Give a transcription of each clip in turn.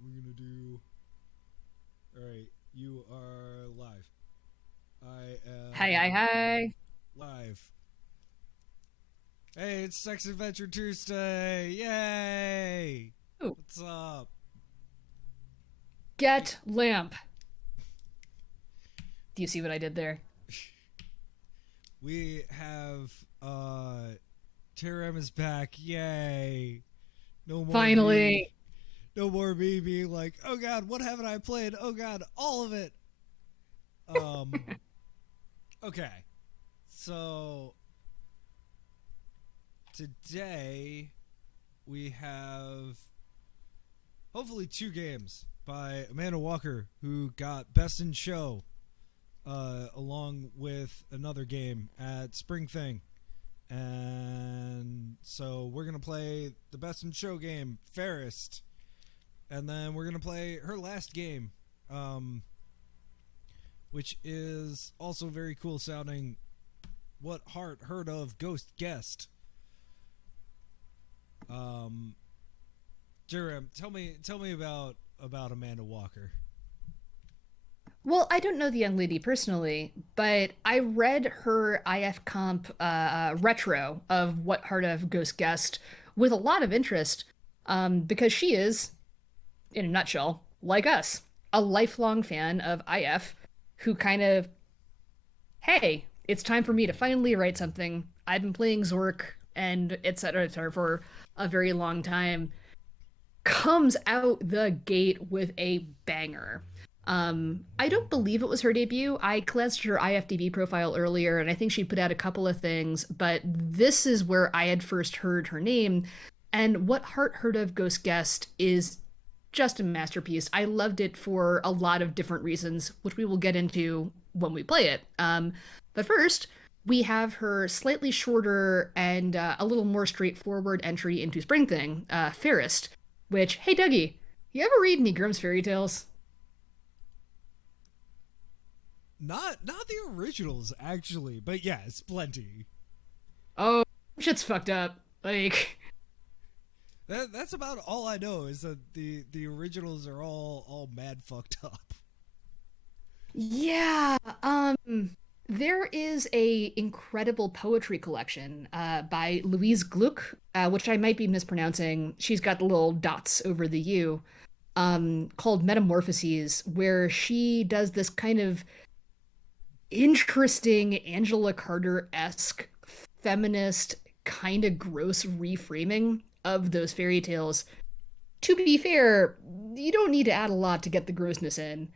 we're gonna do. All right, you are live. I Hi, hi, am hi. live. Hey, it's Sex Adventure Tuesday! Yay! Ooh, What's up? We get lamp. Do you see what I did there? we have Taram is back. Yay! No more me. Finally. No more me being like, oh god, what haven't I played? Oh god, all of it. Um. Okay. So today we have hopefully two games by Amanda Walker, who got Best in Show, along with another game at Spring Thing. And so we're going to play the Best in Show game, Fairest. And then we're going to play her last game, which is also very cool sounding. What Heart Heard of Ghost Guest. Jerem, tell me about Amanda Walker. Well, I don't know the young lady personally, but I read her IF Comp retro of What Heart of Ghost Guest with a lot of interest, because she is, in a nutshell, like us, a lifelong fan of IF who kind of, hey, it's time for me to finally write something. I've been playing Zork and et cetera for a very long time. Comes out the gate with a banger. I don't believe it was her debut. I glanced at her IFDB profile earlier, and I think she put out a couple of things, but this is where I had first heard her name. And What Heart Heard of Ghost Guest is just a masterpiece. I loved it for a lot of different reasons, which we will get into when we play it. But first, we have her slightly shorter and a little more straightforward entry into Spring Thing, Fairest, which, hey Dougie, you ever read any Grimm's fairy tales? Not the originals actually, but yeah, it's plenty. Oh, shit's fucked up. Like, That's about all I know is that the originals are all mad fucked up. yeah, there is a incredible poetry collection by Louise Gluck, which I might be mispronouncing. She's got the little dots over the U, called Metamorphoses, where she does this kind of interesting Angela Carter-esque feminist kind of gross reframing of those fairy tales. To be fair, you don't need to add a lot to get the grossness in.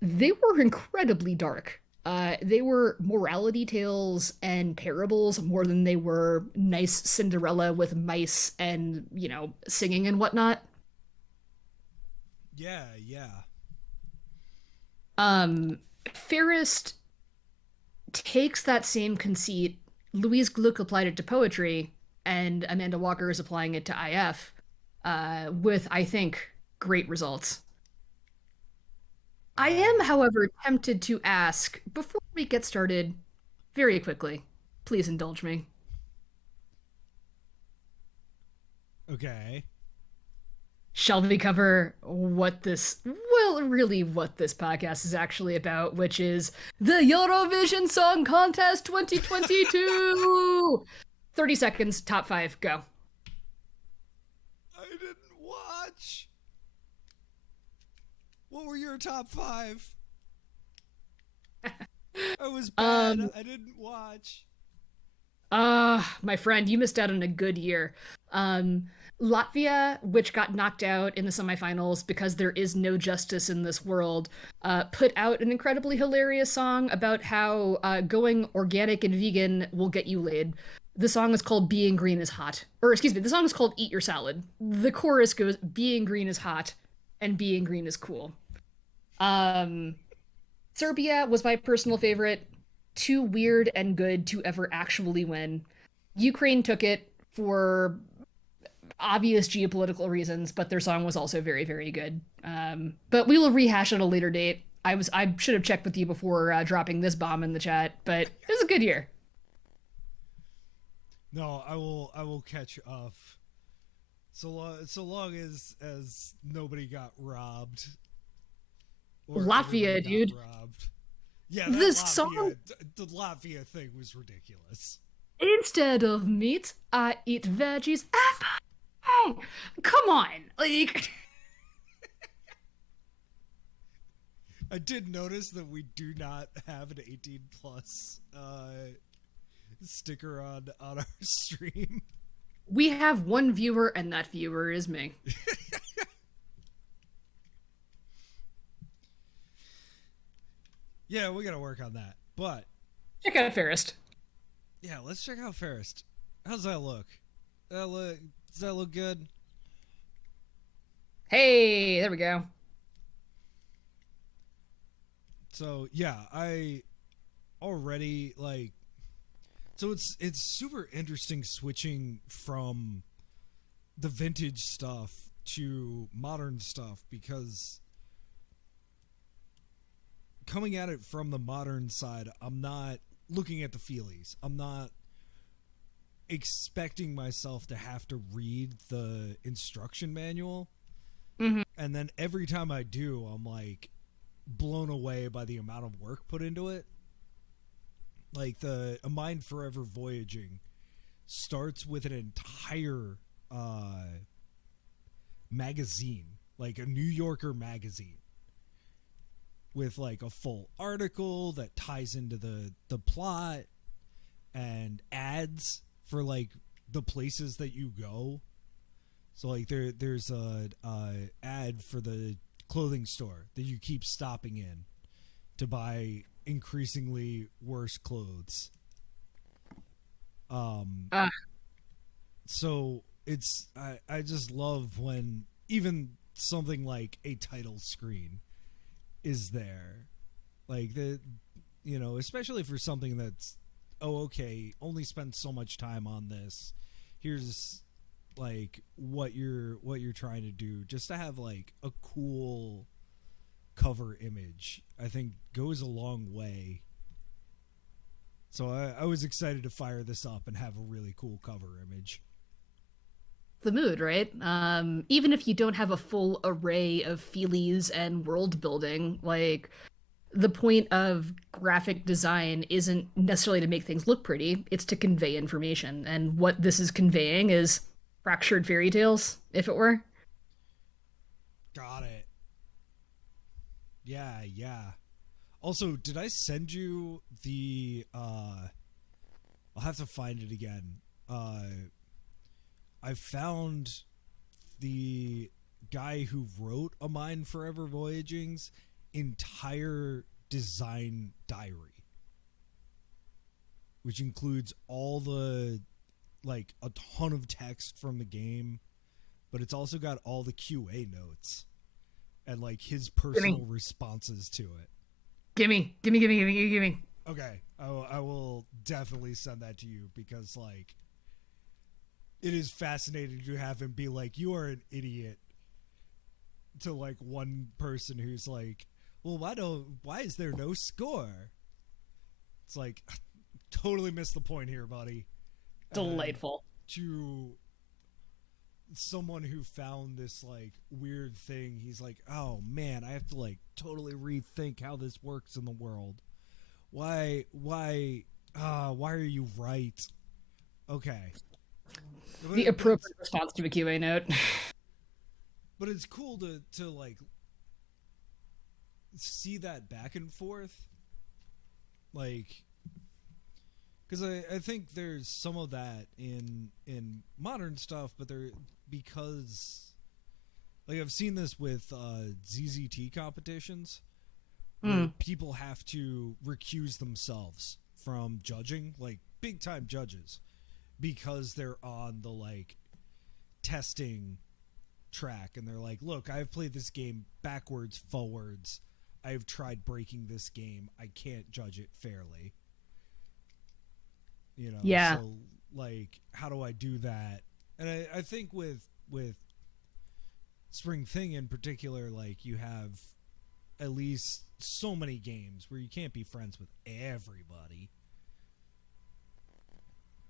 They were incredibly dark. They were morality tales and parables more than they were nice Cinderella with mice and, singing and whatnot. Yeah, yeah. Fairest takes that same conceit. Louise Gluck applied it to poetry, and Amanda Walker is applying it to IF with, I think, great results. I am, I however, tempted to ask, before we get started, very quickly, please indulge me. okay. Shall we cover what this podcast is actually about, which is the Eurovision Song Contest 2022? 30 seconds, top five, go. I didn't watch. What were your top five? I was bad. Um, I didn't watch. my friend, you missed out on a good year. Um, Latvia, which got knocked out in the semifinals because there is no justice in this world, put out an incredibly hilarious song about how going organic and vegan will get you laid. The song is called Being Green is Hot. Or, excuse me, the song is called Eat Your Salad. The chorus goes, Being green is hot, and being green is cool. Um, Serbia was my personal favorite. Too weird and good to ever actually win. Ukraine took it for obvious geopolitical reasons, but their song was also very, very good. But we will rehash at a later date. I should have checked with you before dropping this bomb in the chat, but it was a good year. No, I will catch up. So long as nobody got robbed or everybody Latvia, got dude. robbed. Yeah, that This song, The Latvia thing was ridiculous. instead of meat, I eat veggies. Hey, come on. Like, I did notice that we do not have an 18 plus sticker on our stream. we have one viewer, and that viewer is me. Yeah, we gotta work on that. But Check out Fairest. yeah, let's check out Fairest. How's that look? Does that look good? Hey, there we go. So yeah, I already like. So it's super interesting switching from the vintage stuff to modern stuff because coming at it from the modern side, I'm not looking at the feelies. I'm not expecting myself to have to read the instruction manual. Hmm. And then every time I do, I'm like blown away by the amount of work put into it. Like A Mind Forever Voyaging starts with an entire magazine, like a New Yorker magazine, with like a full article that ties into the plot and ads for like the places that you go. So like there's a ad for the clothing store that you keep stopping in to buy increasingly worse clothes. Uh, So I just love when even something like a title screen is there, like especially for something that's only spend so much time on this. Here's like what you're trying to do, just to have like a cool cover image, I think goes a long way. So I was excited to fire this up and have a really cool cover image. the mood, right? Even if you don't have a full array of feelies and world building, like the point of graphic design isn't necessarily to make things look pretty, it's to convey information. And what this is conveying is fractured fairy tales, if it were. Got it. Yeah, yeah. Also, did I send you the I'll have to find it again. I found the guy who wrote A Mind Forever Voyaging's entire design diary, which includes all the like a ton of text from the game, but it's also got all the QA notes and like his personal Gimme, responses to it. gimme. Okay, I will definitely send that to you because like it is fascinating to have him be like, "You are an idiot," to like one person who's like, "Well, why is there no score?" It's like totally missed the point here, buddy. And Delightful. to someone who found this like weird thing, he's like, "Oh man, I have to like totally rethink how this works in the world. Why are you right?" Okay. The appropriate response to a QA note. But it's cool to like see that back and forth, like because I think there's some of that in modern stuff, but there because like I've seen this with ZZT competitions where people have to recuse themselves from judging, like big time judges, because they're on the like testing track and they're like, "Look, I've played this game backwards, forwards. I've tried breaking this game. I can't judge it fairly." Yeah. So like, how do I do that? And I think with Spring Thing in particular, like you have at least so many games where you can't be friends with everybody.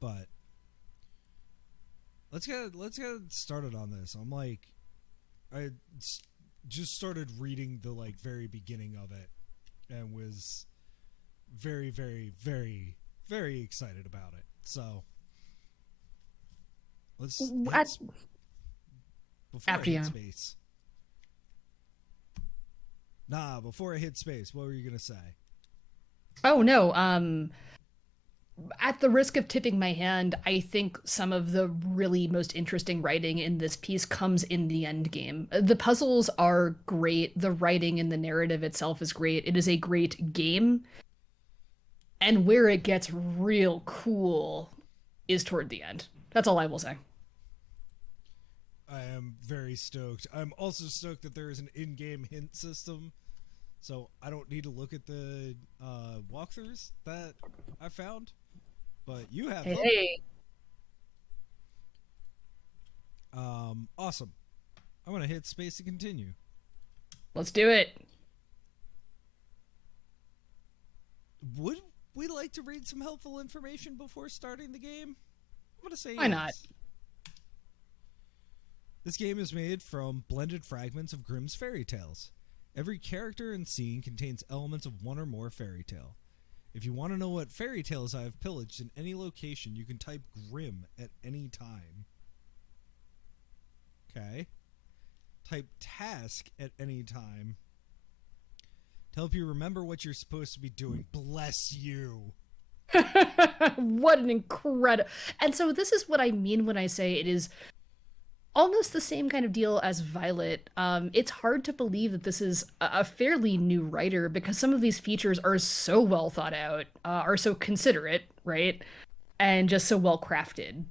But let's get started on this. I'm like, I just started reading the like very beginning of it, and was very, very, very, very excited about it. So let's before After I hit you. space. Nah, before I hit space, what were you gonna say? Oh no. At the risk of tipping my hand, I think some of the really most interesting writing in this piece comes in the end game. The puzzles are great. The writing and the narrative itself is great. It is a great game. And where it gets real cool is toward the end. That's all I will say. I am very stoked. I'm also stoked that there is an in-game hint system, so I don't need to look at the walkthroughs that I found. But you have Hey, them. hey, Awesome. I'm gonna hit space to continue. let's do it. Would we like to read some helpful information before starting the game? I'm gonna say Why not? yes. This game is made from blended fragments of Grimm's fairy tales. Every character and scene contains elements of one or more fairy tale. If you want to know what fairy tales I have pillaged in any location, you can type Grimm at any time. Okay. Type task at any time to help you remember what you're supposed to be doing. Bless you. What an incredible. And so, this is what I mean when I say it is almost the same kind of deal as Violet. It's hard to believe that this is a fairly new writer because some of these features are so well thought out, are so considerate, right? And just so well crafted.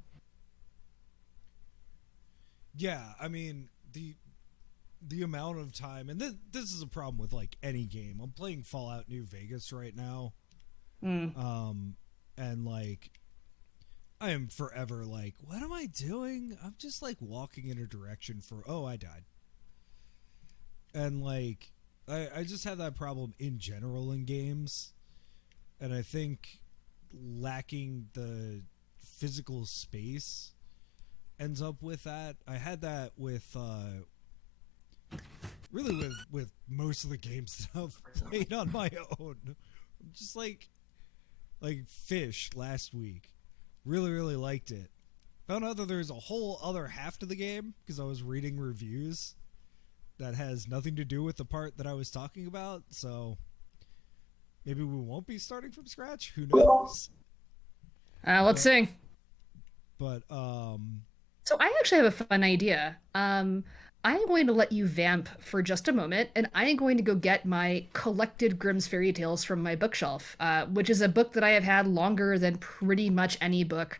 Yeah, I mean the amount of time, and this is a problem with like any game. I'm playing Fallout New Vegas right now, Mm. and like I am forever like, what am I doing? I'm just like walking in a direction for I died, and like I just have that problem in general in games, and I think lacking the physical space ends up with that. I had that with really with most of the games that I've played on my own. Just like Fish last week. Really, really liked it. Found out that there's a whole other half to the game because I was reading reviews that has nothing to do with the part that I was talking about. So maybe we won't be starting from scratch. Who knows? Let's sing. But So I actually have a fun idea. I'm going to let you vamp for just a moment, and I'm going to go get my collected Grimm's fairy tales from my bookshelf, which is a book that I have had longer than pretty much any book.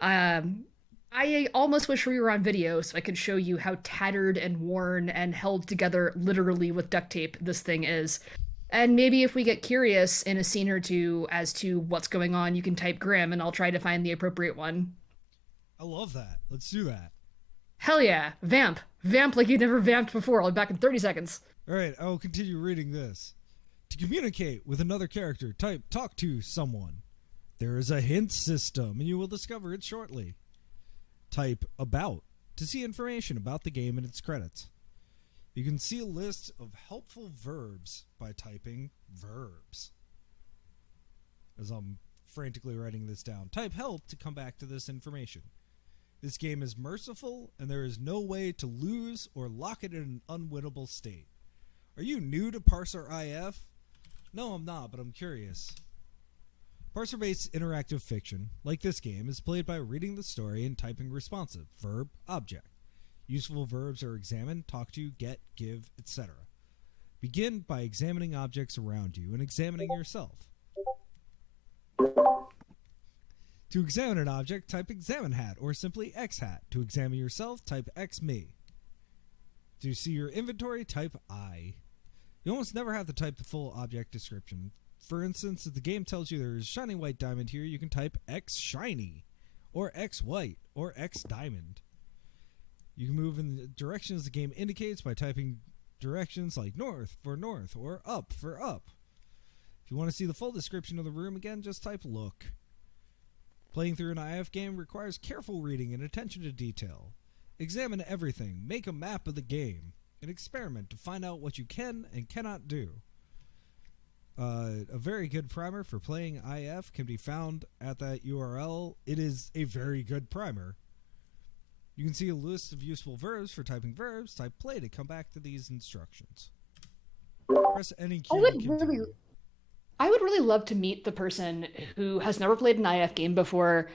I almost wish we were on video so I could show you how tattered and worn and held together literally with duct tape this thing is. And maybe if we get curious in a scene or two as to what's going on, you can type Grimm and I'll try to find the appropriate one. I love that. Let's do that. Hell yeah. Vamp. Vamp like you never vamped before. I'll be back in 30 seconds. All right, I will continue reading this. To communicate with another character, type talk to someone. There is a hint system, and you will discover it shortly. Type about to see information about the game and its credits. You can see a list of helpful verbs by typing verbs. As I'm frantically writing this down, type help to come back to this information. This game is merciful, and there is no way to lose or lock it in an unwinnable state. Are you new to Parser IF? No, I'm not, but I'm curious. Parser-based interactive fiction, like this game, is played by reading the story and typing responsive, verb, object. Useful verbs are examine, talk to, get, give, etc. Begin by examining objects around you and examining yourself. To examine an object, type examine hat or simply X hat. To examine yourself, type X me. To see your inventory, type I. You almost never have to type the full object description. For instance, if the game tells you there is a shiny white diamond here, you can type X shiny, or X white, or X diamond. You can move in the directions the game indicates by typing directions like north for north, or up for up. If you want to see the full description of the room again, just type look. Playing through an IF game requires careful reading and attention to detail. Examine everything, make a map of the game, and experiment to find out what you can and cannot do. A very good primer for playing IF can be found at that URL. It is a very good primer. You can see a list of useful verbs for typing verbs. Type play to come back to these instructions. Press any key to continue. I would really love to meet the person who has never played an IF game before,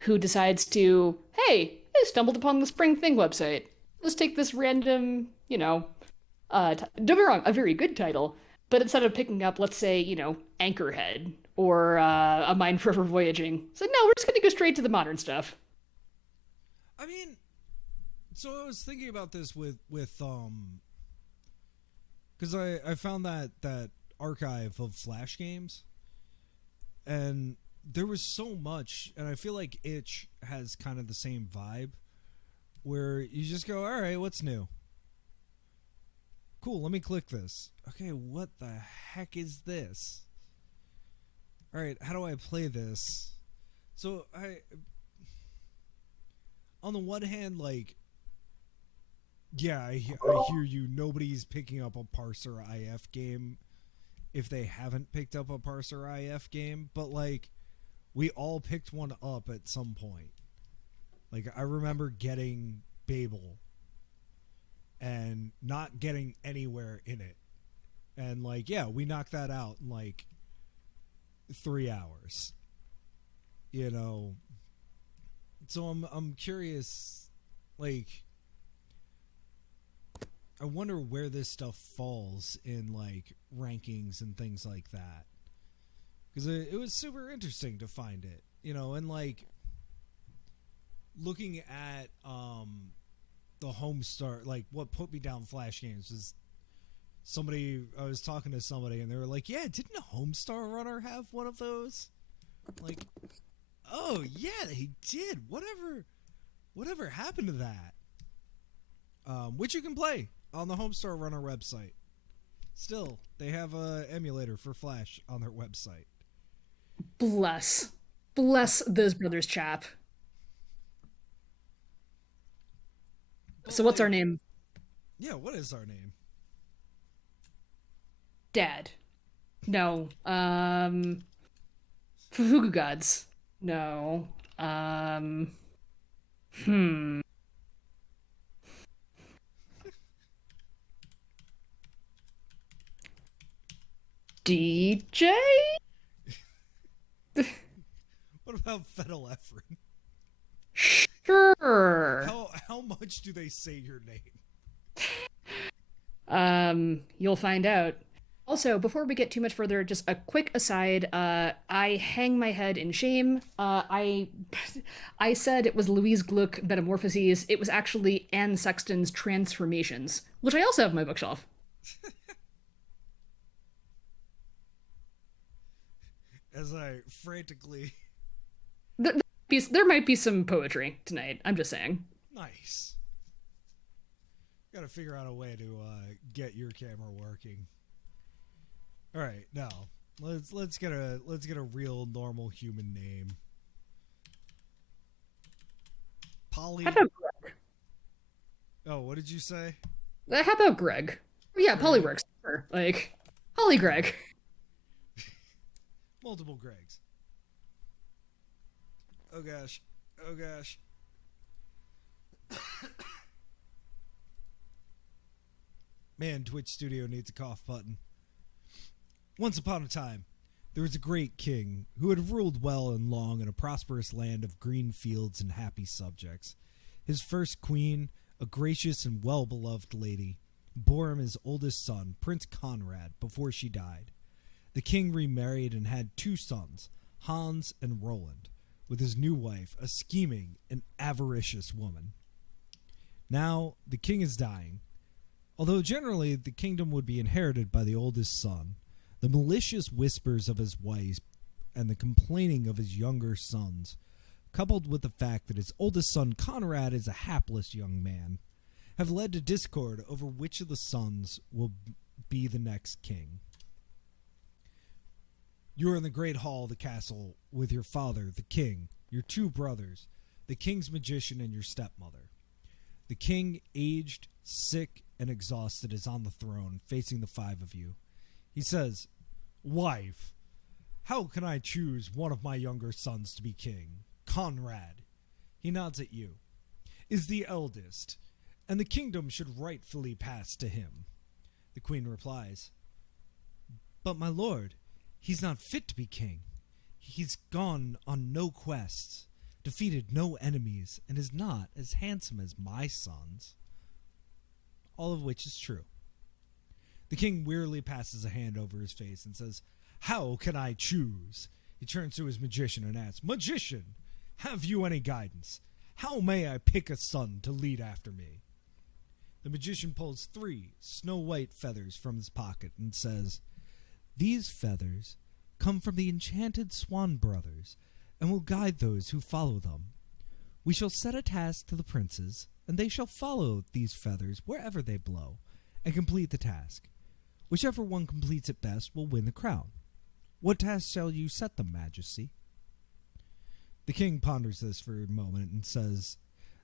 who decides to, hey, I stumbled upon the Spring Thing website. Let's take this random, don't get me wrong, a very good title, but instead of picking up, let's say, Anchorhead or A Mind Forever Voyaging, it's like, no, we're just going to go straight to the modern stuff. I mean, so I was thinking about this with because I found that archive of Flash games, and there was so much, and I feel like Itch has kind of the same vibe, where you just go, all right, what's new? Cool, let me click this. Okay, what the heck is this? All right, how do I play this? So on the one hand, like, yeah, I hear you. Nobody's picking up a parser IF game if they haven't picked up a parser IF game, but like, we all picked one up at some point. Like, I remember getting Babel and not getting anywhere in it. And like, yeah, we knocked that out in like 3 hours. So I'm curious, like, I wonder where this stuff falls in like rankings and things like that, because it was super interesting to find it, and like looking at the Homestar, like what put me down Flash games was I was talking to somebody and they were like, yeah, didn't a Homestar Runner have one of those? Like, oh yeah, they did. Whatever happened to that? Which you can play on the Homestar Runner website. Still, they have a emulator for Flash on their website. Bless those brothers chap. So what's our name? Yeah, what is our name? Dad. No. Fugu Gods. No. DJ? What about Fennel Efren? Sure. How much do they say your name? You'll find out. Also, before we get too much further, just a quick aside. I hang my head in shame. I said it was Louise Gluck Metamorphoses. It was actually Anne Sexton's Transformations, which I also have on my bookshelf. As I frantically... There might be some poetry tonight. I'm just saying. Nice. Gotta figure out a way to get your camera working. All right, now let's get a real normal human name. Polly. How about Greg? Oh, what did you say? How about Greg? Yeah, Polly works. Sure. Like Polly Greg. Multiple Gregs. Oh gosh. Oh gosh. Man, Twitch Studio needs a cough button. Once upon a time, there was a great king who had ruled well and long in a prosperous land of green fields and happy subjects. His first queen, a gracious and well-beloved lady, bore him his oldest son, Prince Conrad, before she died. The king remarried and had 2 sons, Hans and Roland, with his new wife, a scheming and avaricious woman. Now, the king is dying. Although generally the kingdom would be inherited by the oldest son, the malicious whispers of his wife and the complaining of his younger sons, coupled with the fact that his oldest son Conrad is a hapless young man, have led to discord over which of the sons will be the next king. You are in the great hall of the castle with your father, the king, your two brothers, the king's magician and your stepmother. The king, aged, sick, and exhausted, is on the throne, facing the five of you. He says, "Wife, how can I choose one of my younger sons to be king? Conrad," he nods at you, "is the eldest, and the kingdom should rightfully pass to him." The queen replies, "But my lord, he's not fit to be king. He's gone on no quests, defeated no enemies, and is not as handsome as my sons." All of which is true. The king wearily passes a hand over his face and says, "How can I choose?" He turns to his magician and asks, "Magician, have you any guidance? How may I pick a son to lead after me?" The magician pulls 3 snow-white feathers from his pocket and says, "These feathers come from the enchanted Swan brothers and will guide those who follow them. We shall set a task to the princes, and they shall follow these feathers wherever they blow and complete the task. Whichever one completes it best will win the crown. What task shall you set them, Majesty?" The king ponders this for a moment and says,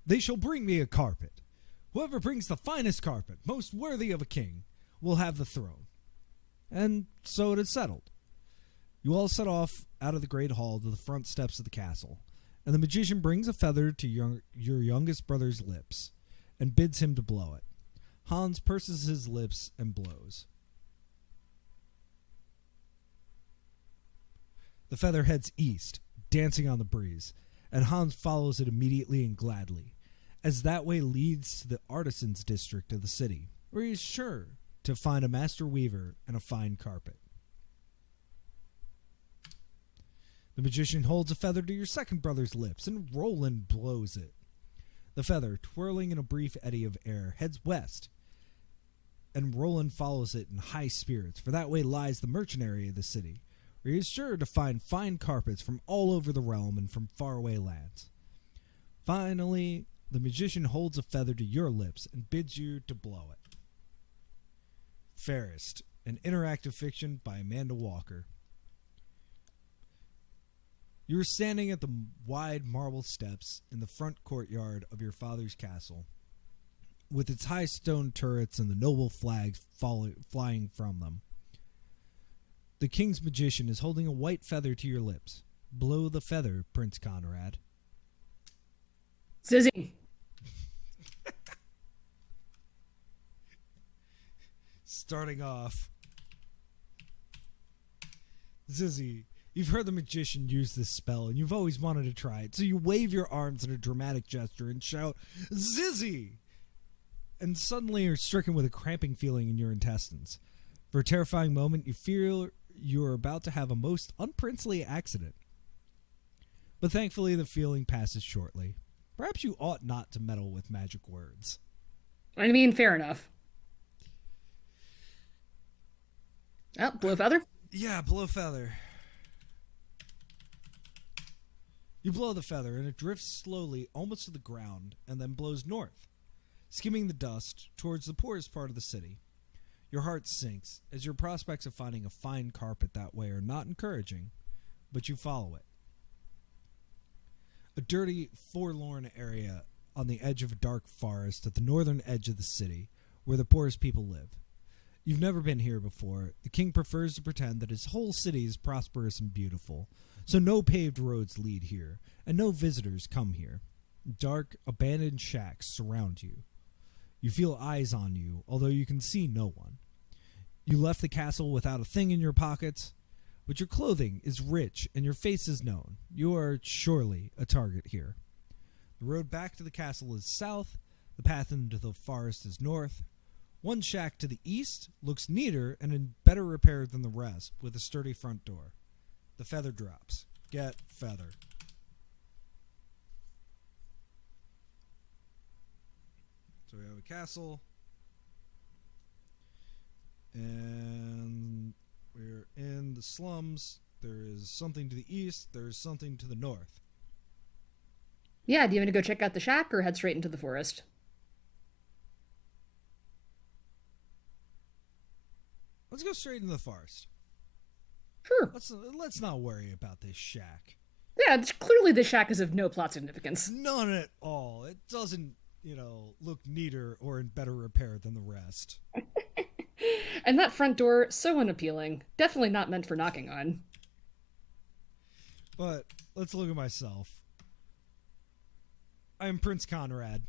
"They shall bring me a carpet. Whoever brings the finest carpet, most worthy of a king, will have the throne." And so it is settled. You all set off out of the great hall to the front steps of the castle, and the magician brings a feather to your youngest brother's lips and bids him to blow it. Hans purses his lips and blows. The feather heads east, dancing on the breeze, and Hans follows it immediately and gladly, as that way leads to the artisans' district of the city, where he is sure to find a master weaver and a fine carpet. The magician holds a feather to your second brother's lips, and Roland blows it. The feather, twirling in a brief eddy of air, heads west, and Roland follows it in high spirits, for that way lies the merchant area of the city, where he is sure to find fine carpets from all over the realm and from faraway lands. Finally, the magician holds a feather to your lips and bids you to blow it. Fairest, an interactive fiction by Amanda Walker. You are standing at the wide marble steps in the front courtyard of your father's castle, with its high stone turrets and the noble flags flying from them. The king's magician is holding a white feather to your lips. Blow the feather, Prince Conrad. Zizzy. Starting off, Zizzy, you've heard the magician use this spell, and you've always wanted to try it, so you wave your arms in a dramatic gesture and shout, "Zizzy!" And suddenly you're stricken with a cramping feeling in your intestines. For a terrifying moment, you feel you are about to have a most unprincely accident. But thankfully, the feeling passes shortly. Perhaps you ought not to meddle with magic words. I mean, fair enough. Oh, blue feather? Yeah, blow feather. You blow the feather, and it drifts slowly almost to the ground, and then blows north, skimming the dust towards the poorest part of the city. Your heart sinks, as your prospects of finding a fine carpet that way are not encouraging, but you follow it. A dirty, forlorn area on the edge of a dark forest at the northern edge of the city, where the poorest people live. You've never been here before. The king prefers to pretend that his whole city is prosperous and beautiful, so no paved roads lead here, and no visitors come here. Dark, abandoned shacks surround you. You feel eyes on you, although you can see no one. You left the castle without a thing in your pockets, but your clothing is rich and your face is known. You are surely a target here. The road back to the castle is south, the path into the forest is north. One shack to the east looks neater and in better repair than the rest, with a sturdy front door. The feather drops. Get feather. So we have a castle, and we're in the slums. There is something to the east. There is something to the north. Yeah, do you want to go check out the shack or head straight into the forest? Let's go straight into the forest. Sure. Let's not worry about this shack. Yeah, clearly the shack is of no plot significance. None at all. It doesn't, look neater or in better repair than the rest. And that front door, so unappealing. Definitely not meant for knocking on. But let's look at myself. I am Prince Conrad,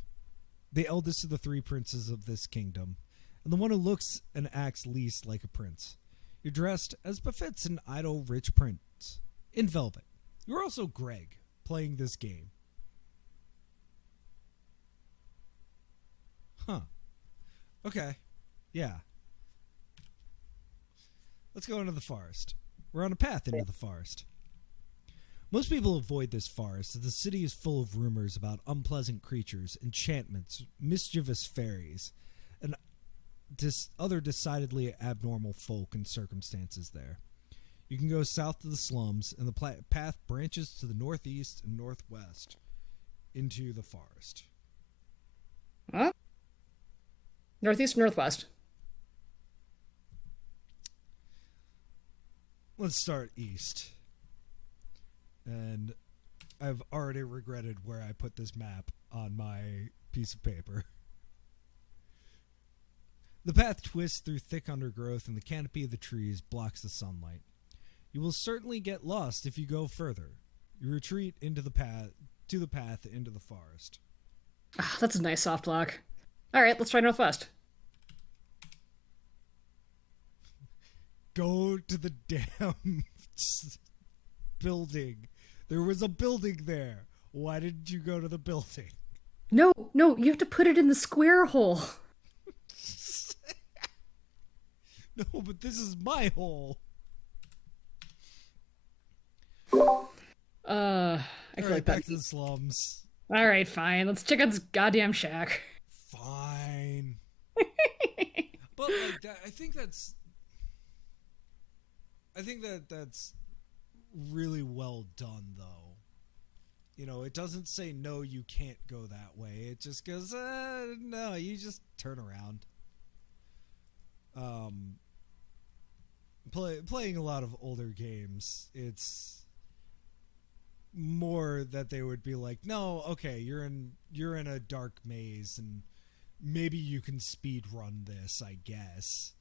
the eldest of the three princes of this kingdom, and the one who looks and acts least like a prince. You're dressed as befits an idle rich prince, in velvet. You're also Greg, playing this game. Huh. Okay. Yeah. Let's go into the forest. We're on a path into the forest. Most people avoid this forest as the city is full of rumors about unpleasant creatures, enchantments, mischievous fairies, and other decidedly abnormal folk and circumstances there. You can go south to the slums, and the path branches to the northeast and northwest into the forest. Huh? Northeast, northwest. Let's start east. And I've already regretted where I put this map on my piece of paper. The path twists through thick undergrowth, and the canopy of the trees blocks the sunlight. You will certainly get lost if you go further. You retreat into the path into the forest. Ah, that's a nice soft lock. All right, let's try northwest. Go to the damn building. There was a building there. Why didn't you go to the building? No, no, you have to put it in the square hole. No, but this is my hole. I feel like back to the slums. All right, fine. Let's check out this goddamn shack. Fine. But like that, I think that's really well done, though. It doesn't say no, you can't go that way. It just goes, no, you just turn around. Playing a lot of older games, it's more that they would be like, no, okay, you're in a dark maze, and maybe you can speed run this, I guess,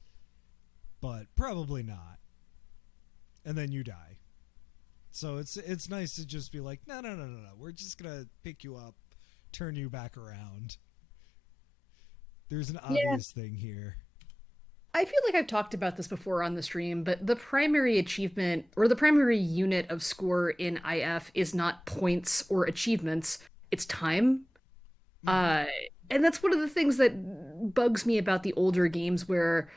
but probably not. And then you die. So it's nice to just be like, no. We're just gonna pick you up, turn you back around. There's an obvious thing here. I feel like I've talked about this before on the stream, but the primary achievement or the primary unit of score in IF is not points or achievements, it's time. And that's one of the things that bugs me about the older games where,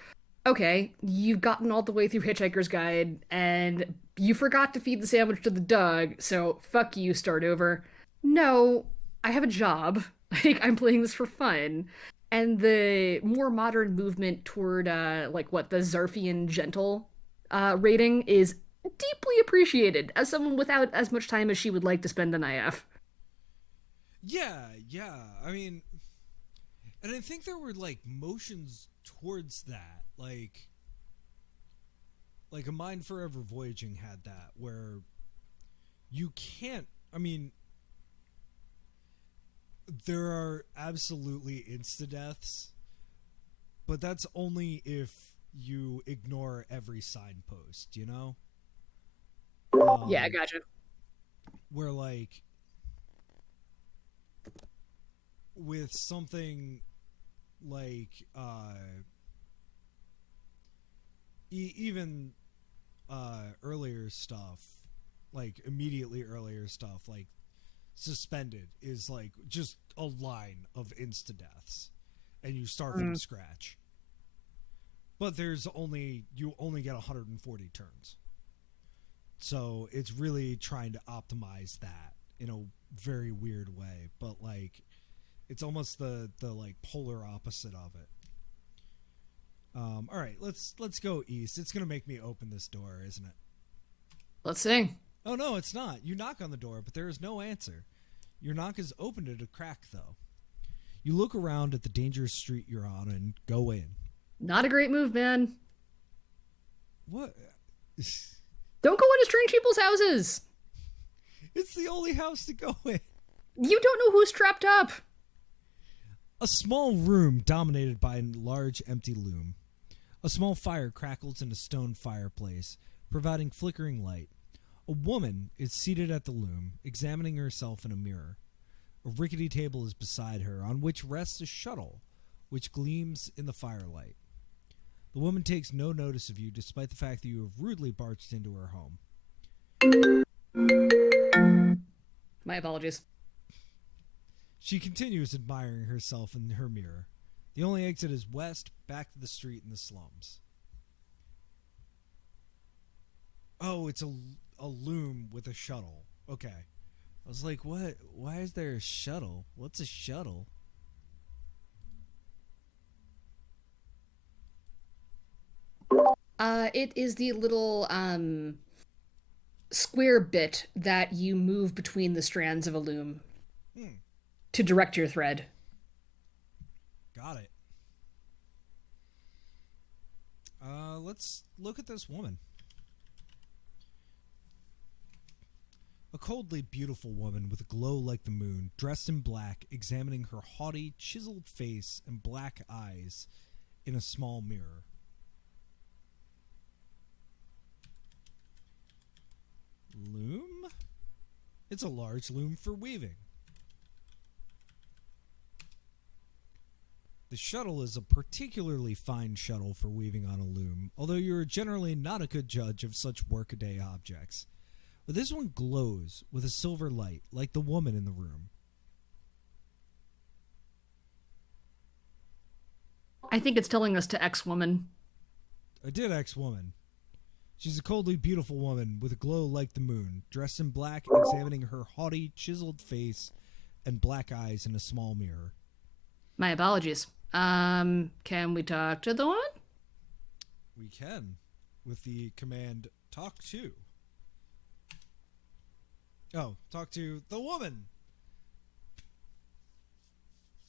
okay, you've gotten all the way through Hitchhiker's Guide and you forgot to feed the sandwich to the dog, so fuck you, start over. No, I have a job. Like, I'm playing this for fun. And the more modern movement toward, the Zarfian Gentle rating is deeply appreciated as someone without as much time as she would like to spend on IF. Yeah. I mean, and I think there were, motions towards that. Like a Mind Forever Voyaging had that, where you can't, there are absolutely insta-deaths, but that's only if you ignore every signpost, Yeah, I gotcha. Where, with something like, even earlier stuff, immediately earlier stuff, Suspended is just a line of insta deaths, and you start from scratch. But you only get 140 turns, so it's really trying to optimize that in a very weird way. But it's almost the polar opposite of it. All right, let's go east. It's gonna make me open this door, isn't it? Let's see. Oh, no, it's not. You knock on the door, but there is no answer. Your knock is opened at a crack, though. You look around at the dangerous street you're on and go in. Not a great move, man. What? Don't go into strange people's houses. It's the only house to go in. You don't know who's trapped up. A small room dominated by a large empty loom. A small fire crackles in a stone fireplace, providing flickering light. A woman is seated at the loom, examining herself in a mirror. A rickety table is beside her, on which rests a shuttle, which gleams in the firelight. The woman takes no notice of you, despite the fact that you have rudely barged into her home. My apologies. She continues admiring herself in her mirror. The only exit is west, back to the street in the slums. Oh, it's a loom with a shuttle. Okay. I was like, what? Why is there a shuttle? What's a shuttle? It is the little square bit that you move between the strands of a loom to direct your thread. Got it. Let's look at this woman. A coldly beautiful woman with a glow like the moon, dressed in black, examining her haughty, chiseled face and black eyes in a small mirror. Loom? It's a large loom for weaving. The shuttle is a particularly fine shuttle for weaving on a loom, although you are generally not a good judge of such workaday objects. But this one glows with a silver light, like the woman in the room. I think it's telling us to X-woman. I did X-woman. She's a coldly beautiful woman with a glow like the moon, dressed in black, examining her haughty, chiseled face and black eyes in a small mirror. My apologies. Can we talk to the one? We can, with the command, talk to. Oh, talk to the woman.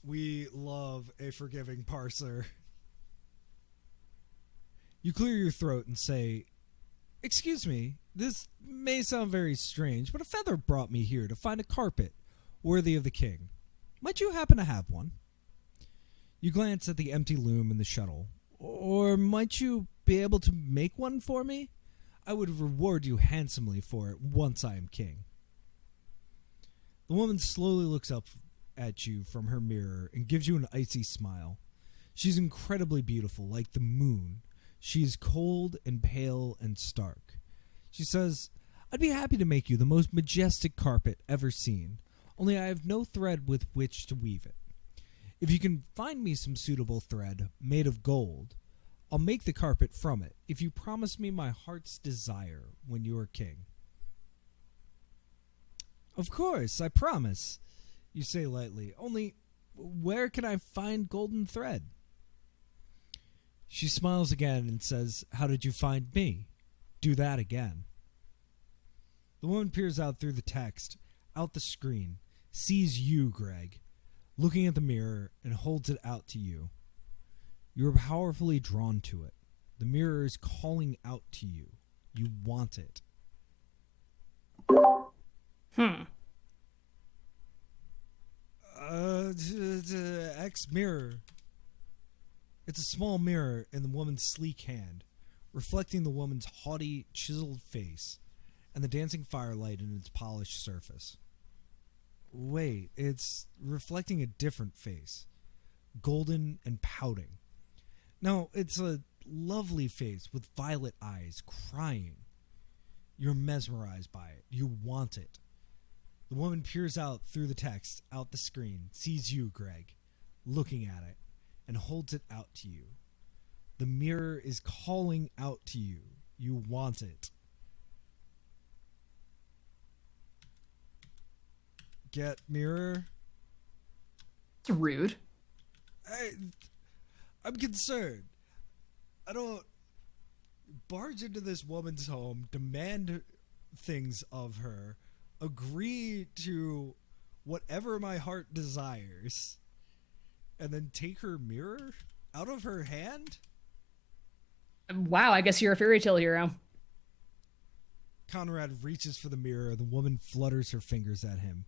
We love a forgiving parser. You clear your throat and say, "Excuse me, this may sound very strange, but a feather brought me here to find a carpet worthy of the king. Might you happen to have one?" You glance at the empty loom in the shuttle. "Or might you be able to make one for me? I would reward you handsomely for it once I am king." The woman slowly looks up at you from her mirror and gives you an icy smile. She's incredibly beautiful, like the moon. She is cold and pale and stark. She says, "I'd be happy to make you the most majestic carpet ever seen, only I have no thread with which to weave it. If you can find me some suitable thread made of gold, I'll make the carpet from it if you promise me my heart's desire when you are king." "Of course, I promise," you say lightly. "Only, where can I find golden thread?" She smiles again and says, "How did you find me? Do that again." The woman peers out through the text, out the screen, sees you, Greg, looking at the mirror, and holds it out to you. You are powerfully drawn to it. The mirror is calling out to you. You want it. X mirror. It's a small mirror in the woman's sleek hand, reflecting the woman's haughty, chiseled face and the dancing firelight in its polished surface. Wait, it's reflecting a different face, golden and pouting. No, it's a lovely face with violet eyes, crying. You're mesmerized by it. You want it. The woman peers out through the text, out the screen, sees you, Greg, looking at it, and holds it out to you. The mirror is calling out to you. You want it. Get mirror? It's rude. I'm concerned. I don't barge into this woman's home, demand things of her, agree to whatever my heart desires, and then take her mirror out of her hand? Wow, I guess you're a fairy tale hero. Conrad reaches for the mirror. The woman flutters her fingers at him,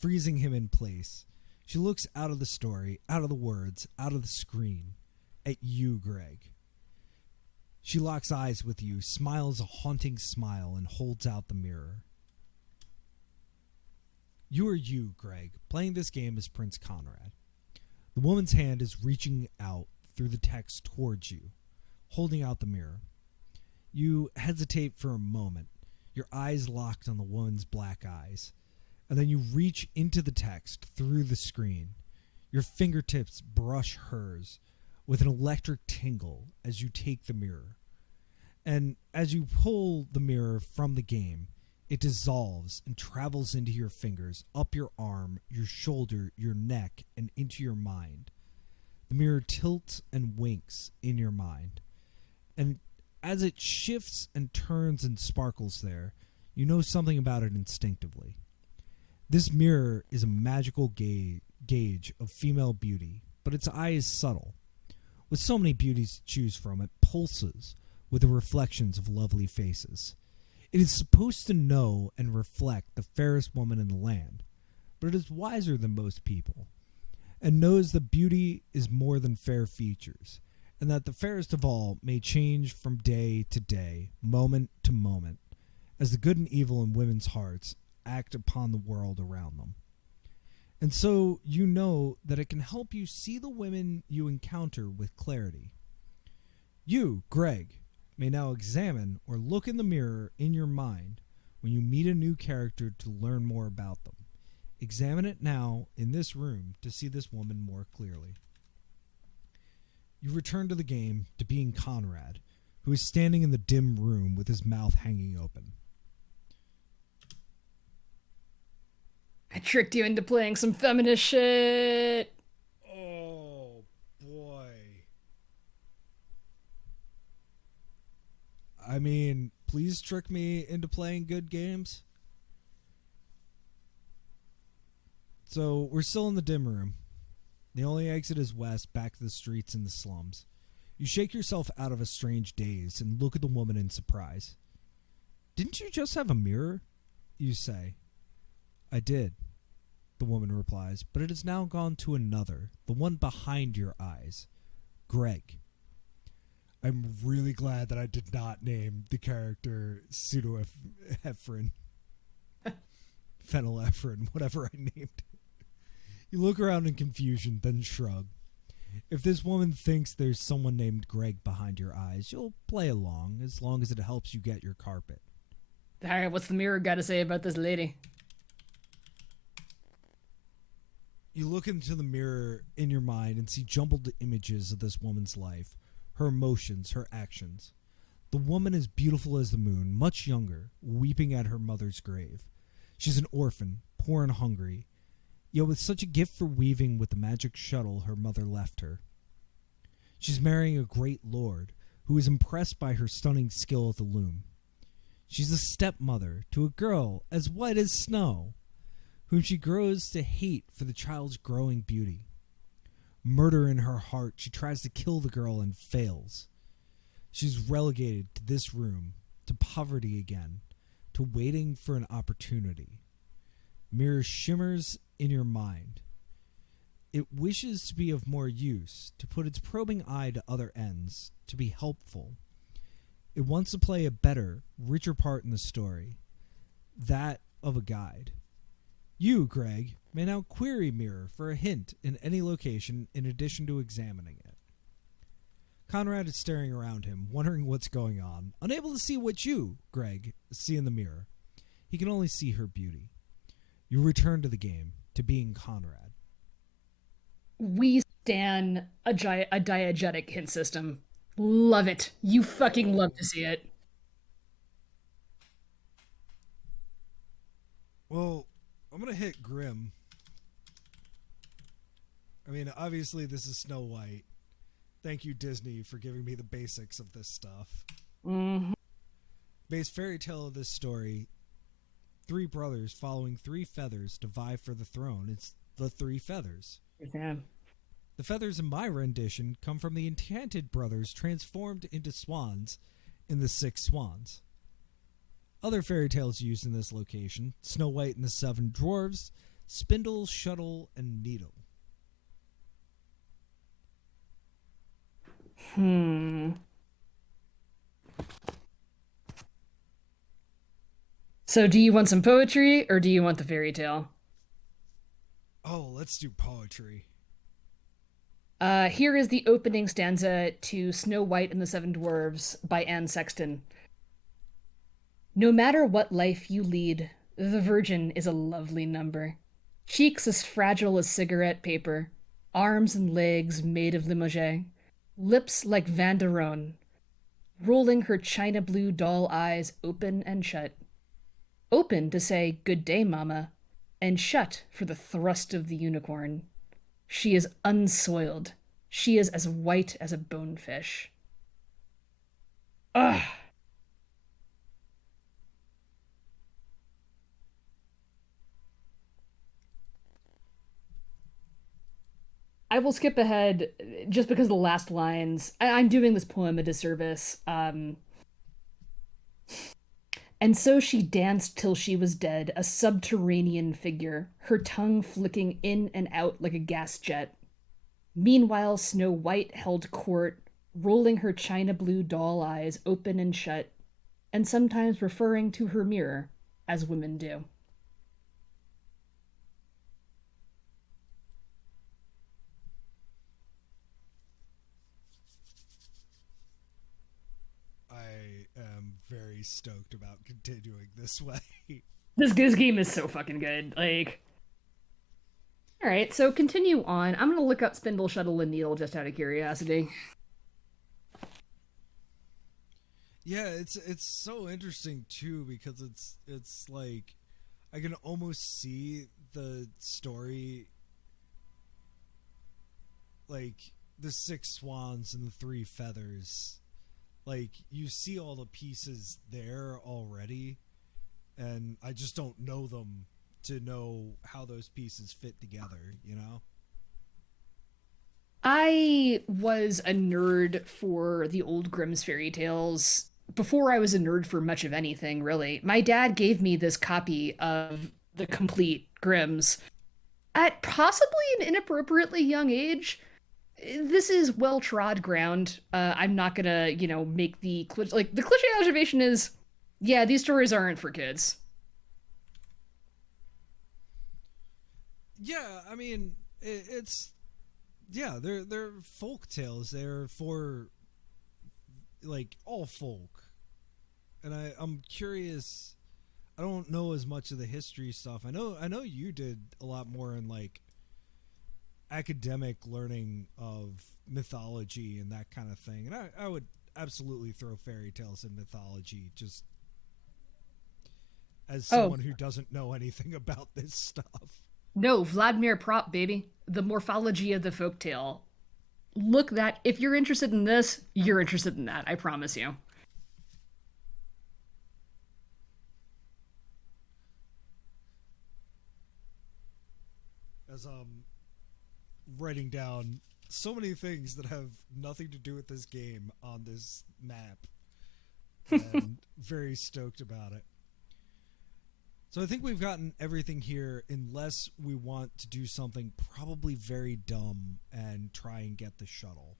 freezing him in place. She looks out of the story, out of the words, out of the screen, at you, Greg. She locks eyes with you, smiles a haunting smile, and holds out the mirror. You are you, Greg, playing this game as Prince Conrad. The woman's hand is reaching out through the text towards you, holding out the mirror. You hesitate for a moment, your eyes locked on the woman's black eyes, and then you reach into the text through the screen. Your fingertips brush hers with an electric tingle as you take the mirror. And as you pull the mirror from the game, it dissolves and travels into your fingers, up your arm, your shoulder, your neck, and into your mind. The mirror tilts and winks in your mind. And as it shifts and turns and sparkles there, you know something about it instinctively. This mirror is a magical gauge of female beauty, but its eye is subtle. With so many beauties to choose from, it pulses with the reflections of lovely faces. It is supposed to know and reflect the fairest woman in the land, but it is wiser than most people, and knows that beauty is more than fair features, and that the fairest of all may change from day to day, moment to moment, as the good and evil in women's hearts act upon the world around them. And so you know that it can help you see the women you encounter with clarity. You, Greg, may now examine or look in the mirror in your mind when you meet a new character to learn more about them. Examine it now in this room to see this woman more clearly. You return to the game, to being Conrad, who is standing in the dim room with his mouth hanging open. I tricked you into playing some feminist shit. Oh, boy. I mean, please trick me into playing good games. So, we're still in the dim room. The only exit is west, back to the streets and the slums. You shake yourself out of a strange daze and look at the woman in surprise. Didn't you just have a mirror? You say. I did, the woman replies, but it has now gone to another, the one behind your eyes. Greg. I'm really glad that I did not name the character pseudoephedrine. Phenylephrine, whatever I named it. You look around in confusion, then shrug. If this woman thinks there's someone named Greg behind your eyes, you'll play along, as long as it helps you get your carpet. Alright, what's the mirror got to say about this lady? You look into the mirror in your mind and see jumbled images of this woman's life, her emotions, her actions. The woman is beautiful as the moon, much younger, weeping at her mother's grave. She's an orphan, poor and hungry, yet with such a gift for weaving with the magic shuttle her mother left her. She's marrying a great lord, who is impressed by her stunning skill at the loom. She's a stepmother to a girl as white as snow, whom she grows to hate for the child's growing beauty. Murder in her heart, she tries to kill the girl and fails. She's relegated to this room, to poverty again, to waiting for an opportunity. Mirror shimmers in your mind. It wishes to be of more use, to put its probing eye to other ends, to be helpful. It wants to play a better, richer part in the story, that of a guide. You, Greg, may now query Mirror for a hint in any location in addition to examining it. Conrad is staring around him, wondering what's going on, unable to see what you, Greg, see in the mirror. He can only see her beauty. You return to the game, to being Conrad. We stan a diegetic hint system. Love it. You fucking love to see it. Well, I'm going to hit Grim. I mean, obviously this is Snow White. Thank you, Disney, for giving me the basics of this stuff. Mm-hmm. Base fairy tale of this story, three brothers following three feathers to vie for the throne. It's the three feathers. Yeah. The feathers in my rendition come from the enchanted brothers transformed into swans in the six swans. Other fairy tales used in this location: Snow White and the Seven Dwarfs, Spindle, Shuttle, and Needle. Hmm. So, do you want some poetry or do you want the fairy tale? Oh, let's do poetry. Here is the opening stanza to Snow White and the Seven Dwarfs by Anne Sexton. No matter what life you lead, the virgin is a lovely number. Cheeks as fragile as cigarette paper, arms and legs made of limogé, lips like Vanderon, rolling her china blue doll eyes open and shut. Open to say good day, mama, and shut for the thrust of the unicorn. She is unsoiled. She is as white as a bonefish. Ugh. I will skip ahead just because the last lines. I'm doing this poem a disservice. And so she danced till she was dead, a subterranean figure, her tongue flicking in and out like a gas jet. Meanwhile, Snow White held court, rolling her china blue doll eyes open and shut, and sometimes referring to her mirror, as women do. I am very stoked about continuing this way. This game is so fucking good. Like, all right, so continue on. I'm gonna look up Spindle, Shuttle, and Needle just out of curiosity. Yeah, it's so interesting too because it's like I can almost see the story, like the six swans and the three feathers. Like you see all the pieces there already, and I just don't know them to know how those pieces fit together, you know? I was a nerd for the old Grimm's fairy tales before I was a nerd for much of anything, really. My dad gave me this copy of the complete Grimm's at possibly an inappropriately young age. This is well trod ground. I'm not gonna, make like the cliche observation is, yeah, these stories aren't for kids. Yeah, I mean, it's yeah, they're folk tales. They're for like all folk, and I'm curious. I don't know as much of the history stuff. I know you did a lot more in like academic learning of mythology and that kind of thing, and I would absolutely throw fairy tales and mythology just as Oh, someone who doesn't know anything about this stuff. no, Vladimir Prop, baby. The morphology of the folktale. Look that if you're interested in this, you're interested in that. I promise you. As writing down so many things that have nothing to do with this game on this map, and very stoked about it. So I think we've gotten everything here, unless we want to do something probably very dumb and try and get the shuttle.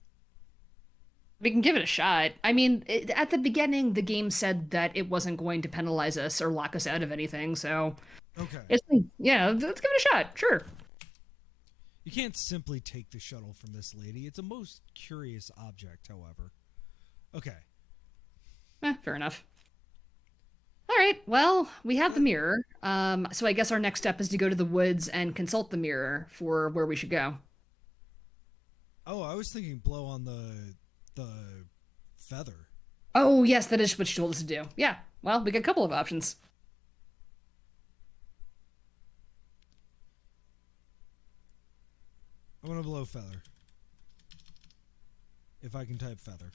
We can give it a shot. I mean, at the beginning, the game said that it wasn't going to penalize us or lock us out of anything, so Okay. it's yeah, let's give it a shot. Sure. You can't simply take the shuttle from this lady. It's a most curious object, however. Okay. Fair enough. All right. Well, we have the Uh, mirror. So I guess our next step is to go to the woods and consult the mirror for where we should go. oh, I was thinking blow on the feather. Oh, yes, that is what she told us to do. Yeah. Well, we got a couple of options. I'm gonna blow feather. If I can type feather.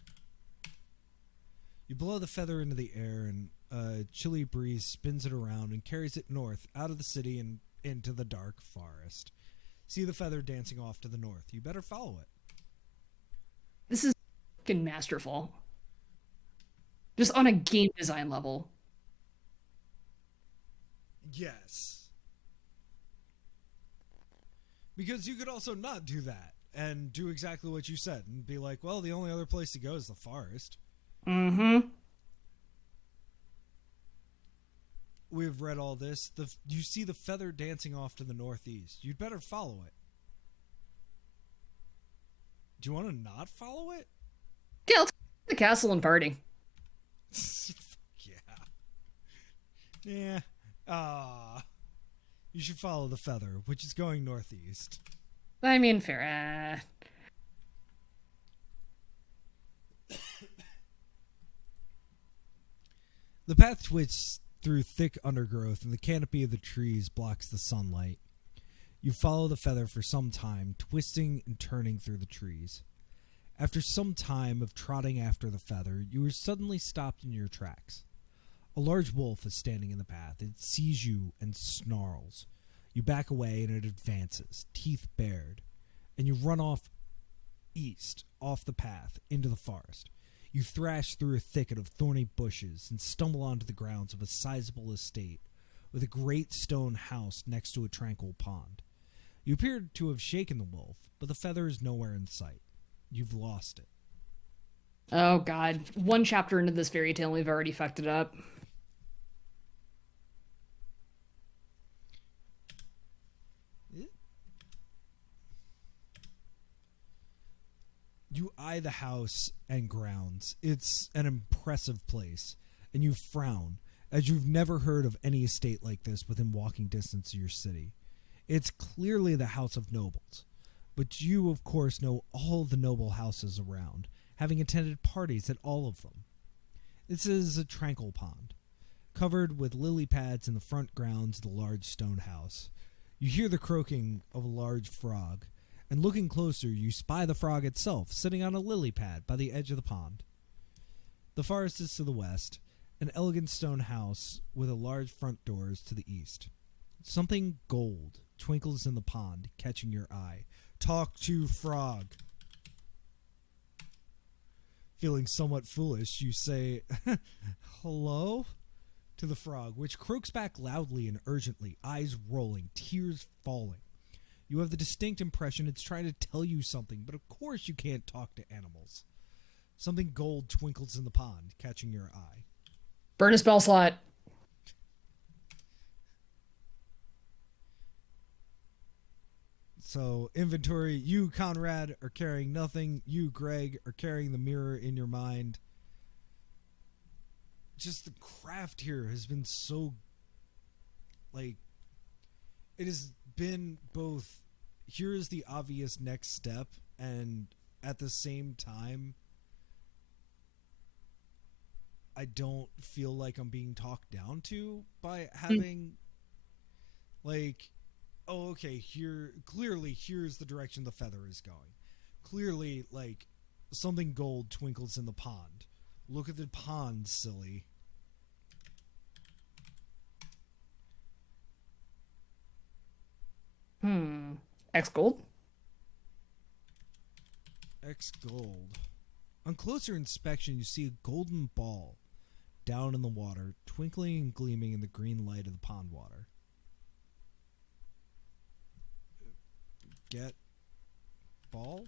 You blow the feather into the air, and a chilly breeze spins it around and carries it north, out of the city and into the dark forest. See the feather dancing off to the north. You better follow it. This is fucking masterful. Just on a game design level. Yes. Because you could also not do that and do exactly what you said and be like, well, the only other place to go is the forest. Mm-hmm. We've read all this. You see the feather dancing off to the northeast. You'd better follow it. Do you want to not follow it? Yeah, let's go to the castle and party. Yeah. Yeah. You should follow the feather, which is going northeast. I mean, fair. The path twists through thick undergrowth, and the canopy of the trees blocks the sunlight. You follow the feather for some time, twisting and turning through the trees. After some time of trotting after the feather, you are suddenly stopped in your tracks. A large wolf is standing in the path. It sees you and snarls. You back away and it advances, teeth bared, and you run off east, off the path, into the forest. You thrash through a thicket of thorny bushes and stumble onto the grounds of a sizable estate with a great stone house next to a tranquil pond. You appear to have shaken the wolf, but the feather is nowhere in sight. You've lost it. Oh, God. One chapter into this fairy tale, we've already fucked it up. You eye the house and grounds. It's an impressive place, and you frown, as you've never heard of any estate like this within walking distance of your city. It's clearly the house of nobles, but you, of course, know all the noble houses around, having attended parties at all of them. This is a tranquil pond, covered with lily pads in the front grounds of the large stone house. You hear the croaking of a large frog, and looking closer, you spy the frog itself sitting on a lily pad by the edge of the pond. The forest is to the west, an elegant stone house with a large front door is to the east. Something gold twinkles in the pond, catching your eye. Talk to frog. Feeling somewhat foolish, you say, hello? To the frog, which croaks back loudly and urgently, eyes rolling, tears falling. You have the distinct impression it's trying to tell you something, but of course you can't talk to animals. Something gold twinkles in the pond, catching your eye. Burn a spell slot. So, inventory, you, Conrad, are carrying nothing. You, Greg, are carrying the mirror in your mind. Just the craft here has been so, like, it has been both, here is the obvious next step, and at the same time, I don't feel like I'm being talked down to by having, like, oh, okay, here's the direction the feather is going. Clearly, like, something gold twinkles in the pond. Look at the pond, silly. X gold? X gold. On closer inspection, you see a golden ball down in the water, twinkling and gleaming in the green light of the pond water. Get ball?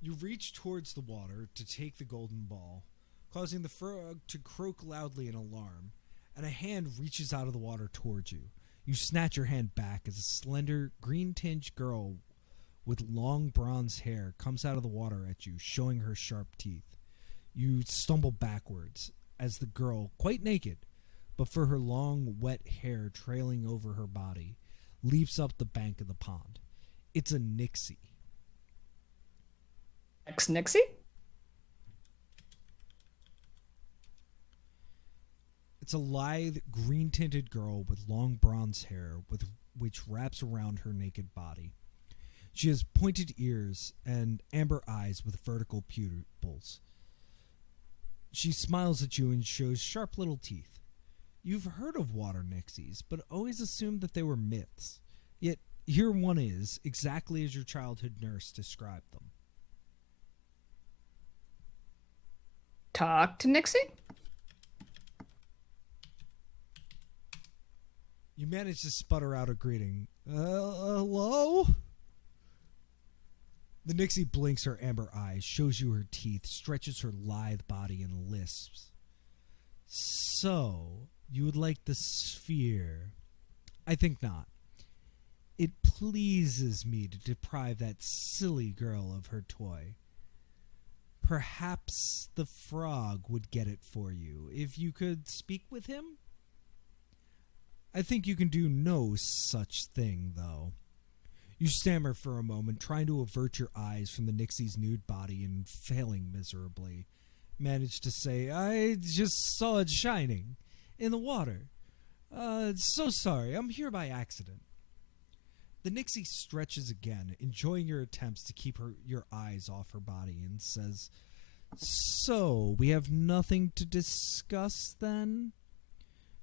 You reach towards the water to take the golden ball, causing the frog to croak loudly in alarm, and a hand reaches out of the water towards you. You snatch your hand back as a slender, green-tinged girl with long bronze hair comes out of the water at you, showing her sharp teeth. You stumble backwards as the girl, quite naked, but for her long, wet hair trailing over her body, leaps up the bank of the pond. It's a Nixie. Nixie? It's a lithe, green-tinted girl with long bronze hair which wraps around her naked body. She has pointed ears and amber eyes with vertical pupils. She smiles at you and shows sharp little teeth. You've heard of water nixies, but always assumed that they were myths. Yet here one is, exactly as your childhood nurse described them. Talk to Nixie? You manage to sputter out a greeting. Hello? The Nixie blinks her amber eyes, shows you her teeth, stretches her lithe body, and lisps. So, you would like the sphere? I think not. It pleases me to deprive that silly girl of her toy. Perhaps the frog would get it for you if you could speak with him? I think you can do no such thing, though. You stammer for a moment, trying to avert your eyes from the Nixie's nude body and failing miserably. Manage to say, I just saw it shining in the water. So sorry, I'm here by accident. The Nixie stretches again, enjoying your attempts to keep your eyes off her body, and says, So, we have nothing to discuss then?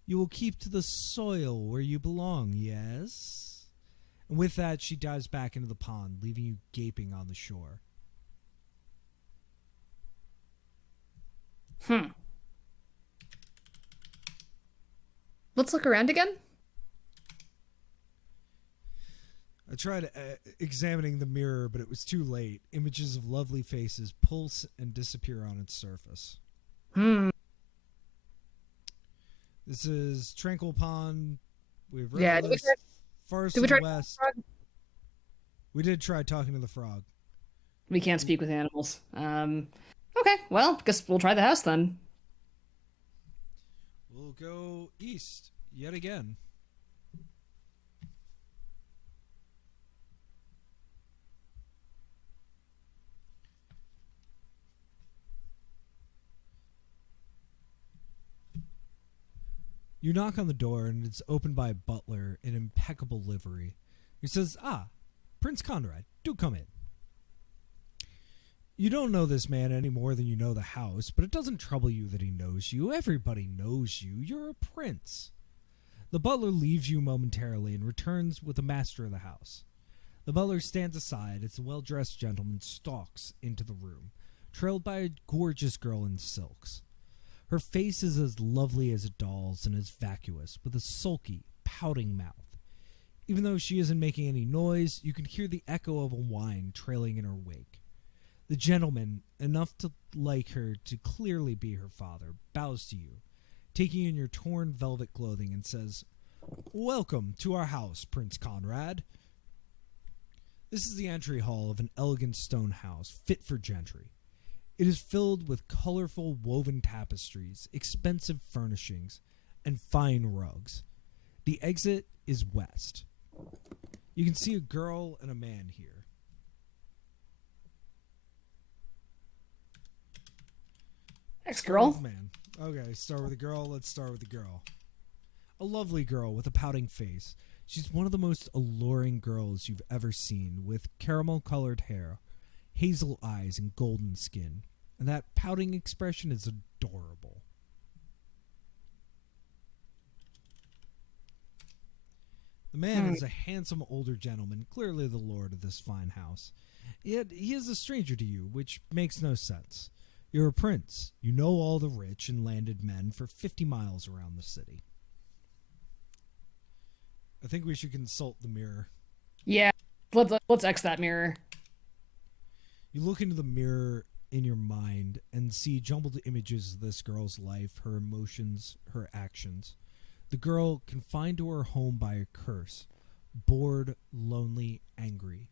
You will keep to the soil where you belong, yes? And with that, she dives back into the pond, leaving you gaping on the shore. Let's look around again. I tried examining the mirror, but it was too late. Images of lovely faces pulse and disappear on its surface. This is Tranquil Pond. We've read Forest in the West. We did try talking to the frog. We can't speak with animals. Okay, well, guess we'll try the house then. We'll go east yet again. You knock on the door, and it's opened by a butler in impeccable livery. He says, Prince Conrad, do come in. You don't know this man any more than you know the house, but it doesn't trouble you that he knows you. Everybody knows you. You're a prince. The butler leaves you momentarily and returns with the master of the house. The butler stands aside as the well-dressed gentleman stalks into the room, trailed by a gorgeous girl in silks. Her face is as lovely as a doll's and as vacuous, with a sulky, pouting mouth. Even though she isn't making any noise, you can hear the echo of a whine trailing in her wake. The gentleman, enough to like her to clearly be her father, bows to you, taking you in your torn velvet clothing, and says, Welcome to our house, Prince Conrad. This is the entry hall of an elegant stone house, fit for gentry. It is filled with colorful woven tapestries, expensive furnishings, and fine rugs. The exit is west. You can see a girl and a man here. Thanks, girl. Man. Okay, start with the girl. Let's start with the girl. A lovely girl with a pouting face. She's one of the most alluring girls you've ever seen, with caramel-colored hair, hazel eyes, and golden skin. And that pouting expression is adorable. The man is a handsome older gentleman, clearly the lord of this fine house. Yet he is a stranger to you, which makes no sense. You're a prince. You know all the rich and landed men for 50 miles around the city. I think we should consult the mirror. Yeah, let's X that mirror. You look into the mirror in your mind and see jumbled images of this girl's life, her emotions, her actions. The girl confined to her home by a curse, bored, lonely, angry.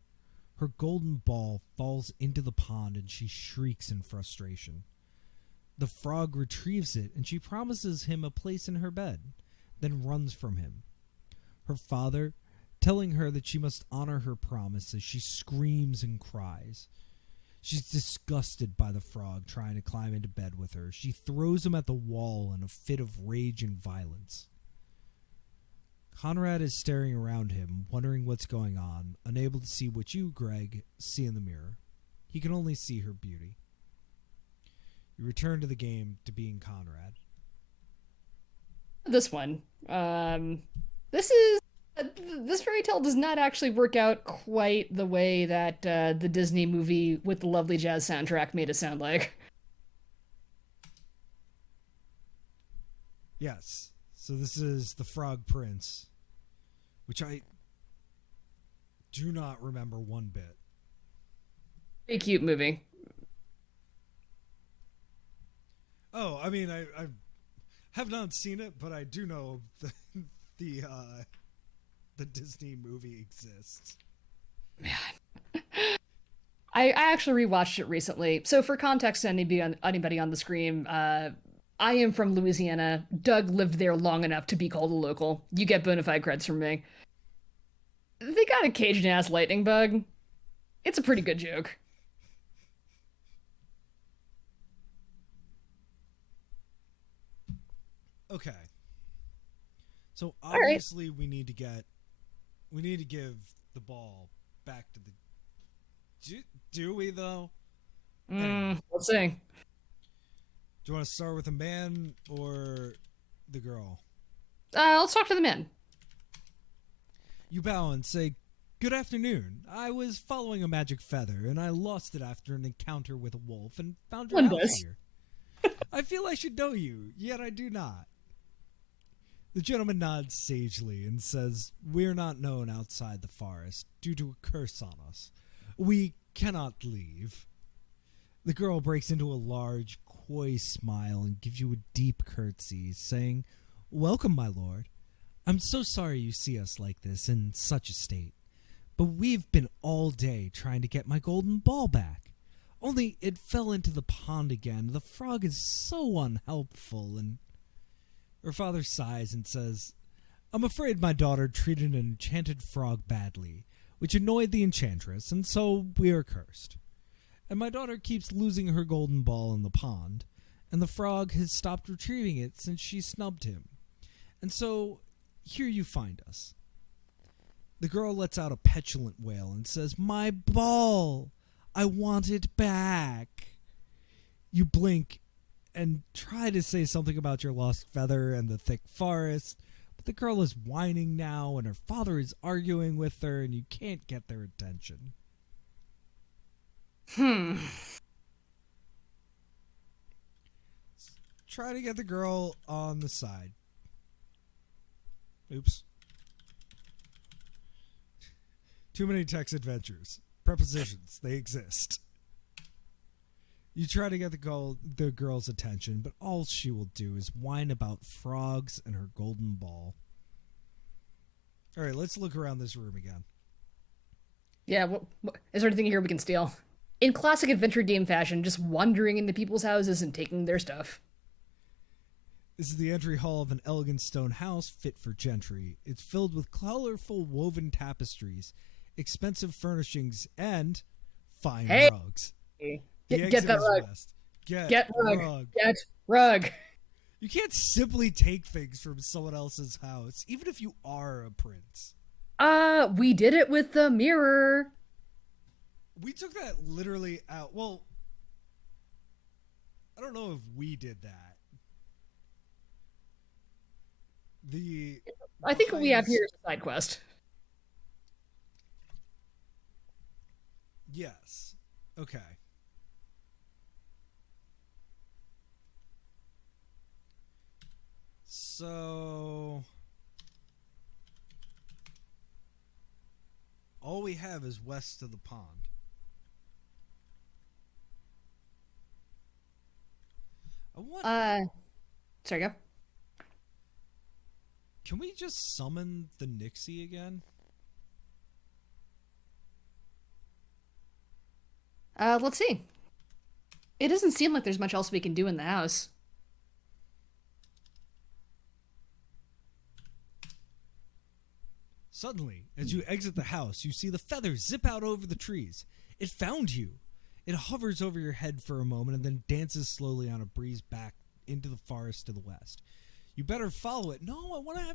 Her golden ball falls into the pond and she shrieks in frustration. The frog retrieves it and she promises him a place in her bed, then runs from him. Her father, telling her that she must honor her promise as she screams and cries. She's disgusted by the frog trying to climb into bed with her. She throws him at the wall in a fit of rage and violence. Conrad is staring around him, wondering what's going on, unable to see what you, Greg, see in the mirror. He can only see her beauty. You return to the game to being Conrad. This one. This fairy tale does not actually work out quite the way that the Disney movie with the lovely jazz soundtrack made it sound like. Yes. So this is the Frog Prince. which I do not remember one bit. Pretty cute movie. Oh, I mean, I have not seen it, but I do know the the Disney movie exists. Man. I actually rewatched it recently. So for context to anybody on the screen, I am from Louisiana. Doug lived there long enough to be called a local. You get bona fide creds from me. They got a Cajun ass lightning bug. It's a pretty good joke. Okay. So All right. obviously we need to give the ball back to the do we though? Anyway, Let's see. do you want to start with the man or the girl? Let's talk to the men. You bow and say, "Good afternoon. I was following a magic feather, and I lost it after an encounter with a wolf and found your One house does. here. I feel I should know you, yet I do not." The gentleman nods sagely and says, "We're not known outside the forest due to a curse on us. We cannot leave." The girl breaks into a large, coy smile and gives you a deep curtsy, saying, "Welcome, my lord. I'm so sorry you see us like this in such a state, but we've been all day trying to get my golden ball back. Only it fell into the pond again. The frog is so unhelpful." And her father sighs and says, "I'm afraid my daughter treated an enchanted frog badly, which annoyed the enchantress, and so we are cursed. And my daughter keeps losing her golden ball in the pond, and the frog has stopped retrieving it since she snubbed him. And so here you find us." The girl lets out a petulant wail and says, "My ball! I want it back." You blink and try to say something about your lost feather and the thick forest, but the girl is whining now and her father is arguing with her and you can't get their attention. Try to get the girl on the side. Oops. Too many text adventures. Prepositions, they exist. You try to get the girl's attention, but all she will do is whine about frogs and her golden ball. All right, let's look around this room again. Yeah, is there anything here we can steal? In classic adventure game fashion, just wandering into people's houses and taking their stuff. This is the entry hall of an elegant stone house fit for gentry. It's filled with colorful woven tapestries, expensive furnishings, and fine rugs. Get that rug. West. Get rug. Get rug. You can't simply take things from someone else's house, even if you are a prince. We did it with the mirror. We took that literally out. Well, I don't know if we did that. I think what we have here is a side quest. Yes. Okay. So all we have is west of the pond. I want. Sorry, go. Can we just summon the Nixie again? Let's see. It doesn't seem like there's much else we can do in the house. Suddenly, as you exit the house, you see the feather zip out over the trees. It found you. It hovers over your head for a moment and then dances slowly on a breeze back into the forest to the west. You better follow it. No, I want to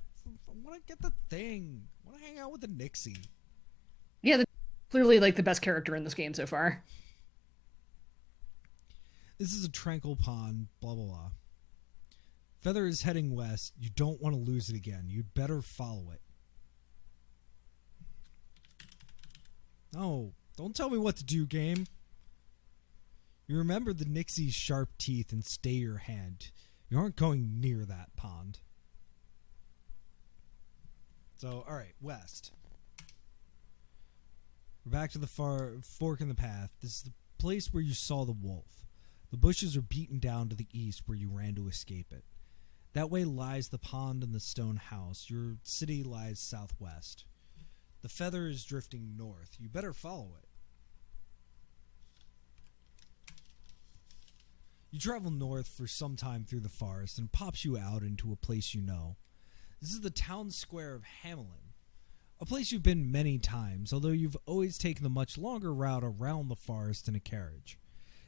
get the thing. I want to hang out with the Nixie. Yeah, clearly like the best character in this game so far. This is a tranquil pond, blah, blah, blah. Feather is heading west. You don't want to lose it again. You'd better follow it. No, don't tell me what to do, game. You remember the Nixie's sharp teeth and stay your hand. You aren't going near that pond. So, all right, west. We're back to the far fork in the path. This is the place where you saw the wolf. The bushes are beaten down to the east where you ran to escape it. That way lies the pond and the stone house. Your city lies southwest. The feather is drifting north. You better follow it. You travel north for some time through the forest and it pops you out into a place you know. This is the town square of Hamelin, a place you've been many times, although you've always taken the much longer route around the forest in a carriage.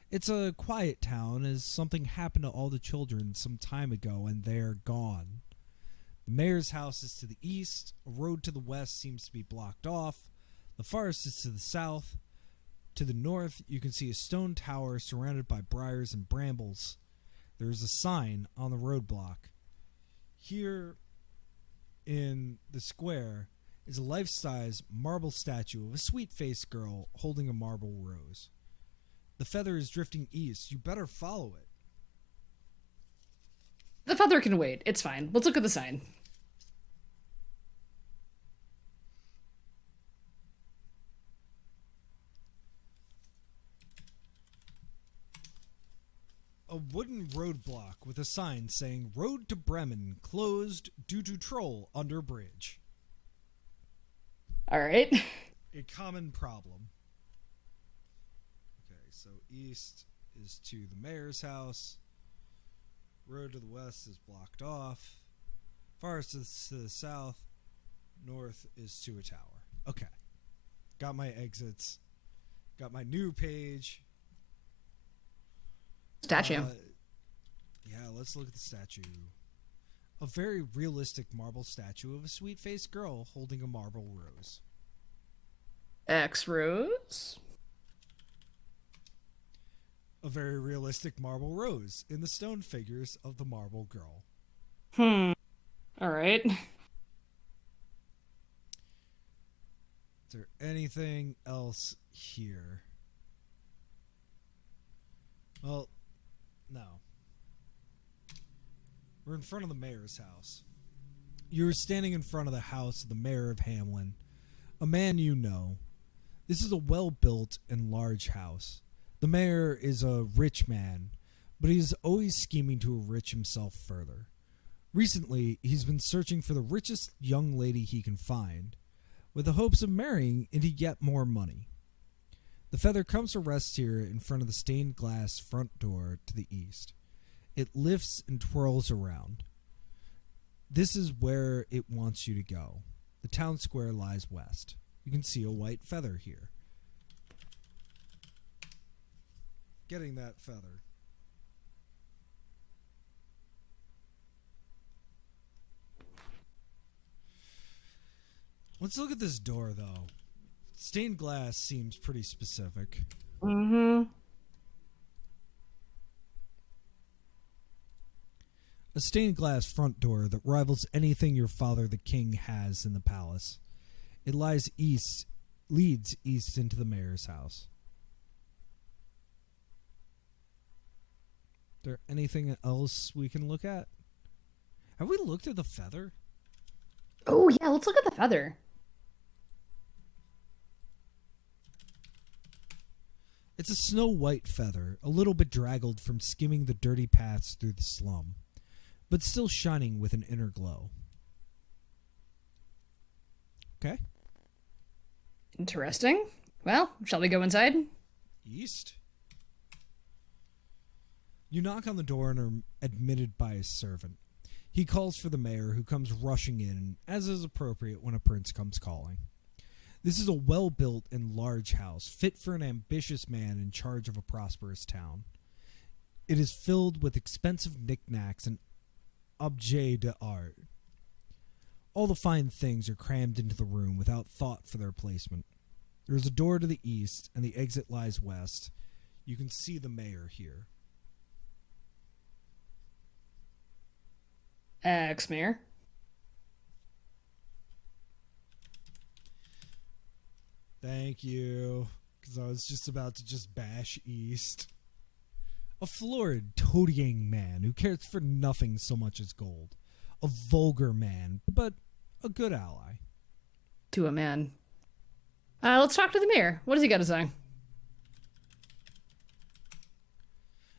It's a quiet town as something happened to all the children some time ago and they're gone. The mayor's house is to the east, a road to the west seems to be blocked off, the forest is to the south. To the north, you can see a stone tower surrounded by briars and brambles. There is a sign on the roadblock. Here in the square is a life-size marble statue of a sweet-faced girl holding a marble rose. The feather is drifting east. You better follow it. The feather can wait. It's fine. Let's look at the sign. A wooden roadblock with a sign saying Road to Bremen closed due to troll under bridge. All right. A common problem. Okay, so east is to the mayor's house. Road to the west is blocked off. Forest is to the south. North is to a tower. Okay. Got my exits. Got my new page. Statue. Yeah, let's look at the statue. A very realistic marble statue of a sweet-faced girl holding a marble rose. X rose. A very realistic marble rose in the stone figures of the marble girl. All right. Is there anything else here? Well, no. We're in front of the mayor's house. You're standing in front of the house of the mayor of Hamelin, a man you know. This is a well-built and large house. The mayor is a rich man, but he is always scheming to enrich himself further. Recently, he's been searching for the richest young lady he can find, with the hopes of marrying into yet more money. The feather comes to rest here in front of the stained glass front door to the east. It lifts and twirls around. This is where it wants you to go. The town square lies west. You can see a white feather here. Getting that feather. Let's look at this door, though. Stained glass seems pretty specific. Mm-hmm. A stained glass front door that rivals anything your father the king has in the palace. It leads east into the mayor's house. Is there anything else we can look at? Have we looked at the feather? Oh, yeah, let's look at the feather. It's a snow-white feather, a little bit draggled from skimming the dirty paths through the slum, but still shining with an inner glow. Okay. Interesting. Well, shall we go inside? East? You knock on the door and are admitted by a servant. He calls for the mayor, who comes rushing in, as is appropriate when a prince comes calling. This is a well-built and large house, fit for an ambitious man in charge of a prosperous town. It is filled with expensive knickknacks and objets d'art. All the fine things are crammed into the room without thought for their placement. There is a door to the east, and the exit lies west. You can see the mayor here. Ex-mayor. Thank you, because I was just about to just bash east. A florid, toadying man who cares for nothing so much as gold. A vulgar man, but a good ally. To a man. Let's talk to the mayor. What does he got to say?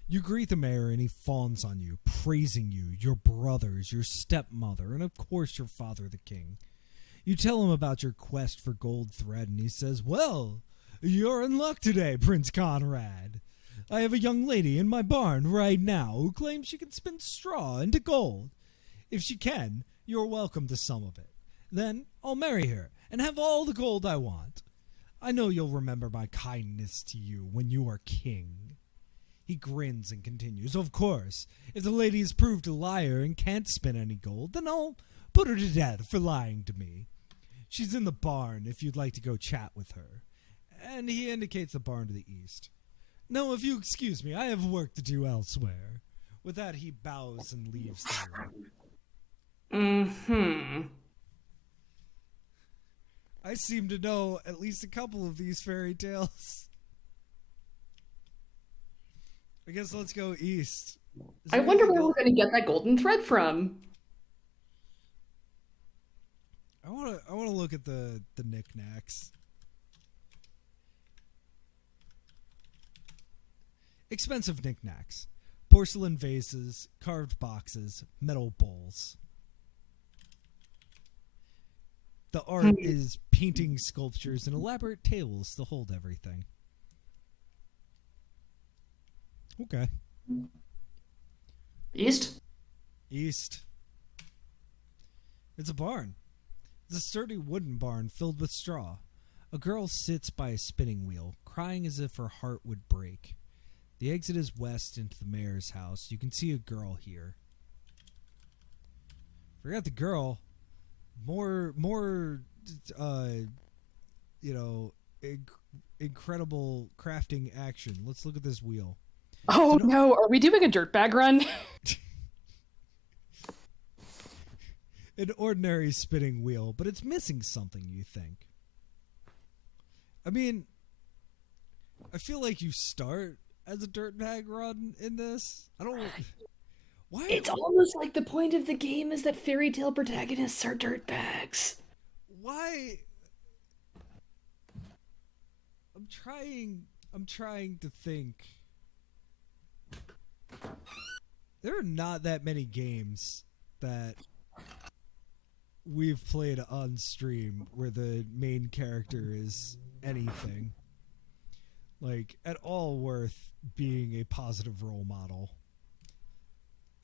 You greet the mayor and he fawns on you, praising you, your brothers, your stepmother, and of course your father, the king. You tell him about your quest for gold thread, and he says, "Well, you're in luck today, Prince Conrad. I have a young lady in my barn right now who claims she can spin straw into gold. If she can, you're welcome to some of it. Then I'll marry her and have all the gold I want. I know you'll remember my kindness to you when you are king." He grins and continues, "Of course, if the lady is proved a liar and can't spin any gold, then I'll put her to death for lying to me. She's in the barn if you'd like to go chat with her." And he indicates the barn to the east. "No, if you excuse me, I have work to do elsewhere." With that, he bows and leaves the room. Mm-hmm. I seem to know at least a couple of these fairy tales. I guess let's go east. I wonder where we're going to get that golden thread from. I want to look at the knickknacks. Expensive knickknacks. Porcelain vases, carved boxes, metal bowls. The art is painting sculptures and elaborate tables to hold everything. Okay. East? East. It's a barn. It's a sturdy wooden barn filled with straw. A girl sits by a spinning wheel, crying as if her heart would break. The exit is west into the mayor's house. You can see a girl here. Forgot the girl. More, incredible crafting action. Let's look at this wheel. Oh, no. Are we doing a dirtbag run? An ordinary spinning wheel, but it's missing something, you think. I mean, I feel like you start as a dirtbag run in this. I don't... Why? It's almost like the point of the game is that fairy tale protagonists are dirtbags. Why? I'm trying to think. There are not that many games that we've played on stream where the main character is anything like at all worth being a positive role model.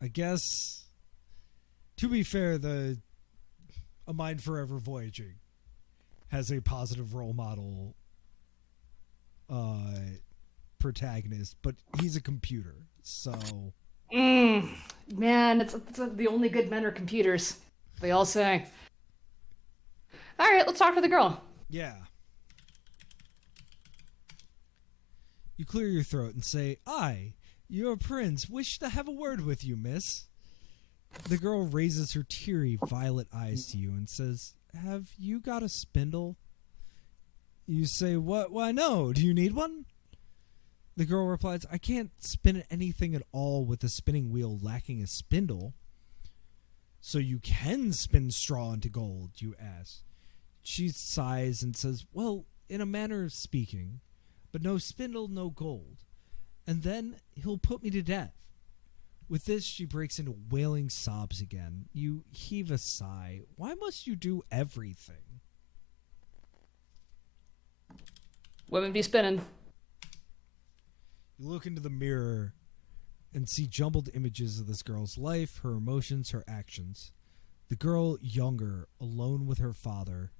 I guess, to be fair, A Mind Forever Voyaging has a positive role model protagonist, but he's a computer, so... Man, it's the only good men are computers. They all say. All right, let's talk to the girl. Yeah. You clear your throat and say, "I, your prince, wish to have a word with you, miss." The girl raises her teary violet eyes to you and says, "Have you got a spindle?" You say, "What? Why, no. Do you need one?" The girl replies, "I can't spin anything at all with a spinning wheel lacking a spindle." "So you can spin straw into gold?" you ask. She sighs and says, "Well, in a manner of speaking, but no spindle, no gold. And then he'll put me to death." With this, she breaks into wailing sobs again. You heave a sigh. Why must you do everything? Women be spinning. You look into the mirror and see jumbled images of this girl's life, her emotions, her actions. The girl, younger, alone with her father,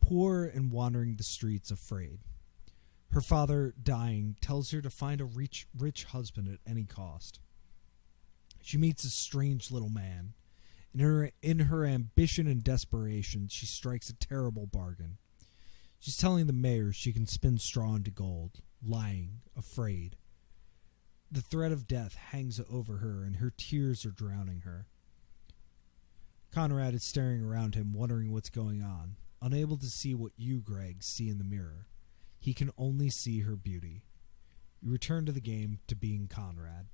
poor and wandering the streets afraid. Her father, dying, tells her to find a rich husband at any cost. She meets a strange little man. In her ambition and desperation, she strikes a terrible bargain. She's telling the mayor she can spin straw into gold, lying, afraid. The threat of death hangs over her, and her tears are drowning her. Conrad is staring around him, wondering what's going on, unable to see what you, Greg, see in the mirror. He can only see her beauty. You return to the game to being Conrad.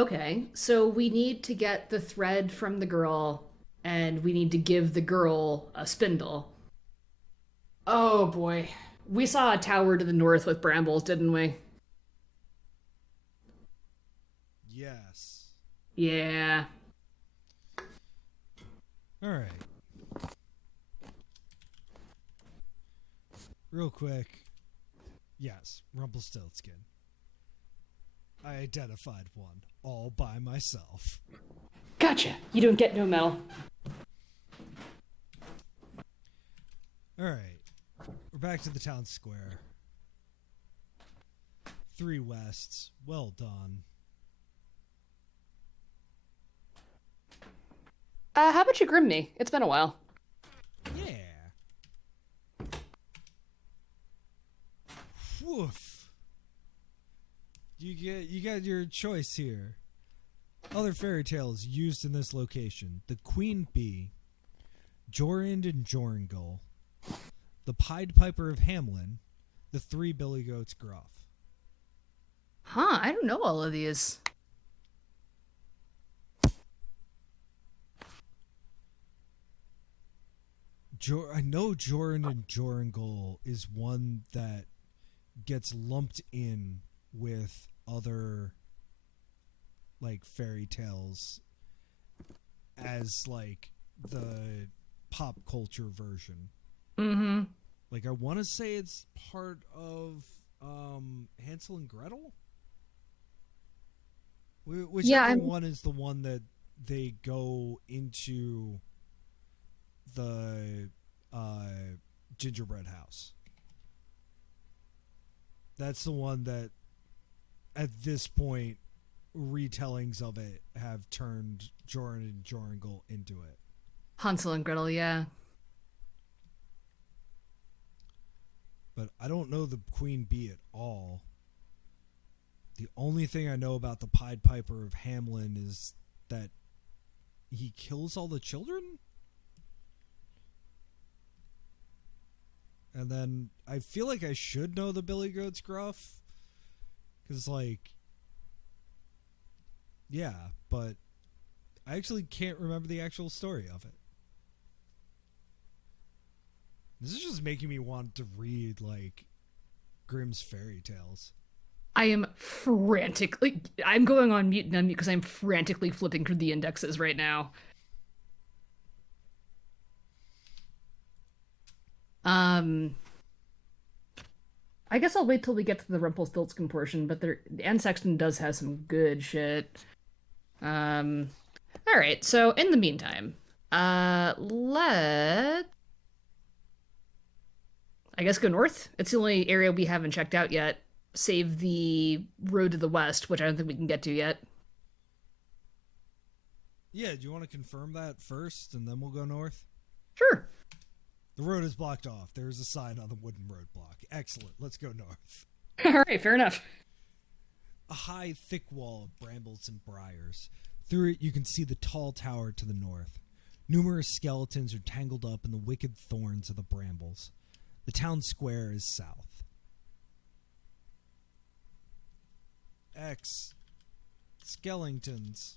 Okay, so we need to get the thread from the girl, and we need to give the girl a spindle. Oh boy. We saw a tower to the north with brambles, didn't we? Yes. Yeah. All right. Real quick. Yes, Rumpelstiltskin. I identified one all by myself. Gotcha. You don't get no medal. All right. We're back to the town square. 3 Wests. Well done. How about you grim me? It's been a while. Yeah. Woof. You got your choice here. Other fairy tales used in this location: the Queen Bee, Jorund and Jorungal, the Pied Piper of Hamelin, the 3 Billy Goats Gruff. Huh, I don't know all of these. I know Jorund and Jorungal is one that gets lumped in with other like fairy tales as like the pop culture version. Mm-hmm. Like I want to say it's part of Hansel and Gretel. Whichever one is the one that they go into the gingerbread house. That's the one that at this point retellings of it have turned Jorund and Jorungal into it. Hansel and Gretel, yeah. But I don't know the Queen Bee at all. The only thing I know about the Pied Piper of Hamelin is that he kills all the children? And then I feel like I should know the Billy Goats Gruff. Because, like, yeah, but I actually can't remember the actual story of it. This is just making me want to read, like, Grimm's fairy tales. I'm going on mute and unmute because I'm frantically flipping through the indexes right now. I guess I'll wait till we get to the Rumpelstiltskin portion, but Anne Sexton does have some good shit. All right. So in the meantime, let I guess go north. It's the only area we haven't checked out yet, save the road to the west, which I don't think we can get to yet. Yeah, do you want to confirm that first, and then we'll go north? Sure. The road is blocked off. There is a sign on the wooden roadblock. Excellent. Let's go north. All right, fair enough. A high, thick wall of brambles and briars. Through it, you can see the tall tower to the north. Numerous skeletons are tangled up in the wicked thorns of the brambles. The town square is south. X. Skeletons.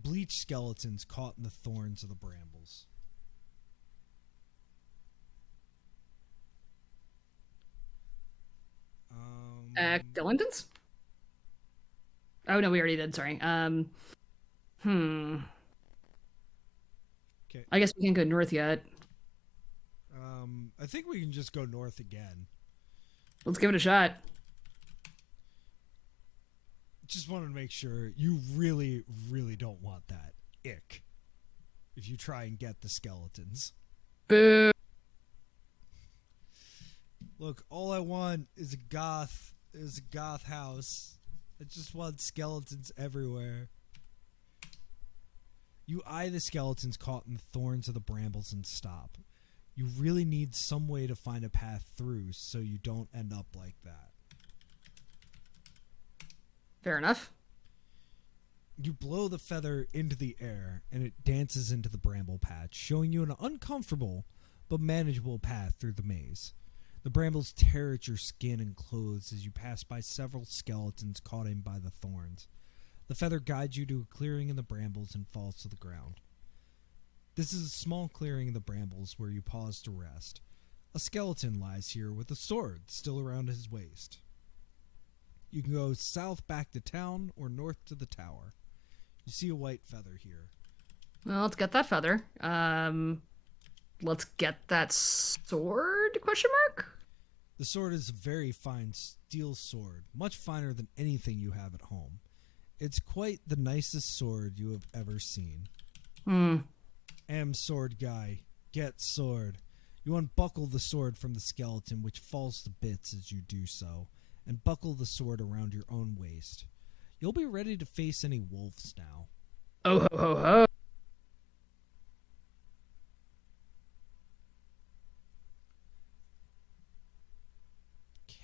Bleached skeletons caught in the thorns of the brambles. Dillingtons? Oh no, we already did. Sorry. Okay. I guess we can't go north yet. I think we can just go north again. Let's give it a shot. Just wanted to make sure you really, really don't want that ick if you try and get the skeletons. Boo. Look, all I want is a goth house. I just want skeletons everywhere. You eye the skeletons caught in the thorns of the brambles and stop. You really need some way to find a path through so you don't end up like that. Fair enough. You blow the feather into the air, and it dances into the bramble patch, showing you an uncomfortable but manageable path through the maze. The brambles tear at your skin and clothes as you pass by several skeletons caught in by the thorns. The feather guides you to a clearing in the brambles and falls to the ground. This is a small clearing in the brambles where you pause to rest. A skeleton lies here with a sword still around his waist. You can go south back to town or north to the tower. You see a white feather here. Well, let's get that feather. Let's get that sword? Question mark? The sword is a very fine steel sword, much finer than anything you have at home. It's quite the nicest sword you have ever seen. Am sword guy. Get sword. You unbuckle the sword from the skeleton, which falls to bits as you do so, and buckle the sword around your own waist. You'll be ready to face any wolves now. Oh ho ho ho.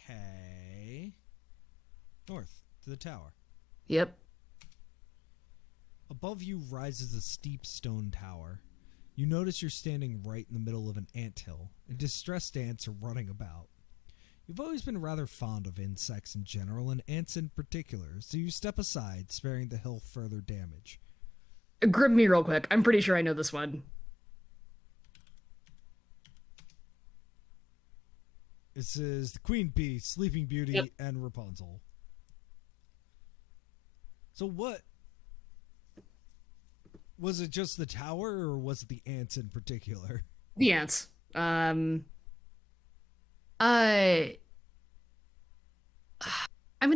Okay. North to the tower. Yep. Above you rises a steep stone tower. You notice you're standing right in the middle of an anthill, and distressed ants are running about. You've always been rather fond of insects in general, and ants in particular, so you step aside, sparing the hill further damage. Grip me real quick. I'm pretty sure I know this one. This is the Queen Bee, Sleeping Beauty, Yep. and Rapunzel. So what? Was it just the tower, or was it the ants in particular? The ants. I'm gonna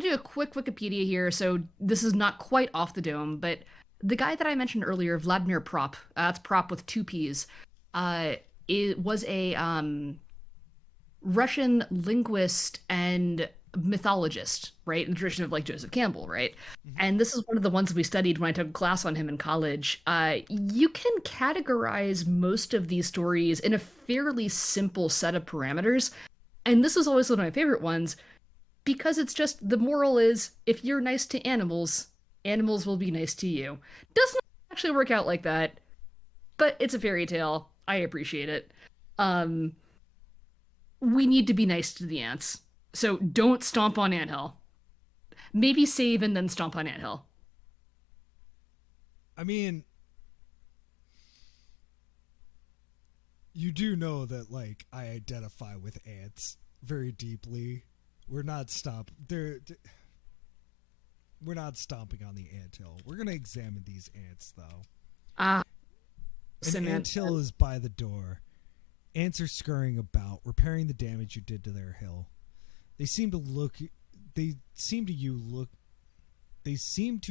do a quick Wikipedia here. So this is not quite off the dome, but the guy that I mentioned earlier, Vladimir Prop, that's Prop with two P's. It was a Russian linguist and mythologist, right? In the tradition of like Joseph Campbell, right? And this is one of the ones we studied when I took a class on him in college. You can categorize most of these stories in a fairly simple set of parameters. And this is always one of my favorite ones because it's just the moral is if you're nice to animals, animals will be nice to you. Doesn't actually work out like that, but it's a fairy tale. I appreciate it. We need to be nice to the ants. So don't stomp on anthill. Maybe save and then stomp on anthill. I mean, you do know that, like, I identify with ants very deeply. We're not we're not stomping on the anthill. We're gonna examine these ants, though. An anthill is by the door. Ants are scurrying about, repairing the damage you did to their hill. They seem to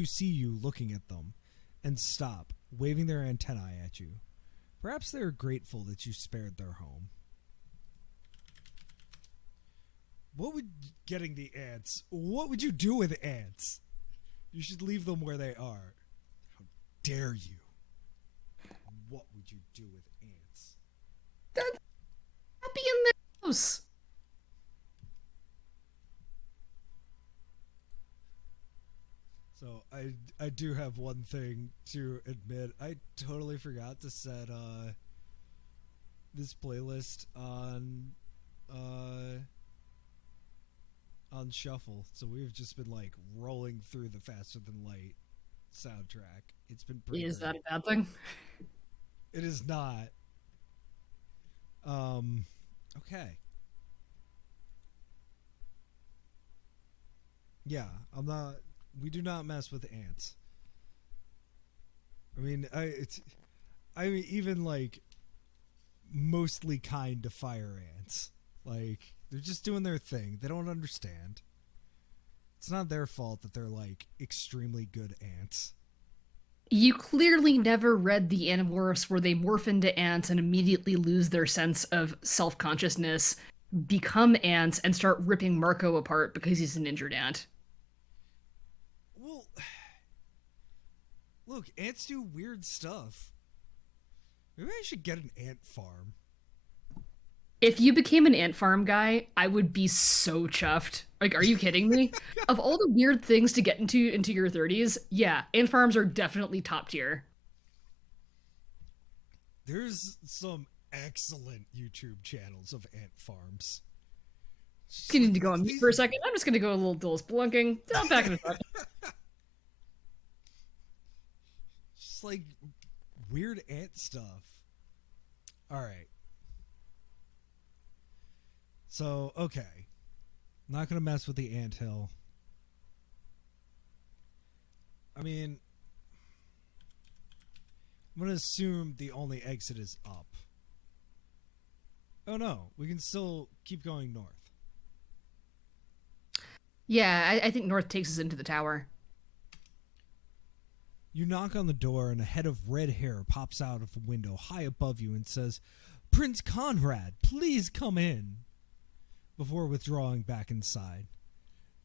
see you looking at them and stop, waving their antennae at you. Perhaps they are grateful that you spared their home. What would you do with ants? You should leave them where they are. How dare you? What would you do with ants? They're happy in their house. So I do have one thing to admit. I totally forgot to set this playlist on shuffle. So we've just been like rolling through the Faster Than Light soundtrack. It's been pretty Is great. that a bad thing? It is not. Okay. Yeah, we do not mess with ants. I mean, I mean, even like mostly kind to fire ants. Like, they're just doing their thing. They don't understand. It's not their fault that they're like extremely good ants. You clearly never read the Animorphs where they morph into ants and immediately lose their sense of self-consciousness, become ants, and start ripping Marco apart because he's an injured ant. Well, look, ants do weird stuff. Maybe I should get an ant farm. If you became an ant farm guy, I would be so chuffed. Like, are you kidding me? Of all the weird things to get into your 30s, yeah, ant farms are definitely top tier. There's some excellent YouTube channels of ant farms. Just You like need to go on mute these, for a second. I'm just gonna go a little spelunking. I'll back in a second. just like weird ant stuff. All right. So, okay. Not going to mess with the anthill. I mean, I'm going to assume the only exit is up. Oh no, we can still keep going north. Yeah, I think North takes us into the tower. You knock on the door, and a head of red hair pops out of a window high above you and says, "Prince Conrad, please come in," before withdrawing back inside.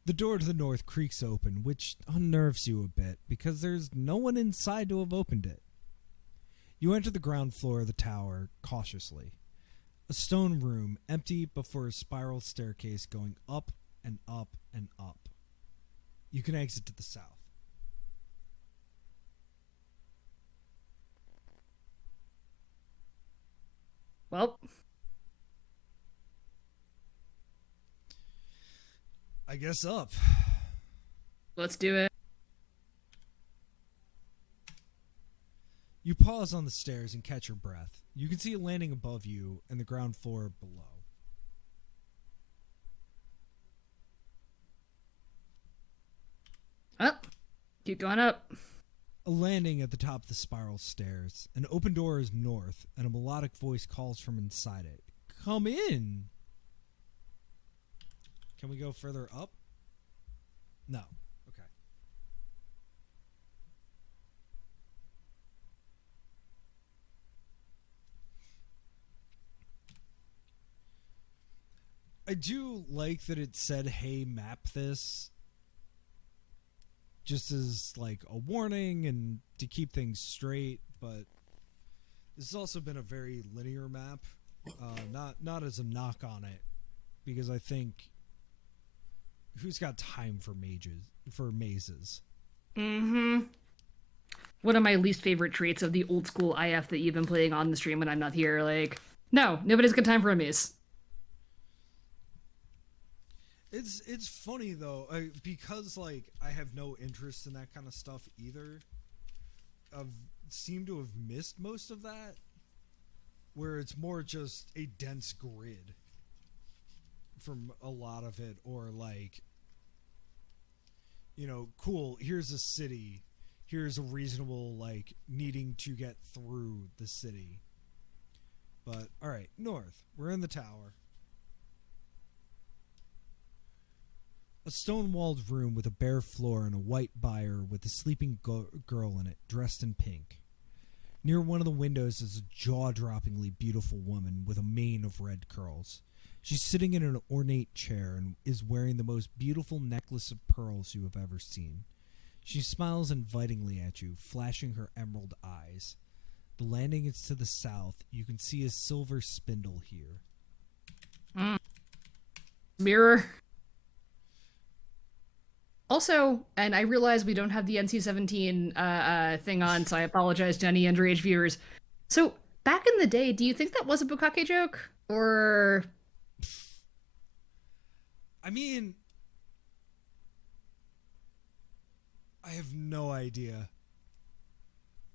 The door to the north creaks open, which unnerves you a bit because there's no one inside to have opened it. You enter the ground floor of the tower cautiously. A stone room, empty before a spiral staircase going up and up and up. You can exit to the south. Well, I guess up. let's do it. You pause on the stairs and catch your breath. You can see a landing above you and the ground floor below. Up. Keep going up. A landing at the top of the spiral stairs. An open door is north, and a melodic voice calls from inside it. "Come in!" Can we go further up? No. Okay. I do like that it said, "Hey, map this," just as like a warning and to keep things straight, but this has also been a very linear map, not as a knock on it, because I think who's got time for mazes? Mm-hmm. One of my least favorite traits of the old school IF that you've been playing on the stream when I'm not here. Like, no, nobody's got time for a maze. It's funny though, because like I have no interest in that kind of stuff either. I've seemed to have missed most of that, where it's more just a dense grid from a lot of it, or like, cool, here's a city, here's a reasonable like needing to get through the city. But all right, north, we're in the tower. A stone-walled room with a bare floor and a white bier with a sleeping girl in it, dressed in pink. Near one of the windows is a jaw-droppingly beautiful woman with a mane of red curls. She's sitting in an ornate chair and is wearing the most beautiful necklace of pearls you have ever seen. She smiles invitingly at you, flashing her emerald eyes. The landing is to the south. You can see a silver spindle here. Mirror. Also, and I realize we don't have the NC-17 thing on, so I apologize to any underage viewers. So, back in the day, do you think that was a bukkake joke? Or... I mean, I have no idea.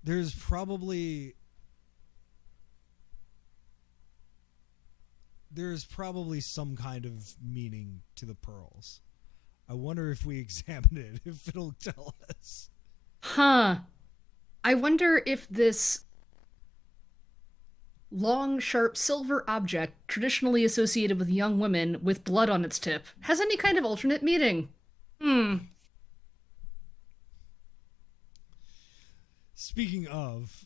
There's probably some kind of meaning to the pearls. I wonder if we examine it, if it'll tell us. Huh. I wonder if this long, sharp silver object, traditionally associated with young women with blood on its tip, has any kind of alternate meaning. Speaking of,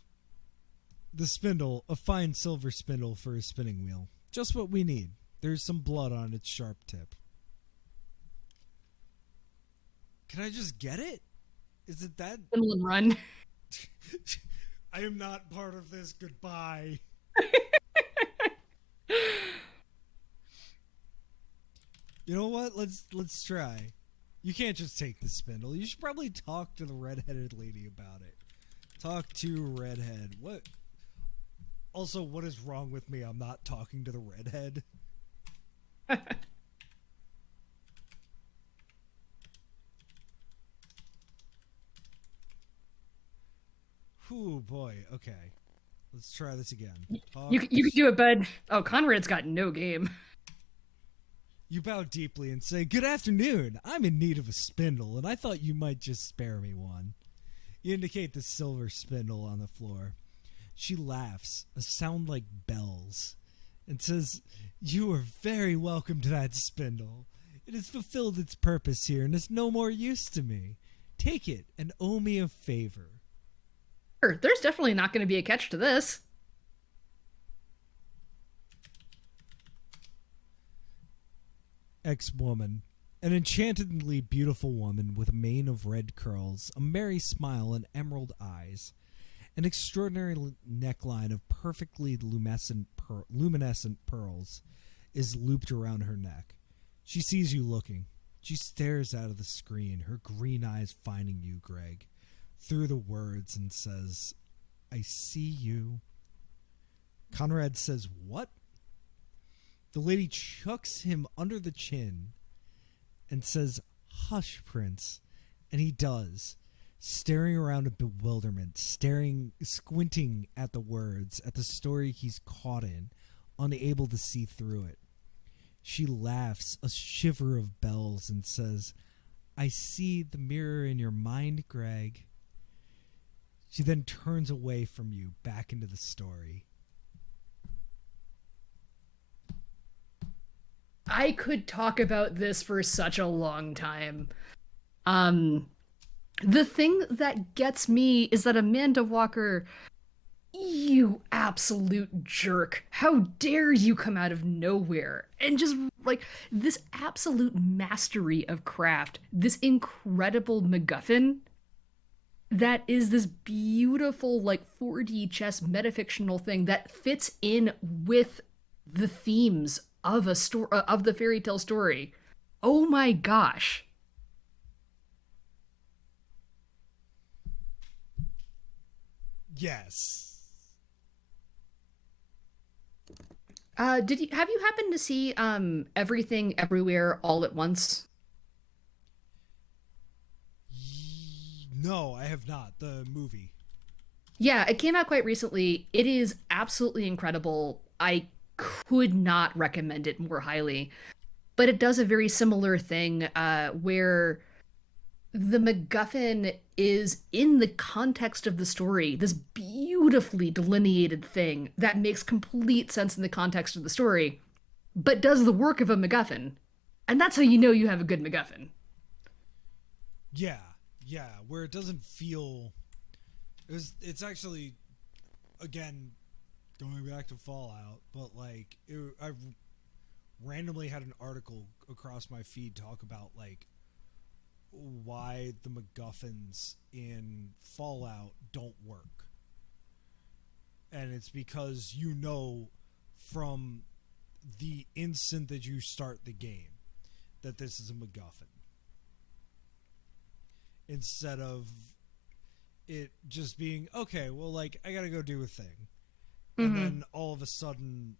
the spindle, a fine silver spindle for a spinning wheel. Just what we need. There's some blood on its sharp tip. Can I just get it? Is it that? Spindle and run. I am not part of this. Goodbye. You know what? Let's try. You can't just take the spindle. You should probably talk to the redheaded lady about it. Talk to redhead. What? Also, what is wrong with me? I'm not talking to the redhead. boy. Okay. Let's try this again. Talk. You can do it, bud. Oh, Conrad's got no game. You bow deeply and say, "Good afternoon. I'm in need of a spindle, and I thought you might just spare me one." You indicate the silver spindle on the floor. She laughs, a sound like bells, and says, "You are very welcome to that spindle. It has fulfilled its purpose here and is no more use to me. Take it and owe me a favor." Sure, there's definitely not going to be a catch to this. Ex-woman. An enchantedly beautiful woman with a mane of red curls, a merry smile, and emerald eyes. An extraordinary neckline of perfectly luminescent pearls is looped around her neck. She sees you looking. She stares out of the screen, her green eyes finding you, Greg, through the words, and says, "I see you." Conrad says, "What?" The lady chucks him under the chin and says, "Hush, Prince." And he does, staring around in bewilderment, squinting at the words, at the story he's caught in, unable to see through it. She laughs, a shiver of bells, and says, "I see the mirror in your mind, Greg." She then turns away from you, back into the story. I could talk about this for such a long time. The thing that gets me is that Amanda Walker, you absolute jerk. How dare you come out of nowhere and just like this absolute mastery of craft, this incredible MacGuffin that is this beautiful like 4D chess metafictional thing that fits in with the themes of a story of the fairy tale story. Oh my gosh. Yes. Did you have you happened to see Everything Everywhere All at Once? No, I have not. The movie. Yeah, it came out quite recently. It is absolutely incredible. I could not recommend it more highly. But it does a very similar thing where the MacGuffin is in the context of the story, this beautifully delineated thing that makes complete sense in the context of the story, but does the work of a MacGuffin. And that's how you know you have a good MacGuffin. Yeah, yeah, where it doesn't feel. It's actually, again, going back to Fallout, but like I randomly had an article across my feed talk about like why the MacGuffins in Fallout don't work. And it's because you know from the instant that you start the game that this is a MacGuffin. Instead of it just being, okay, well, like, I gotta go do a thing. And then all of a sudden,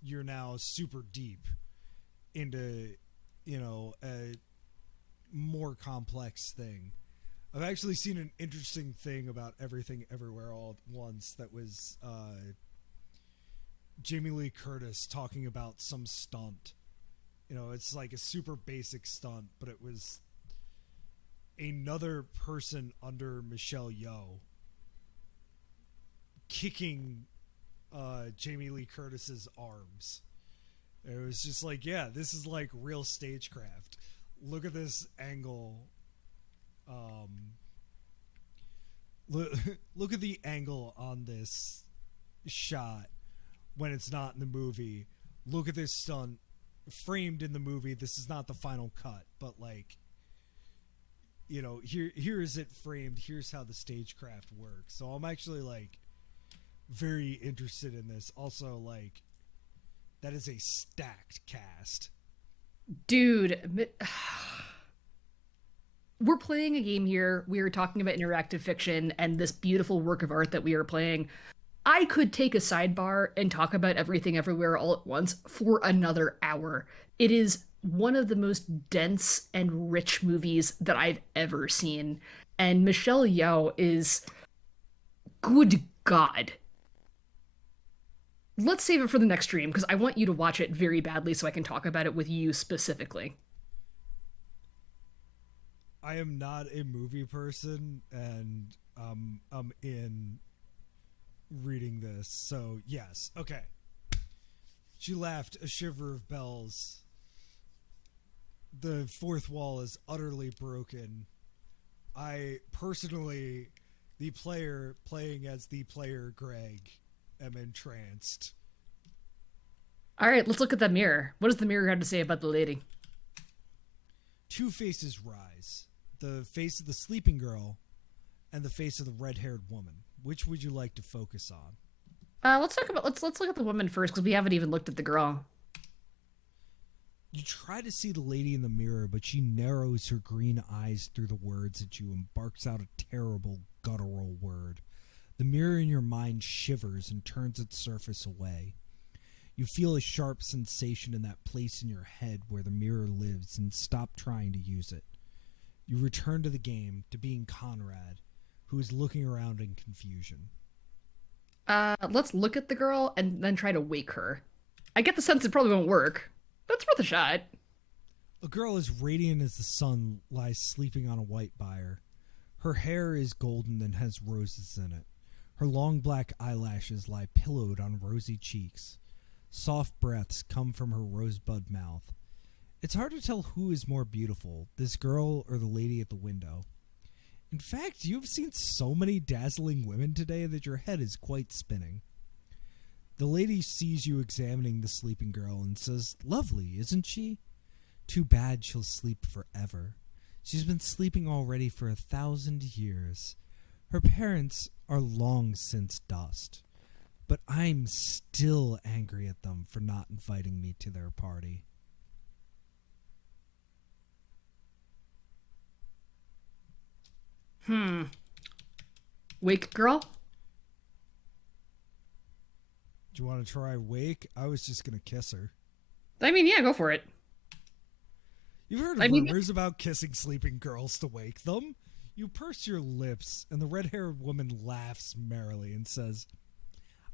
you're now super deep into, a more complex thing. I've actually seen an interesting thing about Everything Everywhere All at Once that was Jamie Lee Curtis talking about some stunt. It's like a super basic stunt, but it was another person under Michelle Yeoh kicking Jamie Lee Curtis's arms. It was just like, yeah, this is like real stagecraft. Look at this angle. Look at the angle on this shot when it's not in the movie. Look at this stunt framed in the movie. This is not the final cut, but like, here is it framed. Here's how the stagecraft works. So I'm actually like very interested in this. Also, like, that is a stacked cast. Dude, we're playing a game here. We are talking about interactive fiction and this beautiful work of art that we are playing. I could take a sidebar and talk about Everything Everywhere All at Once for another hour. It is one of the most dense and rich movies that I've ever seen. And Michelle Yeoh is Good God. Let's save it for the next stream because I want you to watch it very badly so I can talk about it with you specifically. I am not a movie person, and I'm in reading this. So yes, okay. She laughed, a shiver of bells. The fourth wall is utterly broken. I personally, the player playing as the player Greg, am entranced. All right, let's look at that mirror. What does the mirror have to say about the lady? Two faces rise: the face of the sleeping girl and the face of the red-haired woman. Which would you like to focus on? Let's look at the woman first because we haven't even looked at the girl. You try to see the lady in the mirror, but she narrows her green eyes through the words at you and barks out a terrible, guttural word. The mirror in your mind shivers and turns its surface away. You feel a sharp sensation in that place in your head where the mirror lives and stop trying to use it. You return to the game, to being Conrad, who is looking around in confusion. Let's look at the girl and then try to wake her. I get the sense it probably won't work, but it's worth a shot. A girl as radiant as the sun lies sleeping on a white bier. Her hair is golden and has roses in it. Her long black eyelashes lie pillowed on rosy cheeks. Soft breaths come from her rosebud mouth. It's hard to tell who is more beautiful, this girl or the lady at the window. In fact, you've seen so many dazzling women today that your head is quite spinning. The lady sees you examining the sleeping girl and says, "Lovely, isn't she? Too bad she'll sleep forever. She's been sleeping already for 1,000 years. Her parents are long since dust. But I'm still angry at them for not inviting me to their party." Wake girl? Do you want to try wake? I was just going to kiss her. I mean, yeah, go for it. You've heard of rumors about kissing sleeping girls to wake them? You purse your lips, and the red-haired woman laughs merrily and says,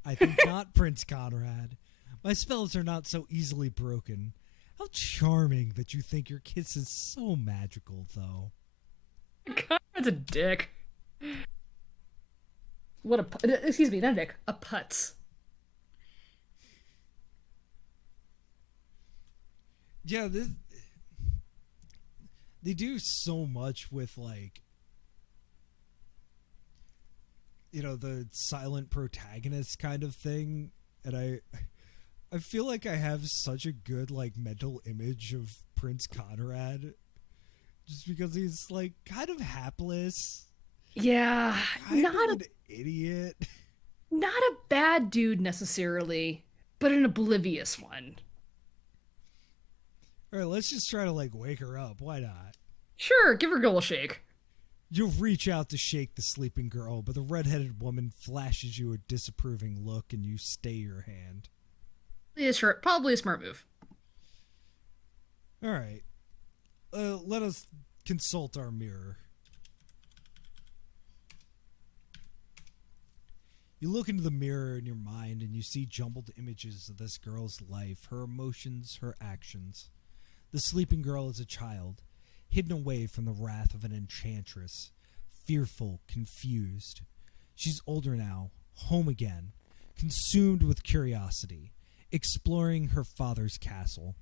"I think not, Prince Conrad. My spells are not so easily broken. How charming that you think your kiss is so magical, though." Conrad's a dick. Excuse me, not a dick. A putz. Yeah, they do so much with, like, you know, the silent protagonist kind of thing, and I feel like I have such a good, like, mental image of Prince Conrad, just because he's, like, kind of hapless. Yeah, Not an idiot. Not a bad dude necessarily, but an oblivious one. All right, let's just try to, like, wake her up. Why not? Sure, give her a little shake. You reach out to shake the sleeping girl, but the red-headed woman flashes you a disapproving look and you stay your hand. Yeah, sure, probably a smart move. All right. Let us consult our mirror. You look into the mirror in your mind and you see jumbled images of this girl's life, her emotions, her actions. The sleeping girl is a child, hidden away from the wrath of an enchantress, fearful, confused. She's older now, home again, consumed with curiosity, exploring her father's castle.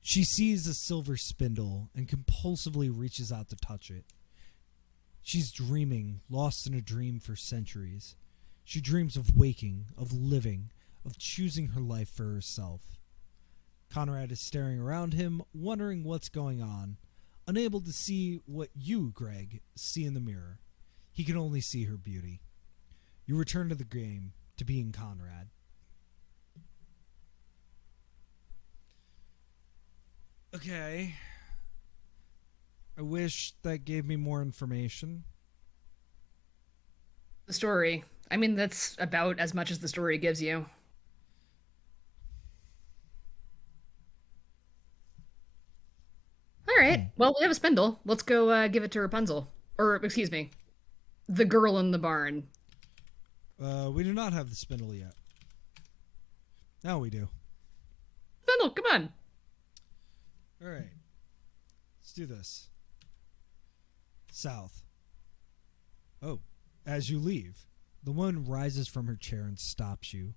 She sees a silver spindle and compulsively reaches out to touch it. She's dreaming, lost in a dream for centuries. She dreams of waking, of living, of choosing her life for herself. Conrad is staring around him, wondering what's going on, unable to see what you, Greg, see in the mirror. He can only see her beauty. You return to the game, to being Conrad. Okay. I wish that gave me more information. The story. I mean, that's about as much as the story gives you. All right. Well, we have a spindle. Let's go give it to Rapunzel. Or, excuse me, The girl in the barn. We do not have the spindle yet. Now we do. Spindle, come on. All right. Let's do this. South. Oh, as you leave, the woman rises from her chair and stops you.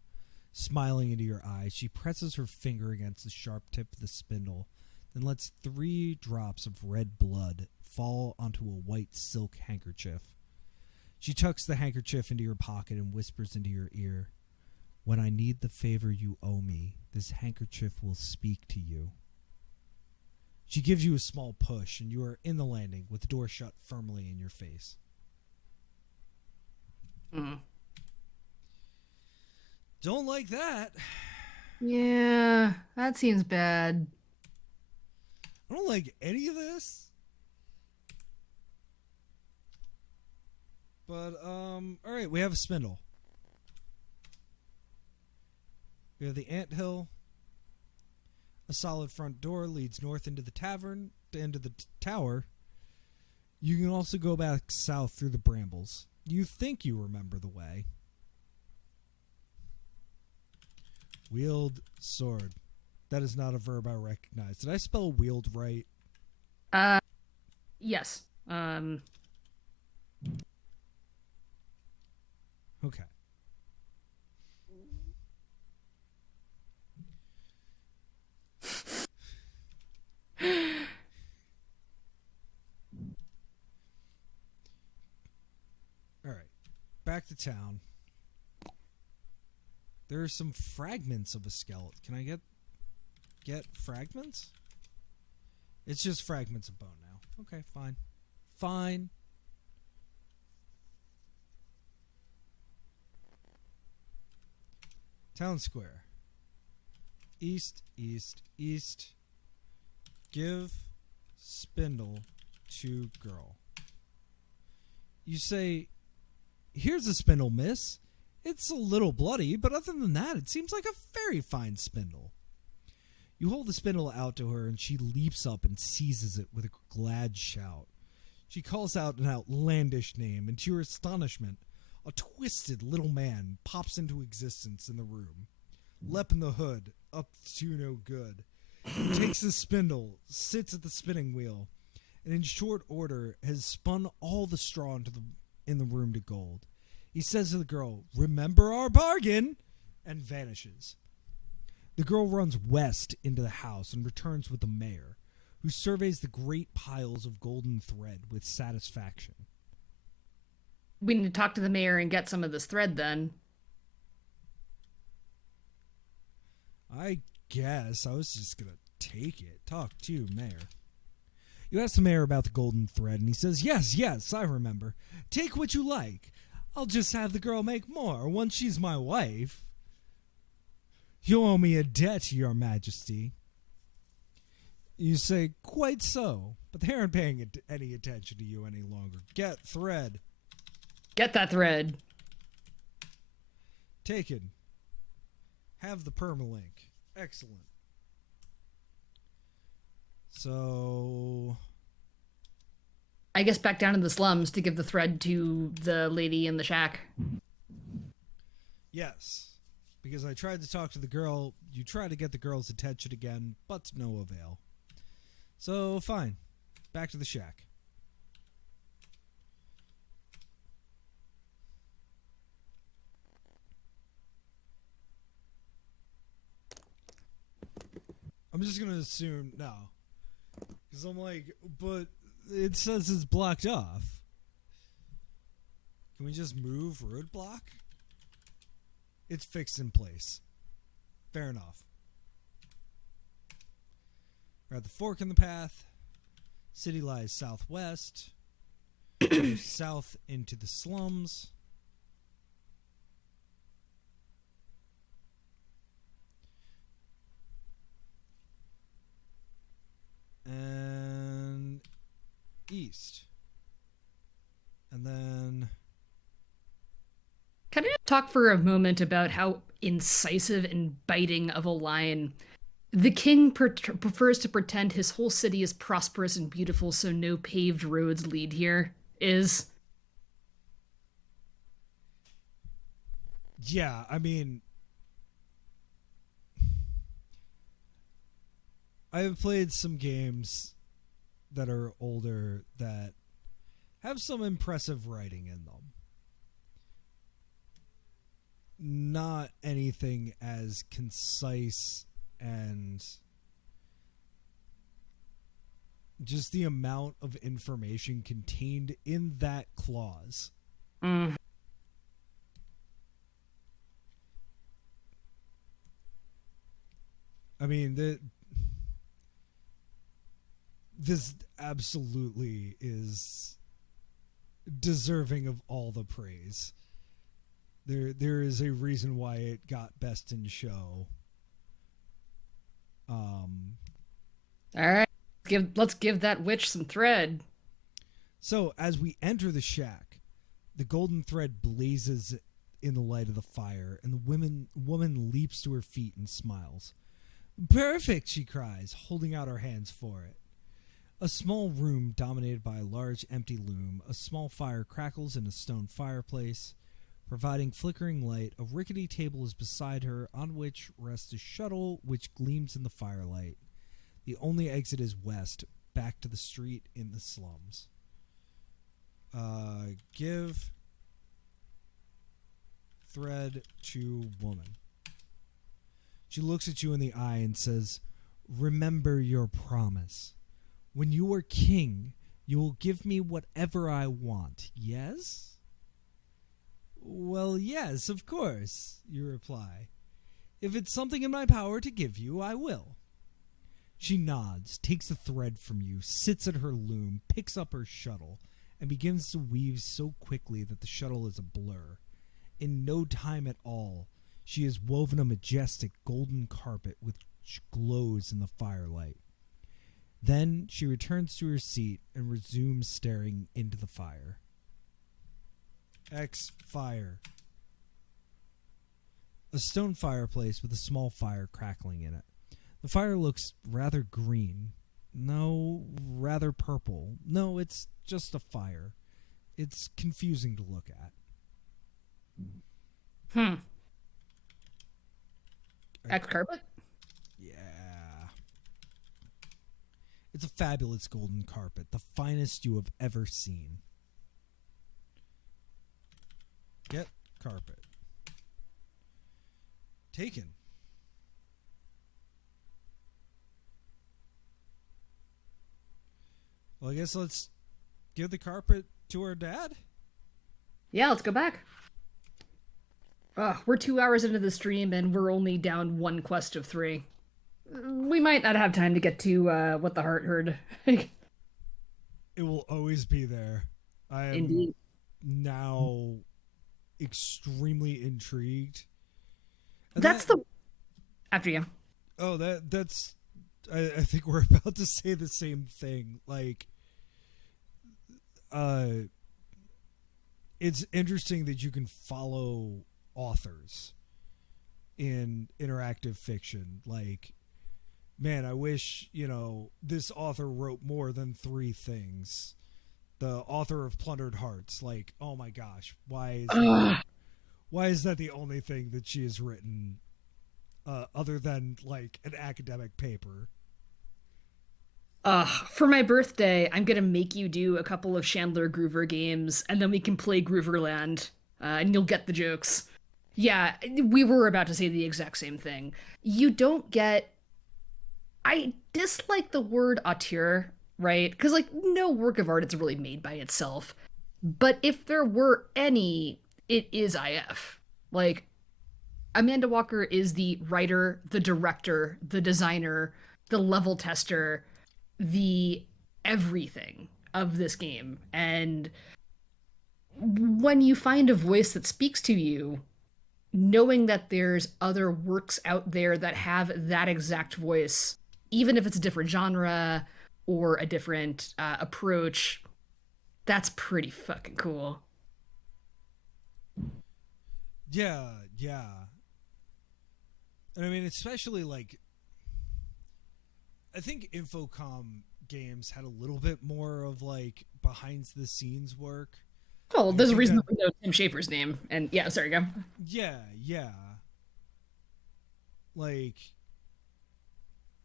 Smiling into your eyes, she presses her finger against the sharp tip of the spindle, then lets 3 drops of red blood fall onto a white silk handkerchief. She tucks the handkerchief into your pocket and whispers into your ear, "When I need the favor you owe me, this handkerchief will speak to you." She gives you a small push, and you are in the landing with the door shut firmly in your face. Mm. Don't like that. Yeah, that seems bad. I don't like any of this. But, alright, we have a spindle. We have the anthill. A solid front door leads north into the tavern, into the tower. You can also go back south through the brambles. You think you remember the way. Wield sword. That is not a verb I recognize. Did I spell wield right? Yes. Okay. All right. Back to town. There are some fragments of a skeleton. Can I get fragments? It's just fragments of bone now. Okay, fine. Fine. Town square. East, east, east. Give spindle to girl. You say, "Here's a spindle, miss. It's a little bloody, but other than that, it seems like a very fine spindle." You hold the spindle out to her, and she leaps up and seizes it with a glad shout. She calls out an outlandish name, and to your astonishment, a twisted little man pops into existence in the room. Lep in the hood, up to no good. He takes the spindle, sits at the spinning wheel, and in short order has spun all the straw in the room to gold. He says to the girl, "Remember our bargain," and vanishes. The girl runs west into the house and returns with the mayor, who surveys the great piles of golden thread with satisfaction. We need to talk to the mayor and get some of this thread then. I guess I was just going to take it. Talk to mayor. You ask the mayor about the golden thread, and he says, yes, I remember. Take what you like. I'll just have the girl make more once she's my wife. You owe me a debt, your majesty. You say, quite so, but they aren't paying any attention to you any longer. Get thread. Get that thread. Taken. Have the permalink. Excellent. So, I guess back down to the slums to give the thread to the lady in the shack. yes. Because I tried to talk to the girl. You try to get the girl's attention again, but to no avail. So, fine. Back to the shack. I'm just going to assume no. Because I'm like, but it says it's blocked off. Can we just move roadblock? It's fixed in place. Fair enough. We're at the fork in the path. City lies southwest. Go south into the slums. And east. And then Can I talk for a moment about how incisive and biting of a line the king prefers to pretend his whole city is prosperous and beautiful so no paved roads lead here is? Yeah, I mean, I have played some games that are older that have some impressive writing in them. Not anything as concise and just the amount of information contained in that clause. Mm. I mean, this absolutely is deserving of all the praise. There is a reason why it got Best in Show. All right, let's give that witch some thread. So as we enter the shack, the golden thread blazes in the light of the fire, and the woman leaps to her feet and smiles. "Perfect," she cries, holding out her hands for it. A small room dominated by a large empty loom. A small fire crackles in a stone fireplace, providing flickering light. A rickety table is beside her, on which rests a shuttle which gleams in the firelight. The only exit is west, back to the street in the slums. Give thread to woman. She looks at you in the eye and says, "Remember your promise. When you are king, you will give me whatever I want, yes?" "Well, yes, of course," you reply. "If it's something in my power to give you, I will." She nods, takes the thread from you, sits at her loom, picks up her shuttle, and begins to weave so quickly that the shuttle is a blur. In no time at all, she has woven a majestic golden carpet which glows in the firelight. Then she returns to her seat and resumes staring into the fire. X fire. A stone fireplace with a small fire crackling in it. The fire looks rather green. No, rather purple. No, it's just a fire. It's confusing to look at. X carpet? Yeah. It's a fabulous golden carpet, the finest you have ever seen. Get carpet. Taken. Well, I guess let's give the carpet to our dad. Yeah, let's go back. We're 2 hours into the stream and we're only down one quest of 3. We might not have time to get to what the heart heard. It will always be there. I am Indeed. now extremely intrigued. And That's the after you. Oh, that's. I think we're about to say the same thing. Like, it's interesting that you can follow authors in interactive fiction. Like, man, I wish, this author wrote more than 3 things. The author of Plundered Hearts. Like, oh my gosh, why is that the only thing that she has written other than like an academic paper? For my birthday, I'm gonna make you do a couple of Chandler Groover games, and then we can play Grooverland, and you'll get the jokes. Yeah, we were about to say the exact same thing. You don't get. I dislike the word auteur, right? Because, like, no work of art is really made by itself. But if there were any, it is IF. Like, Amanda Walker is the writer, the director, the designer, the level tester, the everything of this game. And when you find a voice that speaks to you, knowing that there's other works out there that have that exact voice, even if it's a different genre or a different approach, that's pretty fucking cool. Yeah. And I mean, especially like, I think Infocom games had a little bit more of like behind the scenes work. Oh, Like I there's a think reason that that we know Tim Schafer's name. And yeah, sorry, go. yeah. Like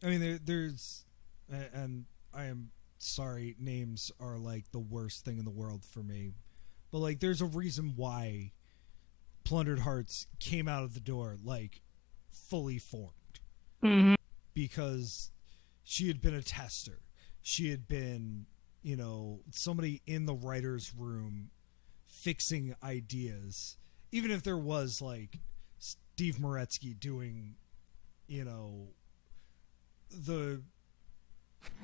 I mean there's and I am sorry, names are like the worst thing in the world for me. But like there's a reason why Plundered Hearts came out of the door like fully formed, Hmm. because she had been a tester. She had been, somebody in the writer's room fixing ideas. Even if there was like Steve Moretsky doing, you know, the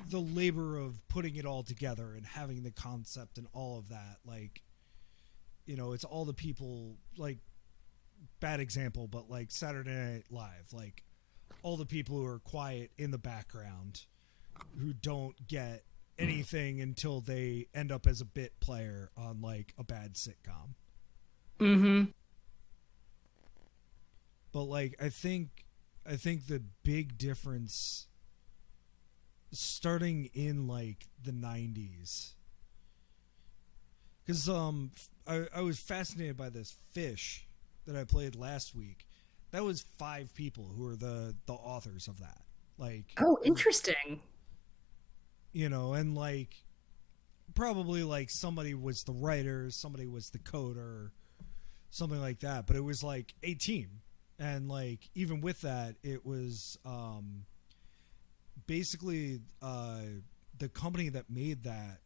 the labor of putting it all together and having the concept and all of that, like, it's all the people, like, bad example, but like Saturday Night Live, like all the people who are quiet in the background who don't get anything until they end up as a bit player on like a bad sitcom. Hmm. But like I think the big difference starting in like the 90s, cuz I was fascinated by this Fish that I played last week. That was 5 people who are the authors of that. Like Oh, interesting. and like probably like somebody was the writer, somebody was the coder, something like that, but it was like a team. And like even with that, it was basically the company that made that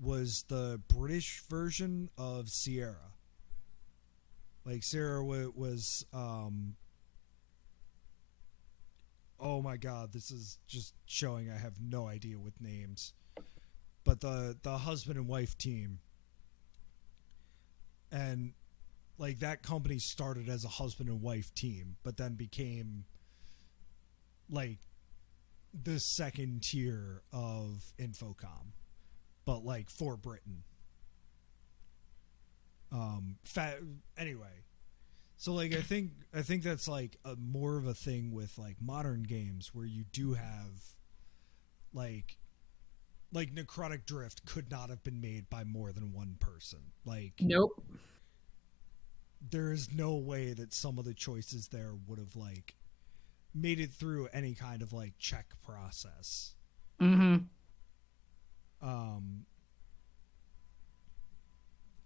was the British version of Sierra. Like Sierra was oh my god, this is just showing I have no idea with names. But the husband and wife team, and like that company started as a husband and wife team, but then became like the second tier of Infocom, but like for Britain. Anyway, so like I think that's like a more of a thing with like modern games where you do have like Necrotic Drift could not have been made by more than one person. Like Nope. there is no way that some of the choices there would have like made it through any kind of like check process. Hmm. Um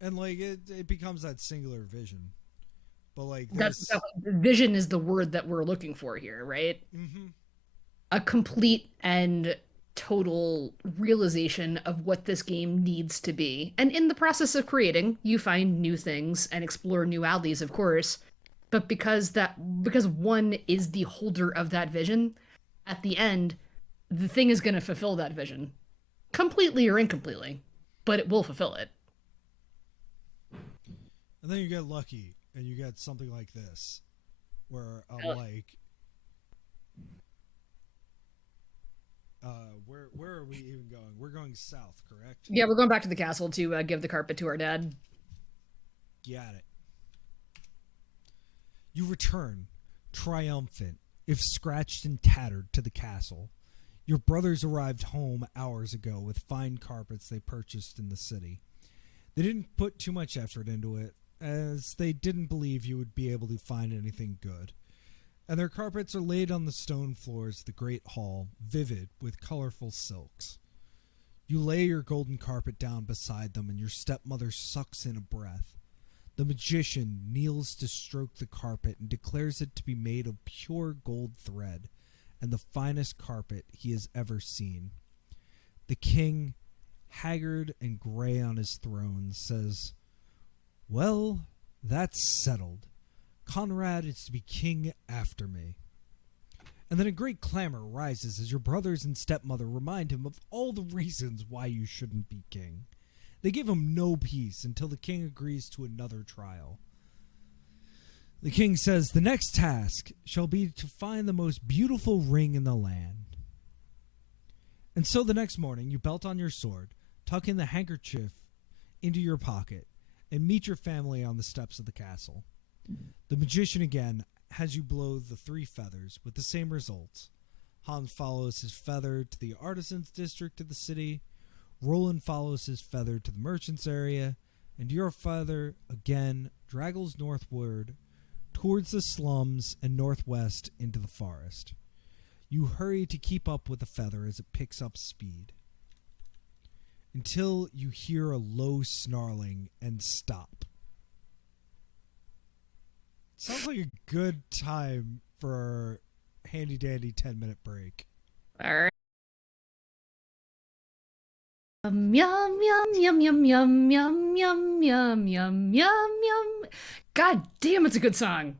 and like it becomes that singular vision. But like this Vision is the word that we're looking for here, right? mhm. A complete and total realization of what this game needs to be. And in the process of creating, you find new things and explore new alleys, of course. But because one is the holder of that vision, at the end, the thing is going to fulfill that vision completely or incompletely, but it will fulfill it. And then you get lucky and you get something like this where I'm Uh, like where are we even going? We're going south, correct? Yeah, we're going back to the castle to give the carpet to our dad. Got it. You return, triumphant, if scratched and tattered, to the castle. Your brothers arrived home hours ago with fine carpets they purchased in the city. They didn't put too much effort into it, as they didn't believe you would be able to find anything good. And their carpets are laid on the stone floors of the great hall, vivid with colorful silks. You lay your golden carpet down beside them, and your stepmother sucks in a breath. The magician kneels to stroke the carpet and declares it to be made of pure gold thread and the finest carpet he has ever seen. The king, haggard and gray on his throne, says, "Well, that's settled. Conrad is to be king after me." And then a great clamor rises as your brothers and stepmother remind him of all the reasons why you shouldn't be king. They give him no peace until the king agrees to another trial. The king says, "The next task shall be to find the most beautiful ring in the land." And so the next morning you belt on your sword, tuck in the handkerchief into your pocket, and meet your family on the steps of the castle. The magician again has you blow the 3 feathers with the same results. Hans follows his feather to the artisans district of the city. Roland follows his feather to the merchants area, and your father again draggles northward towards the slums and northwest into the forest. You hurry to keep up with the feather as it picks up speed, until you hear a low snarling and stop. Sounds like a good time for a handy-dandy 10-minute break. All right. Yum yum yum yum yum yum yum yum yum yum yum. God damn, it's a good song.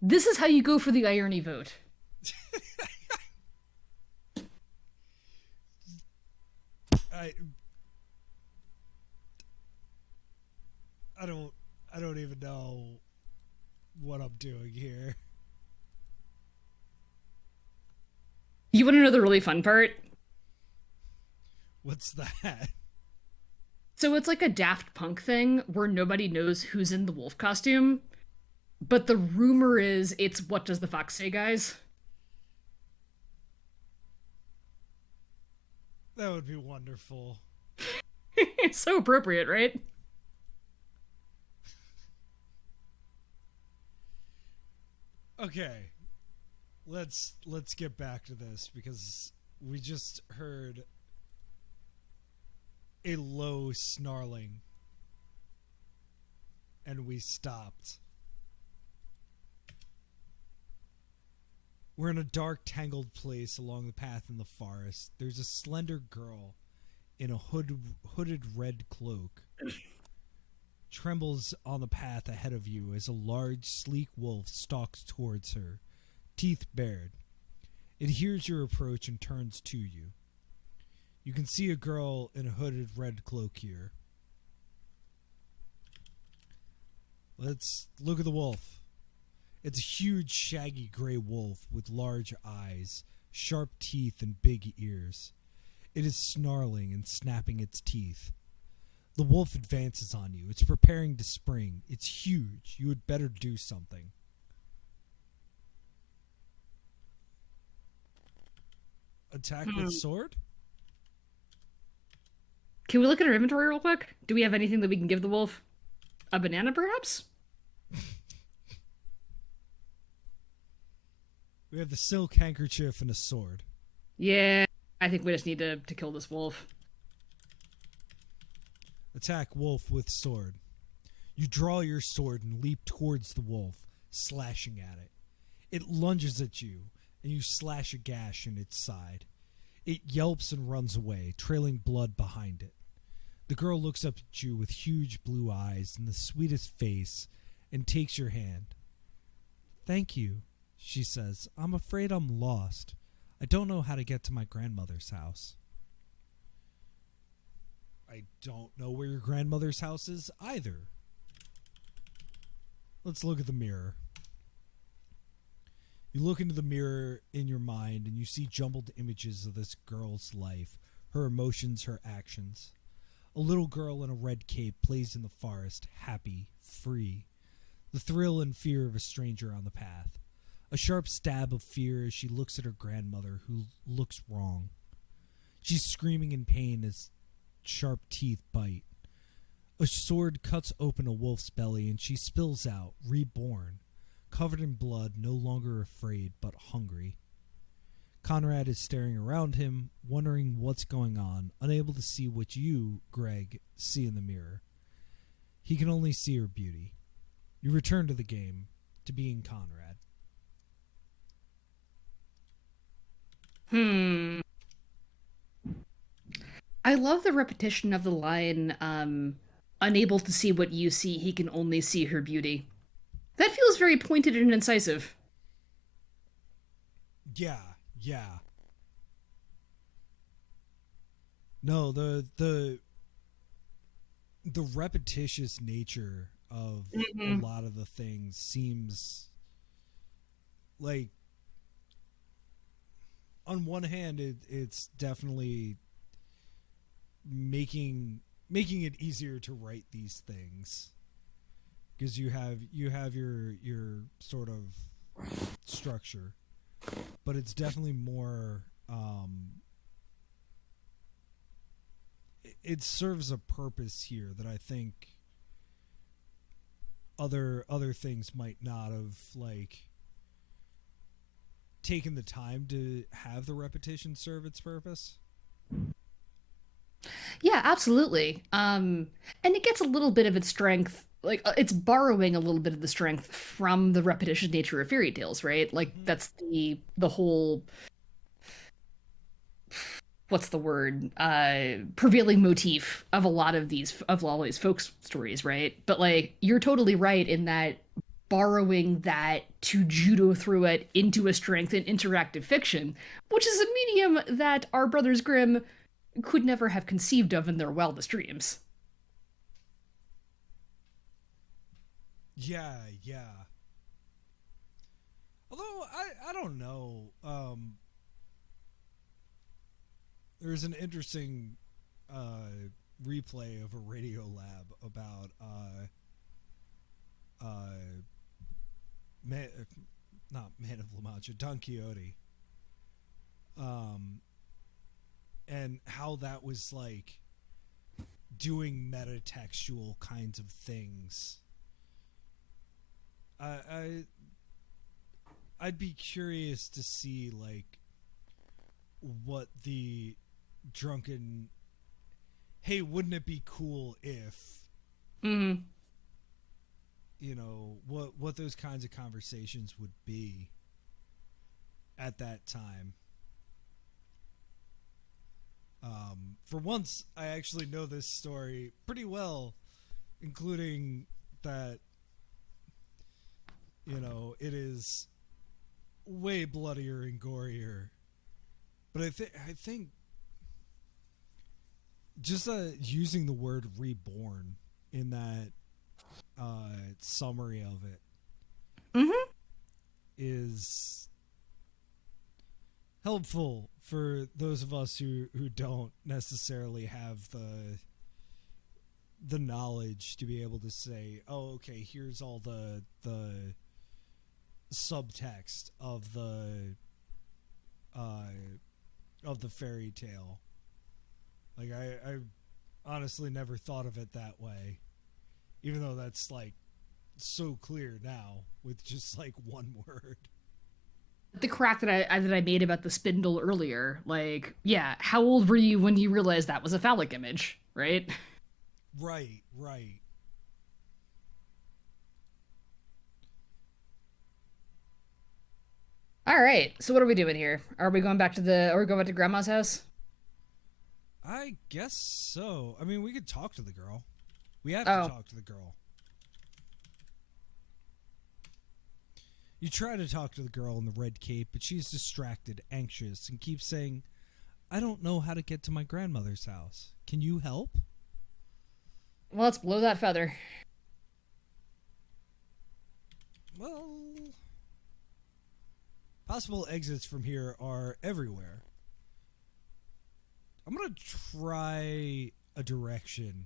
This is how you go for the irony vote. I I don't even know what I'm doing here. You want to know the really fun part? What's that? So it's like a Daft Punk thing where nobody knows who's in the wolf costume, but the rumor is it's What Does the Fox Say, guys? That would be wonderful. So appropriate, right? Okay. Let's get back to this because we just heard a low snarling and we stopped. We're in a dark, tangled place along the path in the forest. There's a slender girl in a hooded red cloak. Trembles on the path ahead of you as a large, sleek wolf stalks towards her, teeth bared. It hears your approach and turns to you. You can see a girl in a hooded red cloak here. Let's look at the wolf. It's a huge, shaggy gray wolf with large eyes, sharp teeth, and big ears. It is snarling and snapping its teeth. The wolf advances on you. It's preparing to spring. It's huge. You had better do something. Attack with sword? Can we look at our inventory real quick? Do we have anything that we can give the wolf? A banana, perhaps? We have the silk handkerchief and a sword. Yeah, I think we just need to kill this wolf. Attack wolf with sword. You draw your sword and leap towards the wolf, slashing at it. It lunges at you, and you slash a gash in its side. It yelps and runs away, trailing blood behind it. The girl looks up at you with huge blue eyes and the sweetest face and takes your hand. "Thank you," she says. "I'm afraid I'm lost. I don't know how to get to my grandmother's house." I don't know where your grandmother's house is either. Let's look at the mirror. You look into the mirror in your mind and you see jumbled images of this girl's life, her emotions, her actions. A little girl in a red cape plays in the forest, happy, free. The thrill and fear of a stranger on the path. A sharp stab of fear as she looks at her grandmother, who looks wrong. She's screaming in pain as sharp teeth bite. A sword cuts open a wolf's belly and she spills out, reborn, covered in blood, no longer afraid but hungry. Conrad is staring around him, wondering what's going on, unable to see what you, Greg, see in the mirror. He can only see her beauty. You return to the game, to being Conrad. I love the repetition of the line, unable to see what you see, he can only see her beauty. That feels very pointed and incisive. Yeah. No, the repetitious nature of a lot of the things seems like, on one hand, it's definitely making it easier to write these things because you have your sort of structure, but it's definitely more it serves a purpose here that I think other things might not have like taken the time to have the repetition serve its purpose. Yeah, absolutely. And it gets a little bit of its strength, like it's borrowing a little bit of the strength from the repetitious nature of fairy tales, right? Like Mm-hmm. that's the whole what's the word prevailing motif of a lot of these folk stories, right? But like you're totally right in that borrowing that to judo through it into a strength in interactive fiction, which is a medium that our brothers Grimm could never have conceived of in their wildest dreams. Yeah, yeah. Although I don't know. There's an interesting replay of a radio lab about man, not Man of La Mancha, Don Quixote, um, and how that was like doing metatextual kinds of things. I, I I'd be curious to see like what the drunken hey wouldn't it be cool if Mm-hmm. what those kinds of conversations would be at that time. For once I actually know this story pretty well, including that it is way bloodier and gorier. But I think just using the word reborn in that summary of it Mm-hmm. is helpful for those of us who don't necessarily have the knowledge to be able to say, oh, okay, here's all the subtext of the fairy tale. Like I honestly never thought of it that way, even though that's like so clear now with just like one word. The crack that I made about the spindle earlier, like, yeah, how old were you when you realized that was a phallic image, right? Right, right. All right. So what are we doing here? Are we going back to the? Are we going back to Grandma's house? I guess so. I mean, we could talk to the girl. We have to Oh, talk to the girl. You try to talk to the girl in the red cape, but she's distracted, anxious, and keeps saying, I don't know how to get to my grandmother's house. Can you help? well, let's blow that feather. Well, possible exits from here are everywhere. I'm going to try a direction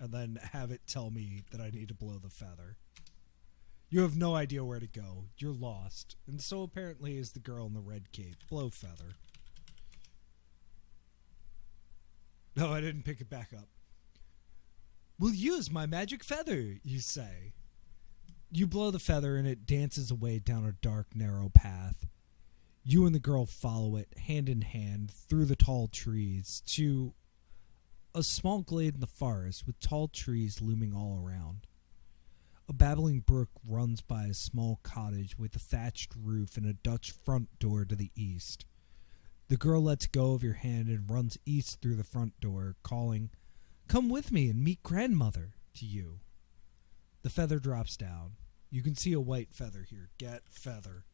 and then have it tell me that I need to blow the feather. You have no idea where to go. You're lost. And so apparently is the girl in the red cape. Blow feather. No, I didn't pick it back up. We'll use my magic feather, you say. You blow the feather and it dances away down a dark, narrow path. You and the girl follow it, hand in hand, through the tall trees, to a small glade in the forest with tall trees looming all around. A babbling brook runs by a small cottage with a thatched roof and a Dutch front door to the east. The girl lets go of your hand and runs east through the front door, calling, Come with me and meet grandmother, to you. The feather drops down. You can see a white feather here. Get feather.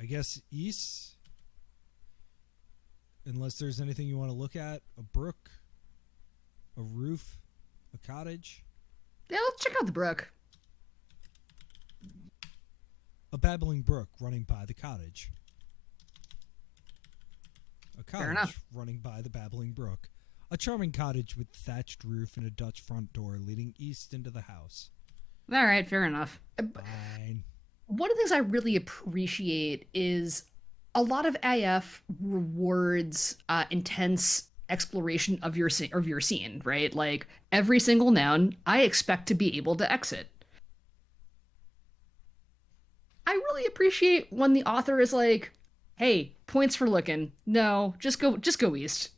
I guess east, unless there's anything you want to look at. A brook, a roof, a cottage. Yeah, let's check out the brook. A babbling brook running by the cottage. A Fair cottage enough. running by the babbling brook. A charming cottage with thatched roof and a Dutch front door leading east into the house. All right, fair enough. Fine. One of the things I really appreciate is a lot of AF rewards intense exploration of your scene, right? Like every single noun, I expect to be able to exit. I really appreciate when the author is like, "Hey, points for looking. No, just go east."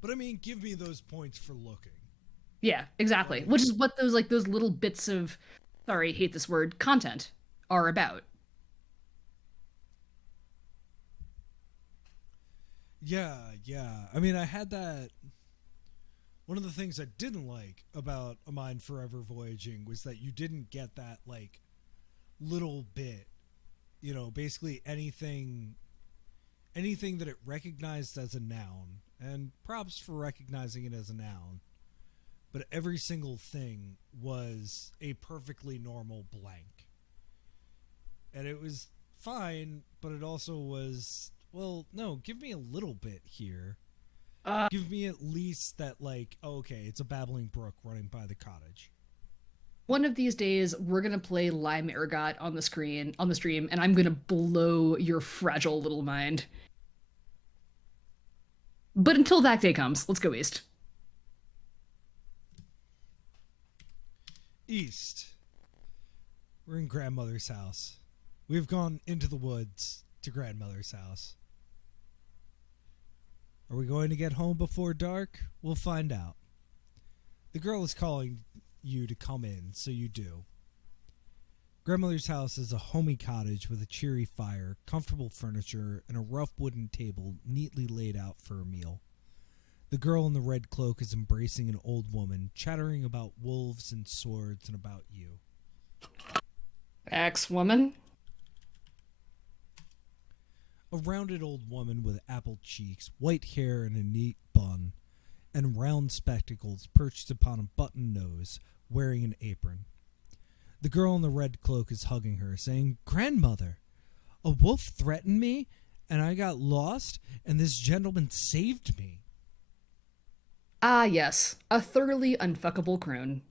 But I mean, give me those points for looking. Yeah, exactly. Like, Which is what those little bits of, sorry, hate this word, content are about. yeah, yeah. I mean, I had that. One of the things I didn't like about A Mind Forever Voyaging was that you didn't get that, like, little bit. Basically anything that it recognized as a noun, and props for recognizing it as a noun, but every single thing was a perfectly normal blank. And it was fine, but it also was, well, no, give me a little bit here. Give me at least that, like, oh, okay, it's a babbling brook running by the cottage. One of these days, we're gonna play Lime Ergot on the stream, and I'm gonna blow your fragile little mind. But until that day comes, let's go east. East. We're in grandmother's house. We've gone into the woods to grandmother's house. Are we going to get home before dark? We'll find out. The girl is calling you to come in, so you do. Grandmother's house is a homey cottage with a cheery fire, comfortable furniture, and a rough wooden table neatly laid out for a meal. The girl in the red cloak is embracing an old woman, chattering about wolves and swords and about you. Ex-woman? A rounded old woman with apple cheeks, white hair in a neat bun, and round spectacles perched upon a button nose, wearing an apron. The girl in the red cloak is hugging her, saying, "Grandmother, a wolf threatened me, and I got lost, and this gentleman saved me." Ah, yes, a thoroughly unfuckable crone.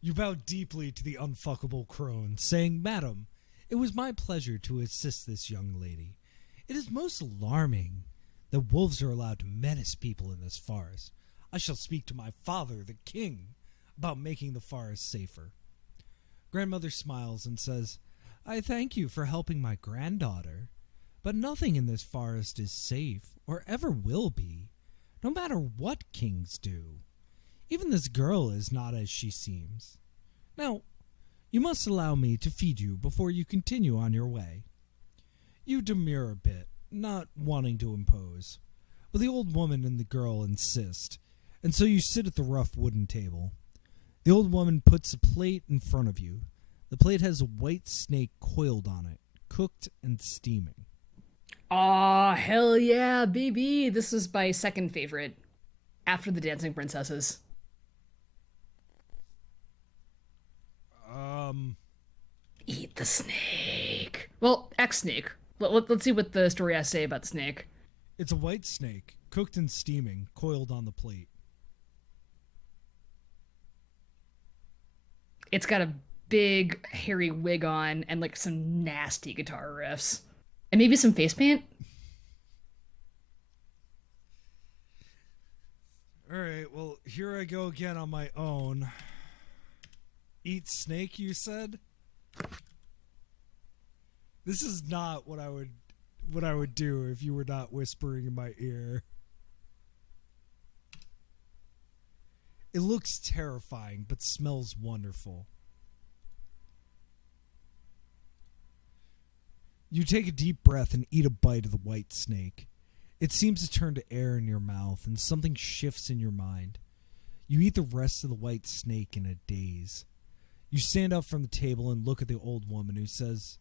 You bow deeply to the unfuckable crone, saying, "Madam, it was my pleasure to assist this young lady. It is most alarming that wolves are allowed to menace people in this forest. I shall speak to my father, the king, about making the forest safer." Grandmother smiles and says, "I thank you for helping my granddaughter, but nothing in this forest is safe or ever will be, no matter what kings do. Even this girl is not as she seems. Now, you must allow me to feed you before you continue on your way." You demur a bit, not wanting to impose, but the old woman and the girl insist, and so you sit at the rough wooden table. The old woman puts a plate in front of you. The plate has a white snake coiled on it, cooked and steaming. Aw, hell yeah, baby! This is my second favorite, after the Dancing Princesses. Eat the snake. Well, ex-snake. Let's see what the story has to say about the snake. It's a white snake, cooked and steaming, coiled on the plate. It's got a big, hairy wig on and like some nasty guitar riffs. And maybe some face paint? Alright, well, here I go again on my own. Eat snake, you said? This is not what I would do if you were not whispering in my ear. It looks terrifying, but smells wonderful. You take a deep breath and eat a bite of the white snake. It seems to turn to air in your mouth, and something shifts in your mind. You eat the rest of the white snake in a daze. You stand up from the table and look at the old woman, who says,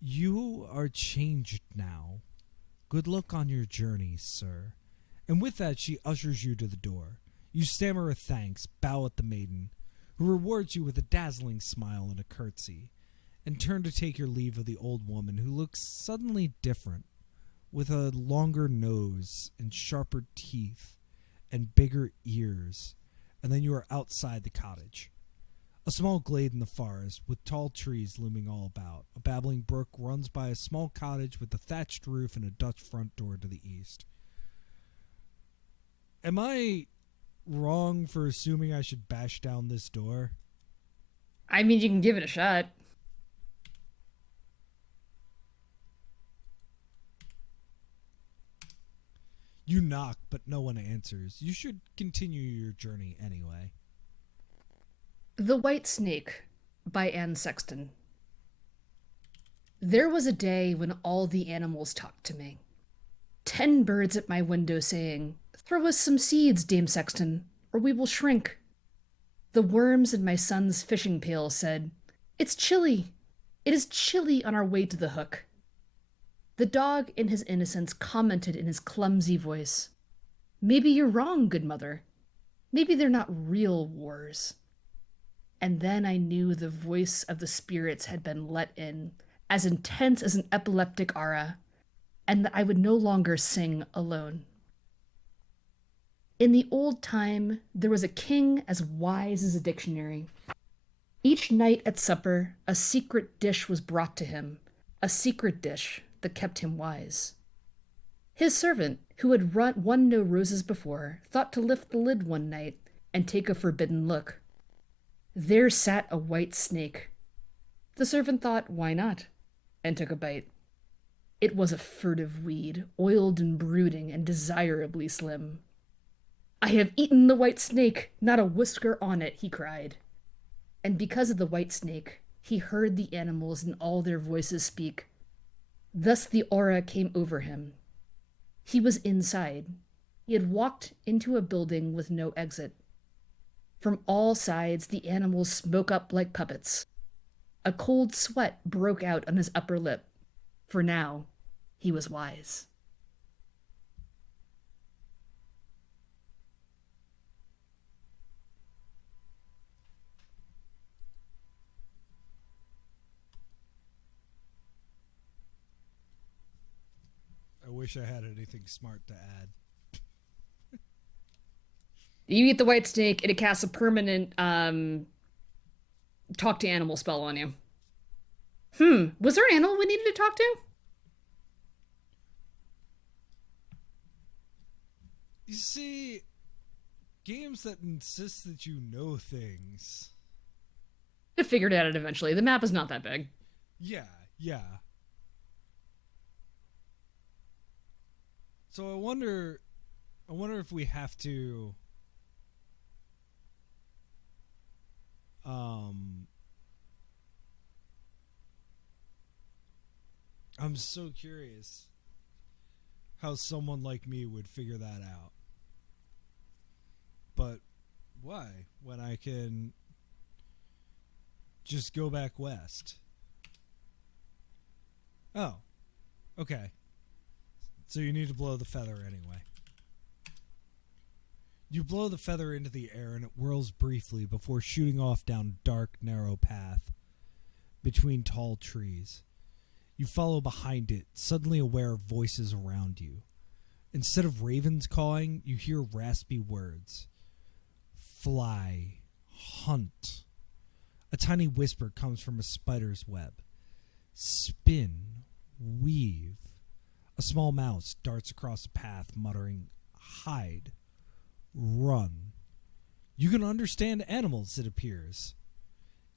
"You are changed now. Good luck on your journey, sir." And with that, she ushers you to the door. You stammer a thanks, bow at the maiden, who rewards you with a dazzling smile and a curtsy, and turn to take your leave of the old woman, who looks suddenly different, with a longer nose and sharper teeth and bigger ears, and then you are outside the cottage. A small glade in the forest, with tall trees looming all about. A babbling brook runs by a small cottage with a thatched roof and a Dutch front door to the east. Am I wrong for assuming I should bash down this door? I mean, you can give it a shot. You knock, but no one answers. You should continue your journey anyway. The White Snake by Anne Sexton. There was a day when all the animals talked to me. 10 birds at my window saying, "Throw us some seeds, Dame Sexton, or we will shrink." The worms in my son's fishing pail said, "It's chilly. It is chilly on our way to the hook." The dog, in his innocence, commented in his clumsy voice, "Maybe you're wrong, good mother. Maybe they're not real wars." And then I knew the voice of the spirits had been let in, as intense as an epileptic aura, and that I would no longer sing alone. In the old time, there was a king as wise as a dictionary. Each night at supper, a secret dish was brought to him, a secret dish that kept him wise. His servant, who had won no roses before, thought to lift the lid one night and take a forbidden look. There sat a white snake. The servant thought, why not? And took a bite. It was a furtive weed, oiled and brooding and desirably slim. "I have eaten the white snake, not a whisker on it," he cried. And because of the white snake, he heard the animals in all their voices speak. Thus the aura came over him. He was inside. He had walked into a building with no exit. From all sides, the animals spoke up like puppets. A cold sweat broke out on his upper lip, for now he was wise. I wish I had anything smart to add. You eat the white snake, it casts a permanent talk to animal spell on you. Was there an animal we needed to talk to? You see, games that insist that you know things. I figured it out eventually. The map is not that big. Yeah. So I wonder if we have to I'm so curious how someone like me would figure that out. But why? When I can just go back west. Oh. Okay. So you need to blow the feather anyway. You blow the feather into the air and it whirls briefly before shooting off down a dark, narrow path between tall trees. You follow behind it, suddenly aware of voices around you. Instead of ravens cawing, you hear raspy words. Fly. Hunt. A tiny whisper comes from a spider's web. Spin. Weave. A small mouse darts across the path, muttering, hide. Run. You can understand animals, it appears.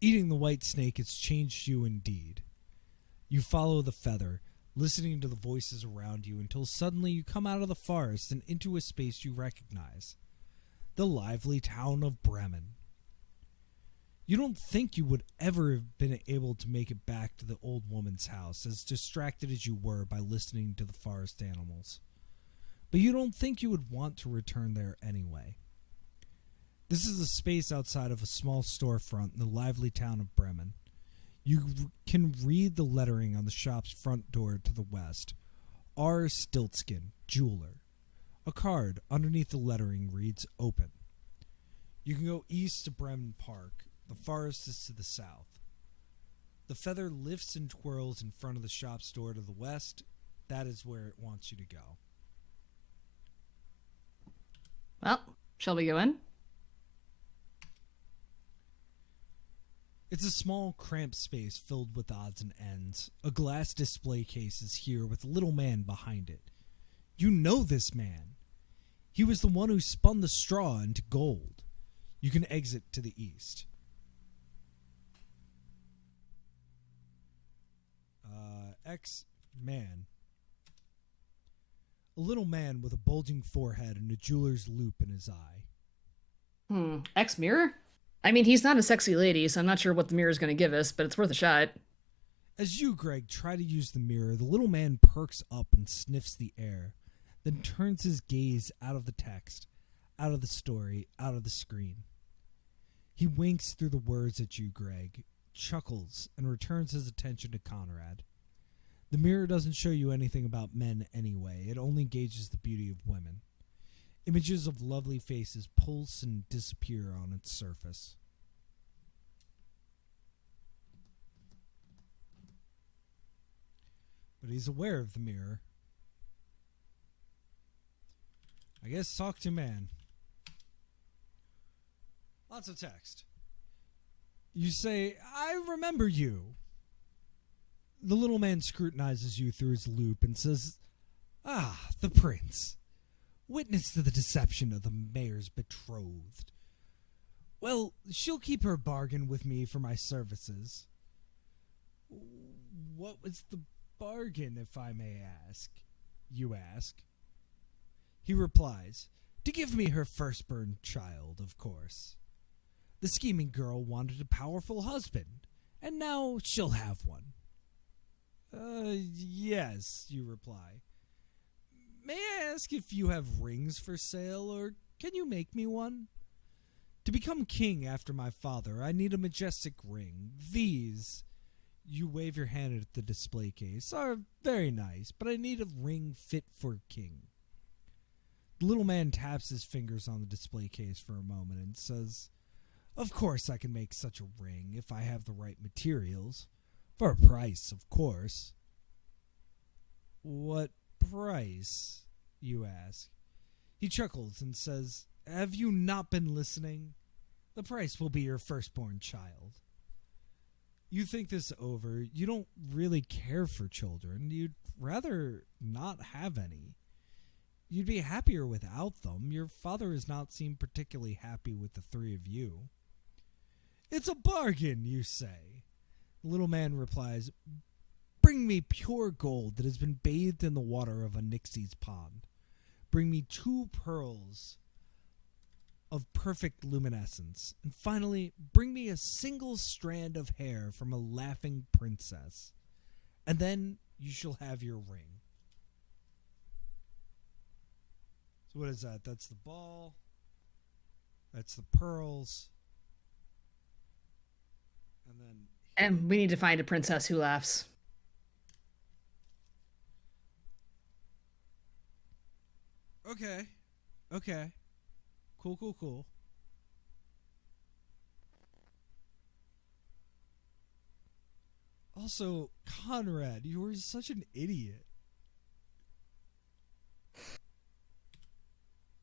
Eating the white snake has changed you indeed. You follow the feather, listening to the voices around you until suddenly you come out of the forest and into a space you recognize. The lively town of Bremen. You don't think you would ever have been able to make it back to the old woman's house, as distracted as you were by listening to the forest animals. But you don't think you would want to return there anyway. This is a space outside of a small storefront in the lively town of Bremen. You can read the lettering on the shop's front door to the west. R. Stiltskin, jeweler. A card underneath the lettering reads open. You can go east to Bremen Park. The forest is to the south. The feather lifts and twirls in front of the shop's door to the west. That is where it wants you to go. Well, shall we go in? It's a small, cramped space filled with odds and ends. A glass display case is here with a little man behind it. You know this man. He was the one who spun the straw into gold. You can exit to the east. X-Man. A little man with a bulging forehead and a jeweler's loop in his eye. X mirror? I mean, he's not a sexy lady, so I'm not sure what the mirror's going to give us, but it's worth a shot. As you, Greg, try to use the mirror, the little man perks up and sniffs the air, then turns his gaze out of the text, out of the story, out of the screen. He winks through the words at you, Greg, chuckles, and returns his attention to Conrad. The mirror doesn't show you anything about men anyway. It only gauges the beauty of women. Images of lovely faces pulse and disappear on its surface. But he's aware of the mirror. I guess talk to man. Lots of text. You say, I remember you. The little man scrutinizes you through his loop and says, Ah, the prince. Witness to the deception of the mayor's betrothed. Well, she'll keep her bargain with me for my services. What was the bargain, if I may ask? You ask. He replies, to give me her firstborn child, of course. The scheming girl wanted a powerful husband, and now she'll have one. Yes, you reply. May I ask if you have rings for sale, or can you make me one? To become king after my father, I need a majestic ring. These, you wave your hand at the display case, are very nice, but I need a ring fit for a king. The little man taps his fingers on the display case for a moment and says, Of course I can make such a ring if I have the right materials. For a price, of course. What price? You ask. He chuckles and says, Have you not been listening? The price will be your firstborn child. You think this over. You don't really care for children. You'd rather not have any. You'd be happier without them. Your father has not seemed particularly happy with the three of you. It's a bargain, you say. The little man replies, Bring me pure gold that has been bathed in the water of a Nixie's pond. Bring me 2 pearls of perfect luminescence. And finally, bring me a single strand of hair from a laughing princess. And then you shall have your ring. So what is that? That's the ball. That's the pearls. And then... And we need to find a princess who laughs. Okay. Cool. Also, Conrad, you were such an idiot.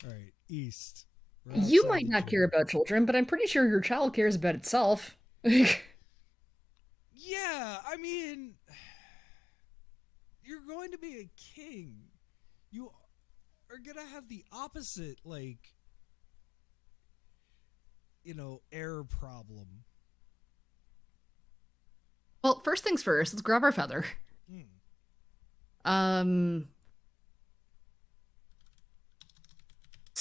Alright, east. You might not care about children, but I'm pretty sure your child cares about itself. Yeah, I mean, you're going to be a king. You are going to have the opposite, air problem. Well, first things first, let's grab our feather. So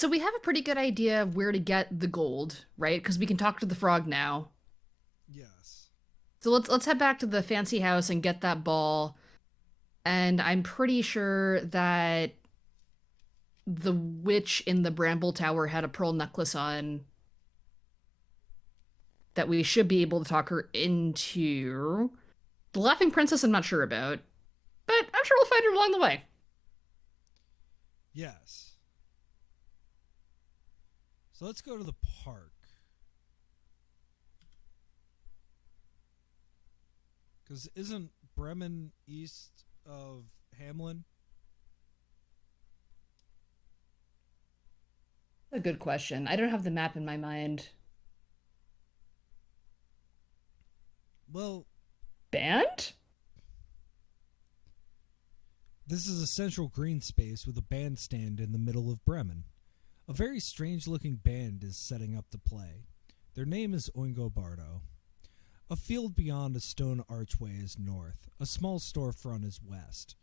we have a pretty good idea of where to get the gold, right? Because we can talk to the frog now. Yes. So let's head back to the fancy house and get that ball. And I'm pretty sure that the witch in the Bramble Tower had a pearl necklace on that we should be able to talk her into. The Laughing Princess I'm not sure about, but I'm sure we'll find her along the way. Yes. So let's go to the park. Because isn't Bremen east of Hamlin? A good question. I don't have the map in my mind. Well, Band? this is a central green space with a bandstand in the middle of Bremen. A very strange looking band is setting up to play. Their name is Oingo Bardo. A field beyond a stone archway is north. A small storefront is west.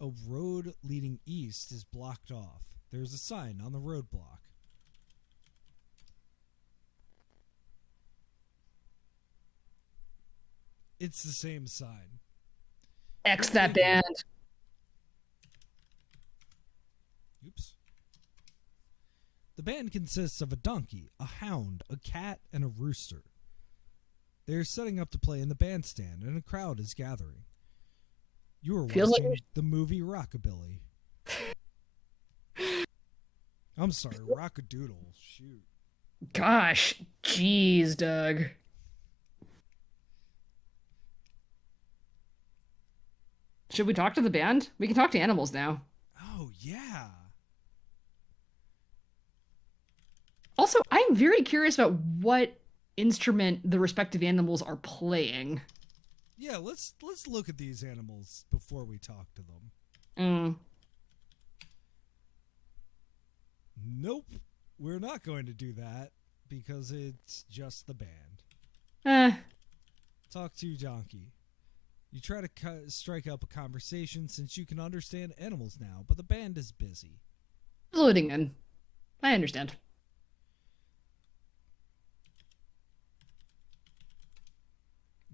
A road leading east is blocked off. There is a sign on the roadblock. It's the same sign. X that band. Oops. The band consists of a donkey, a hound, a cat, and a rooster. They are setting up to play in the bandstand, and a crowd is gathering. You are Feels watching like the movie Rockabilly. I'm sorry, Rockadoodle. Shoot. Gosh, jeez, Doug. Should we talk to the band? We can talk to animals now. Oh, yeah. Also, I'm very curious about what instrument the respective animals are playing. Yeah, let's look at these animals before we talk to them. Mm. Nope, we're not going to do that because it's just the band. Eh, Talk to donkey. You try to strike up a conversation since you can understand animals now, but the band is busy. loading in. I understand.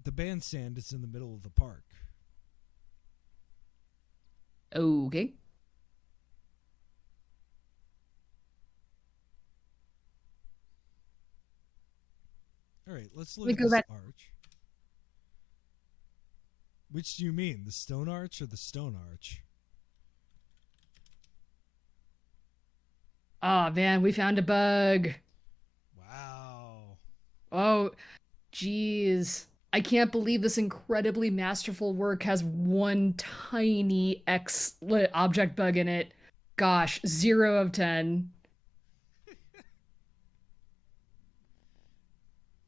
The bandstand is in the middle of the park. Okay. All right, let's look We at go this back. arch. Which do you mean, the stone arch or the stone arch? Oh man, we found a bug. Wow. Oh, jeez. I can't believe this incredibly masterful work has one tiny X object bug in it. Gosh, 0 of 10.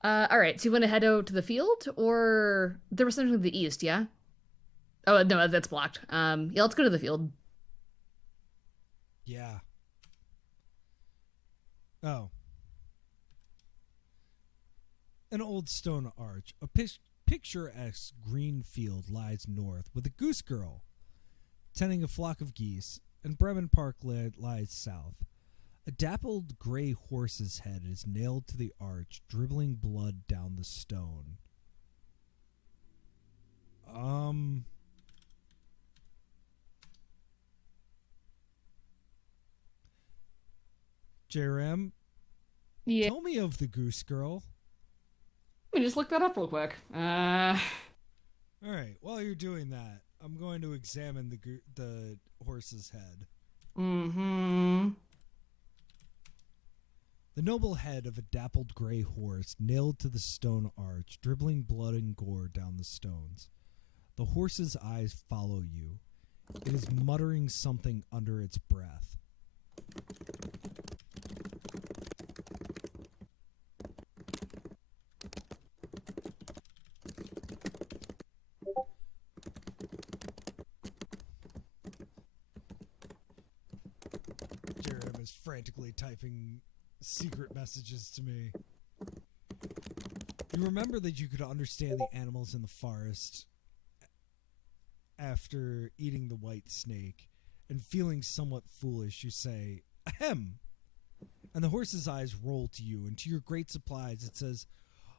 All right, so you want to head out to the field, or there was something to the east, yeah? Oh, no, that's blocked. Yeah, let's go to the field. Yeah. Oh. An old stone arch, a picturesque green field lies north with a goose girl tending a flock of geese, and Bremen Park lies south. A dappled gray horse's head is nailed to the arch, dribbling blood down the stone. Jerem, Yeah, tell me of the goose girl. let me just look that up real quick. All right, while you're doing that, I'm going to examine the horse's head. Mm-hmm. The noble head of a dappled gray horse nailed to the stone arch, dribbling blood and gore down the stones. The horse's eyes follow you. It is muttering something under its breath. Jerem is frantically typing secret messages to me. You remember that you could understand the animals in the forest after eating the white snake, and feeling somewhat foolish, you say, "Ahem!" And the horse's eyes roll to you, and to your great surprise, it says,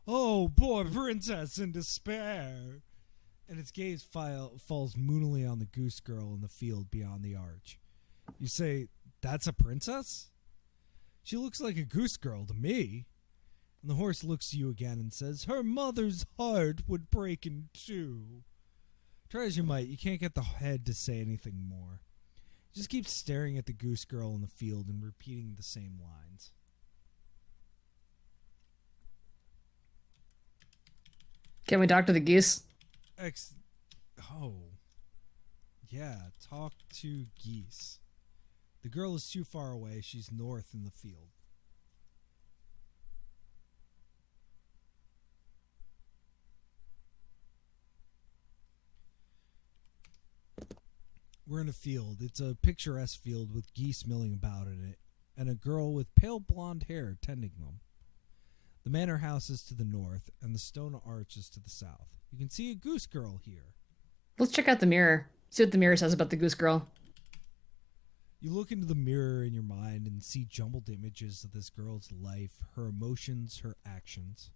"Oh, poor princess in despair!" And its gaze falls moonily on the goose girl in the field beyond the arch. You say, "That's a princess? She looks like a goose girl to me." And the horse looks to you again and says, "Her mother's heart would break in two." Try as you might, you can't get the head to say anything more. Just keep staring at the goose girl in the field and repeating the same lines. Can we talk to the geese? Oh. Yeah, talk to geese. The girl is too far away. She's north in the field. We're in a field. It's a picturesque field with geese milling about in it, and a girl with pale blonde hair tending them. The manor house is to the north, and the stone arch is to the south. You can see a goose girl here. Let's check out the mirror. See what the mirror says about the goose girl. You look into the mirror in your mind and see jumbled images of this girl's life, her emotions, her actions.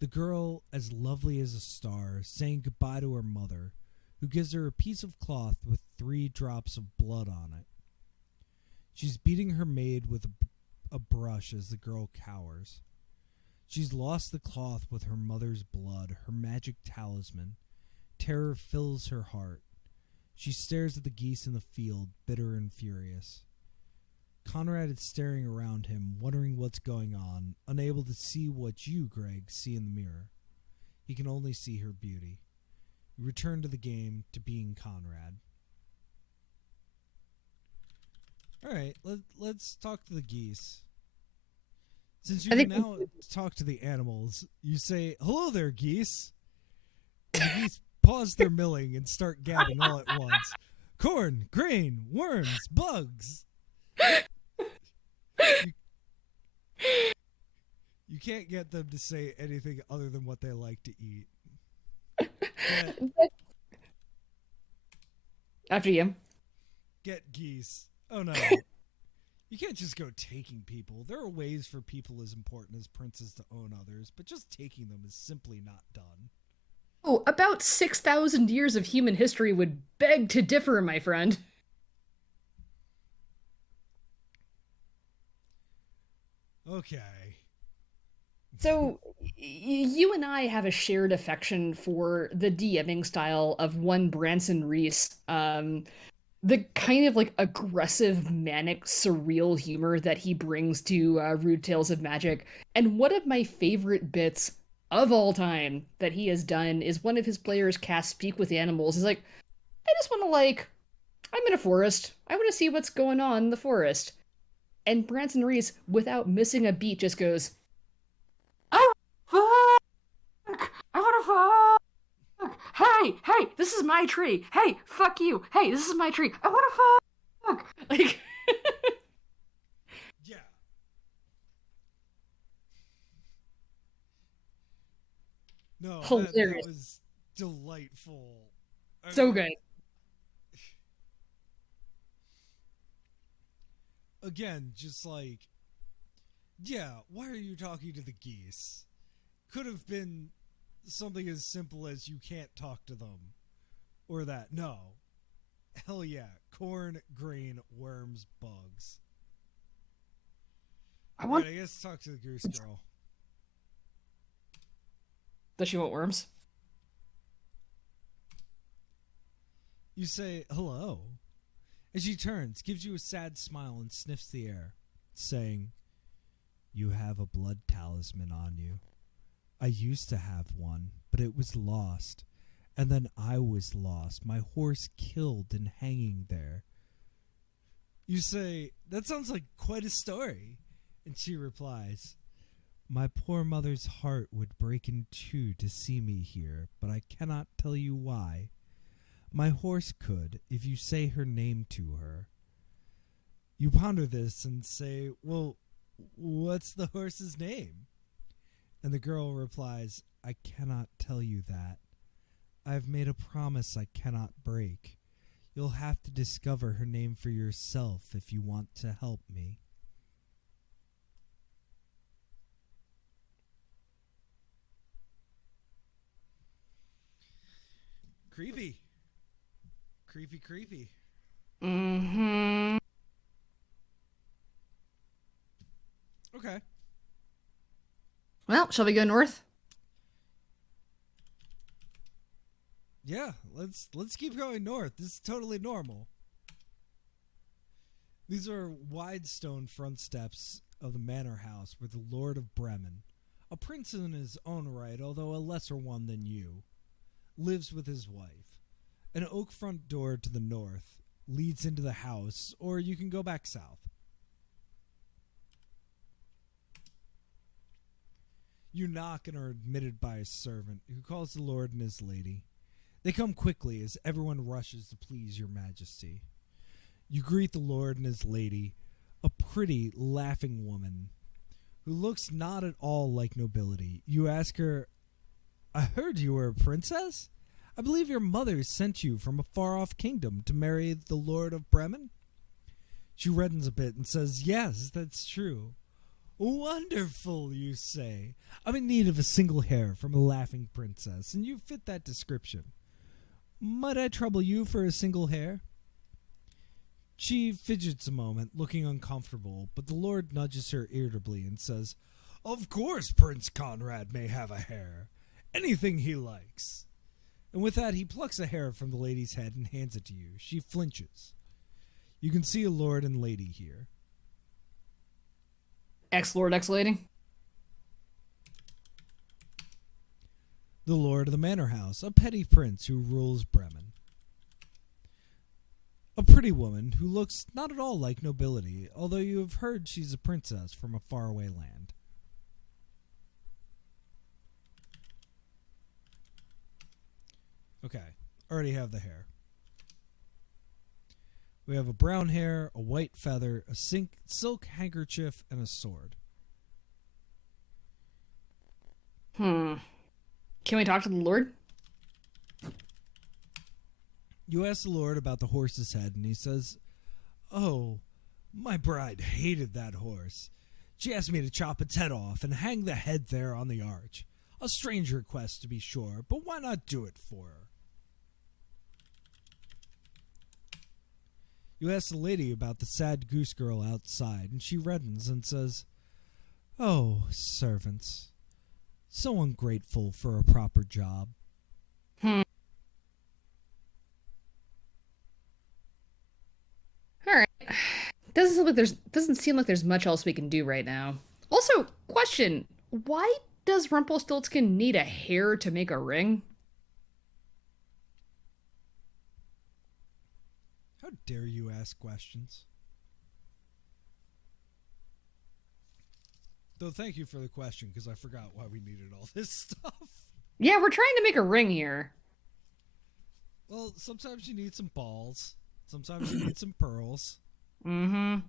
The girl, as lovely as a star, saying goodbye to her mother, who gives her a piece of cloth with 3 drops of blood on it. She's beating her maid with a brush as the girl cowers. She's lost the cloth with her mother's blood, her magic talisman. Terror fills her heart. She stares at the geese in the field, bitter and furious. Conrad is staring around him, wondering what's going on, unable to see what you, Greg, see in the mirror. He can only see her beauty. You return to the game, to being Conrad. Alright, let's talk to the geese. Since you can now talk to the animals, you say, "Hello there, geese." And the geese pause their milling and start gabbing all at once. Corn, grain, worms, bugs. You can't get them to say anything other than what they like to eat. After you. Get geese. Oh no. You can't just go taking people. There are ways for people as important as princes to own others, but just taking them is simply not done. Oh, about 6,000 years of human history would beg to differ, my friend. Okay. So, you and I have a shared affection for the DMing style of one Branson Reese. The kind of like aggressive, manic, surreal humor that he brings to Rude Tales of Magic. And one of my favorite bits of all time that he has done is one of his players cast Speak with Animals. He's like, I just want to I'm in a forest. I want to see what's going on in the forest. And Branson Reese, without missing a beat, just goes, "Oh, fuck! I want to fuck! Hey, this is my tree! Hey, fuck you! Hey, this is my tree! I want to fuck!" Like, yeah. No, that was delightful. So good. Again, just like, yeah, why are you talking to the geese? Could have been something as simple as you can't talk to them. Or that. No. Hell yeah. Corn, grain, worms, bugs. I guess talk to the goose girl. Does she want worms? You say, hello. As she turns, gives you a sad smile and sniffs the air, saying, "You have a blood talisman on you. I used to have one, but it was lost. And then I was lost, my horse killed and hanging there." You say, "That sounds like quite a story." And she replies, "My poor mother's heart would break in two to see me here, but I cannot tell you why. My horse could, if you say her name to her." You ponder this and say, "Well, what's the horse's name?" And the girl replies, "I cannot tell you that. I have made a promise I cannot break. You'll have to discover her name for yourself if you want to help me." Creepy. Creepy. Mm-hmm. Okay. Well, shall we go north? Yeah, let's keep going north. This is totally normal. These are wide stone front steps of the manor house where the Lord of Bremen, a prince in his own right, although a lesser one than you, lives with his wife. An oak front door to the north leads into the house, or you can go back south. You knock and are admitted by a servant who calls the Lord and his lady. They come quickly as everyone rushes to please your majesty. You greet the lord and his lady, a pretty, laughing woman who looks not at all like nobility. You ask her, I heard you were a princess? I believe your mother sent you from a far-off kingdom to marry the Lord of Bremen? She reddens a bit and says, yes, that's true. Wonderful, you say. I'm in need of a single hair from a laughing princess, and you fit that description. Might I trouble you for a single hair? She fidgets a moment, looking uncomfortable, but the Lord nudges her irritably and says, of course Prince Conrad may have a hair. Anything he likes. And with that, he plucks a hair from the lady's head and hands it to you. She flinches. You can see a lord and lady here. Ex-lord, ex-lady? The lord of the manor house, a petty prince who rules Bremen. A pretty woman who looks not at all like nobility, although you have heard she's a princess from a faraway land. Okay, already have the hair. We have a brown hair, a white feather, a silk handkerchief, and a sword. Can we talk to the Lord? You ask the Lord about the horse's head, and he says, oh, my bride hated that horse. She asked me to chop its head off and hang the head there on the arch. A strange request, to be sure, but why not do it for her? You ask the lady about the sad goose girl outside, and she reddens and says, oh, servants, so ungrateful for a proper job. All right. Doesn't seem like there's much else we can do right now. Also, question: why does Rumpelstiltskin need a hair to make a ring? How dare you ask questions? Though thank you for the question, because I forgot why we needed all this stuff. Yeah, we're trying to make a ring here. Well, sometimes you need some balls. Sometimes you need some pearls. Mm-hmm.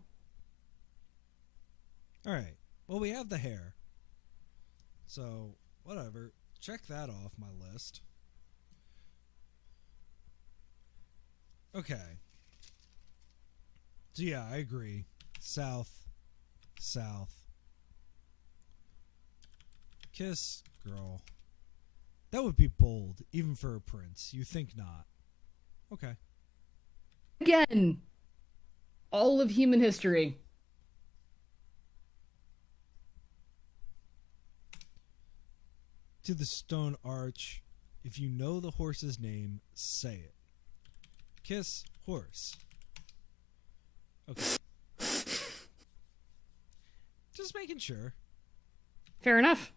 All right. Well, we have the hair. So, whatever. Check that off my list. Okay. So, yeah, I agree. South. Kiss, girl. That would be bold, even for a prince. You think not? Okay. Again, all of human history. To the stone arch. If you know the horse's name, say it. Kiss, horse. Okay. Just making sure. Fair enough.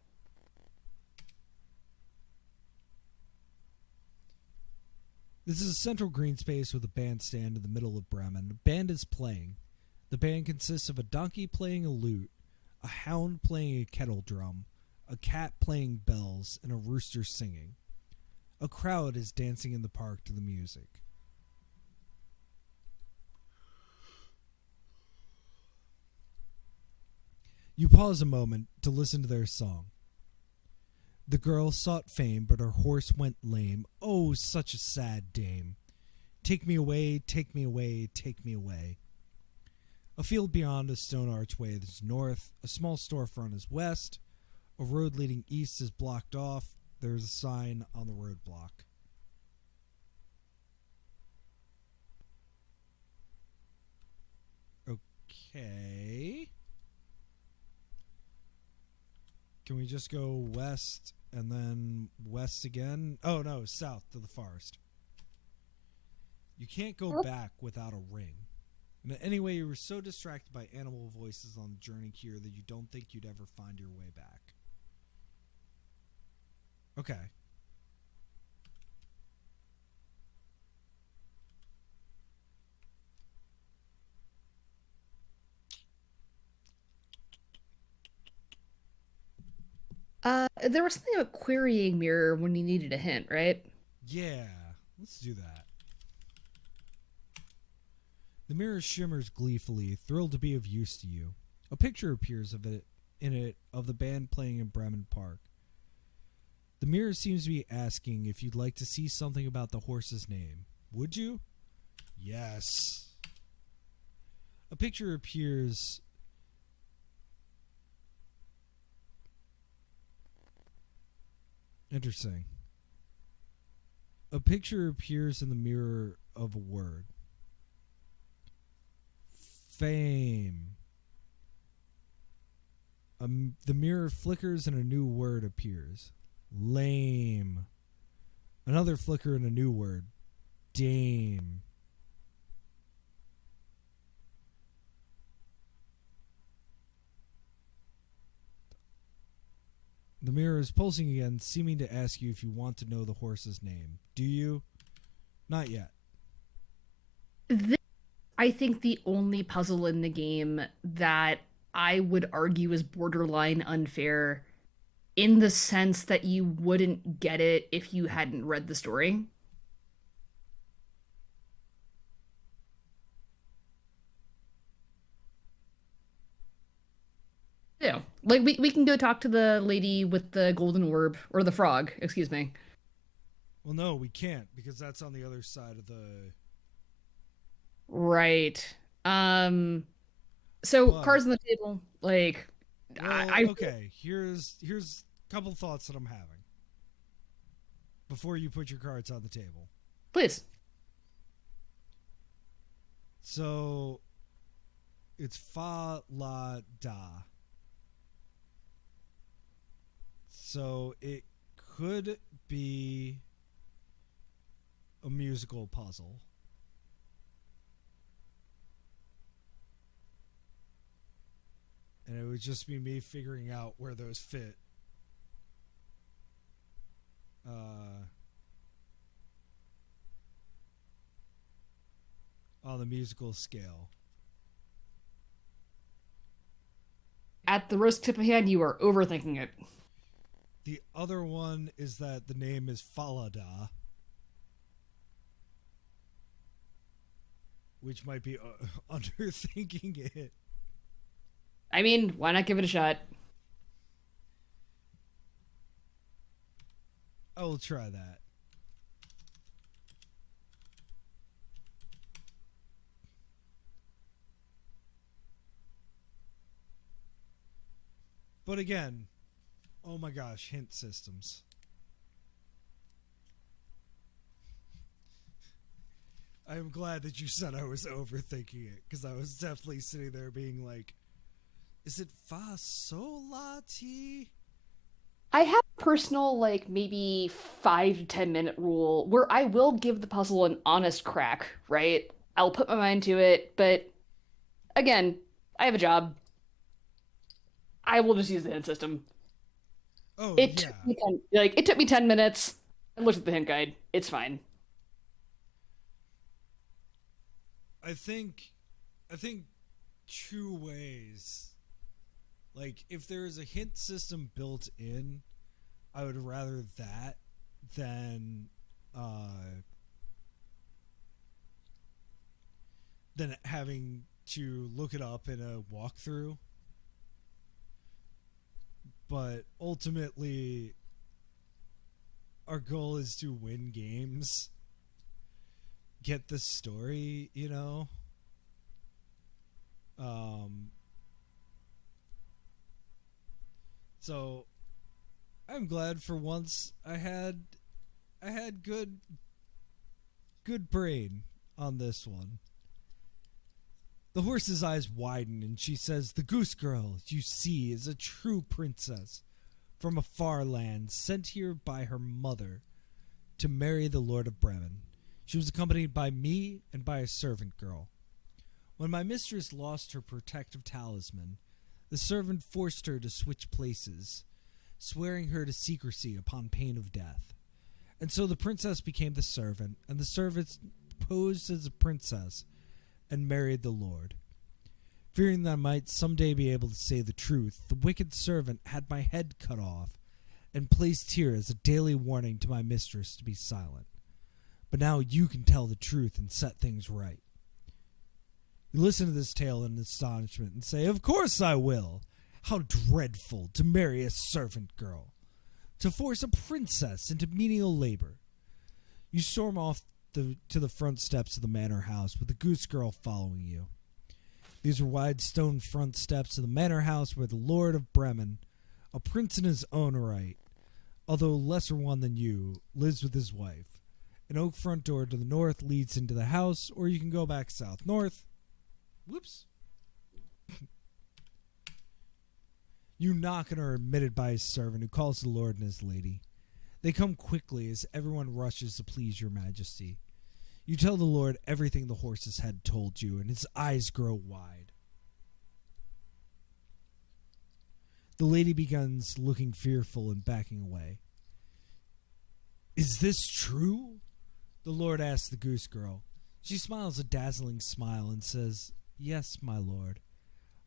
This is a central green space with a bandstand in the middle of Bremen. A band is playing. The band consists of a donkey playing a lute, a hound playing a kettle drum, a cat playing bells, and a rooster singing. A crowd is dancing in the park to the music. You pause a moment to listen to their song. The girl sought fame, but her horse went lame. Oh, such a sad dame. Take me away, take me away, take me away. A field beyond a stone archway is north. A small storefront is west. A road leading east is blocked off. There is a sign on the roadblock. Okay. Can we just go west and then west again? Oh, no, south to the forest. You can't go back without a ring. And anyway, you were so distracted by animal voices on the journey here that you don't think you'd ever find your way back. Okay. There was something about querying mirror when you needed a hint, right? Yeah. Let's do that. The mirror shimmers gleefully, thrilled to be of use to you. A picture appears of the band playing in Bremen Park. The mirror seems to be asking if you'd like to see something about the horse's name. Would you? Yes. A picture appears. Interesting. A picture appears in the mirror of a word. Fame. The mirror flickers and a new word appears. Lame. Another flicker and a new word. Dame. The mirror is pulsing again, seeming to ask you if you want to know the horse's name. Do you? Not yet. This, I think, the only puzzle in the game that I would argue is borderline unfair in the sense that you wouldn't get it if you hadn't read the story. Yeah. Like we can go talk to the lady with the golden orb or the frog, excuse me. Well, no, we can't because that's on the other side of the. Right. So But cards on the table, like well, I okay. Here's a couple thoughts that I'm having before you put your cards on the table. please. So it's fa la da. So it could be a musical puzzle. And it would just be me figuring out where those fit. On the musical scale. At the risk tip of hand, you are overthinking it. The other one is that the name is Falada, which might be underthinking it. I mean, why not give it a shot? I will try that. But again, oh my gosh, hint systems. I am glad that you said I was overthinking it, because I was definitely sitting there being like, is it fa sol la ti? I have a personal, like, maybe 5 to 10 minute rule where I will give the puzzle an honest crack, right? I'll put my mind to it, but again, I have a job. I will just use the hint system. Oh It yeah. took me 10 minutes. I looked at the hint guide. It's fine. I think two ways. Like, if there is a hint system built in, I would rather that than having to look it up in a walkthrough. But ultimately, our goal is to win games, get the story, you know. So I'm glad for once I had good brain on this one. The horse's eyes widen and she says, "The goose girl you see is a true princess from a far land, sent here by her mother to marry the Lord of Bremen. She was accompanied by me and by a servant girl. When my mistress lost her protective talisman, the servant forced her to switch places, swearing her to secrecy upon pain of death. And so the princess became the servant, and the servant posed as a princess and married the Lord. Fearing that I might someday be able to say the truth, the wicked servant had my head cut off and placed here as a daily warning to my mistress to be silent. But now you can tell the truth and set things right. You listen to this tale in astonishment and say, "Of course I will. How dreadful to marry a servant girl, to force a princess into menial labor." You storm off to the front steps of the manor house with the goose girl following you. These are wide stone front steps of the manor house where the Lord of Bremen, a prince in his own right, although lesser one than you, lives with his wife. An oak front door to the north leads into the house, or you can go back south. North. Whoops. You knock and are admitted by his servant, who calls the Lord and his lady. They come quickly as everyone rushes to please your majesty. You tell the Lord everything the horse's head told you, and his eyes grow wide. The lady begins looking fearful and backing away. "Is this true?" the Lord asks the goose girl. She smiles a dazzling smile and says, "Yes, my lord.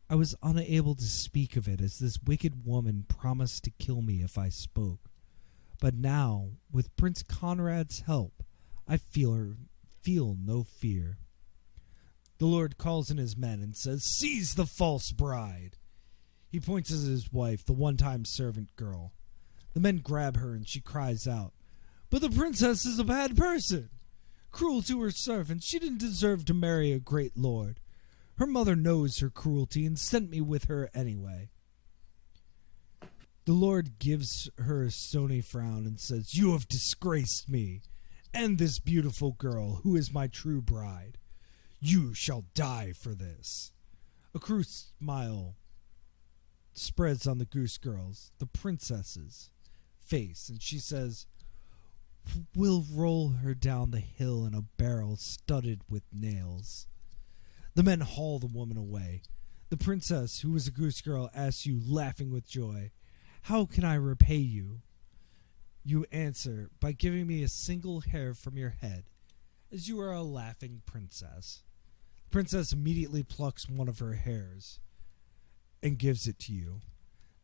I was unable to speak of it as this wicked woman promised to kill me if I spoke. But now, with Prince Conrad's help, I feel no fear." The Lord calls in his men and says, "Seize the false bride." He points at his wife, the one-time servant girl. The men grab her and she cries out, "But the princess is a bad person. Cruel to her servants, she didn't deserve to marry a great lord. Her mother knows her cruelty and sent me with her anyway." The Lord gives her a stony frown and says, "You have disgraced me and this beautiful girl who is my true bride. You shall die for this." A cruel smile spreads on the goose girl's, the princess's, face, and she says, "We'll roll her down the hill in a barrel studded with nails." The men haul the woman away. The princess, who was a goose girl, asks you, laughing with joy, "How can I repay you?" You answer, "By giving me a single hair from your head, as you are a laughing princess." The princess immediately plucks one of her hairs and gives it to you.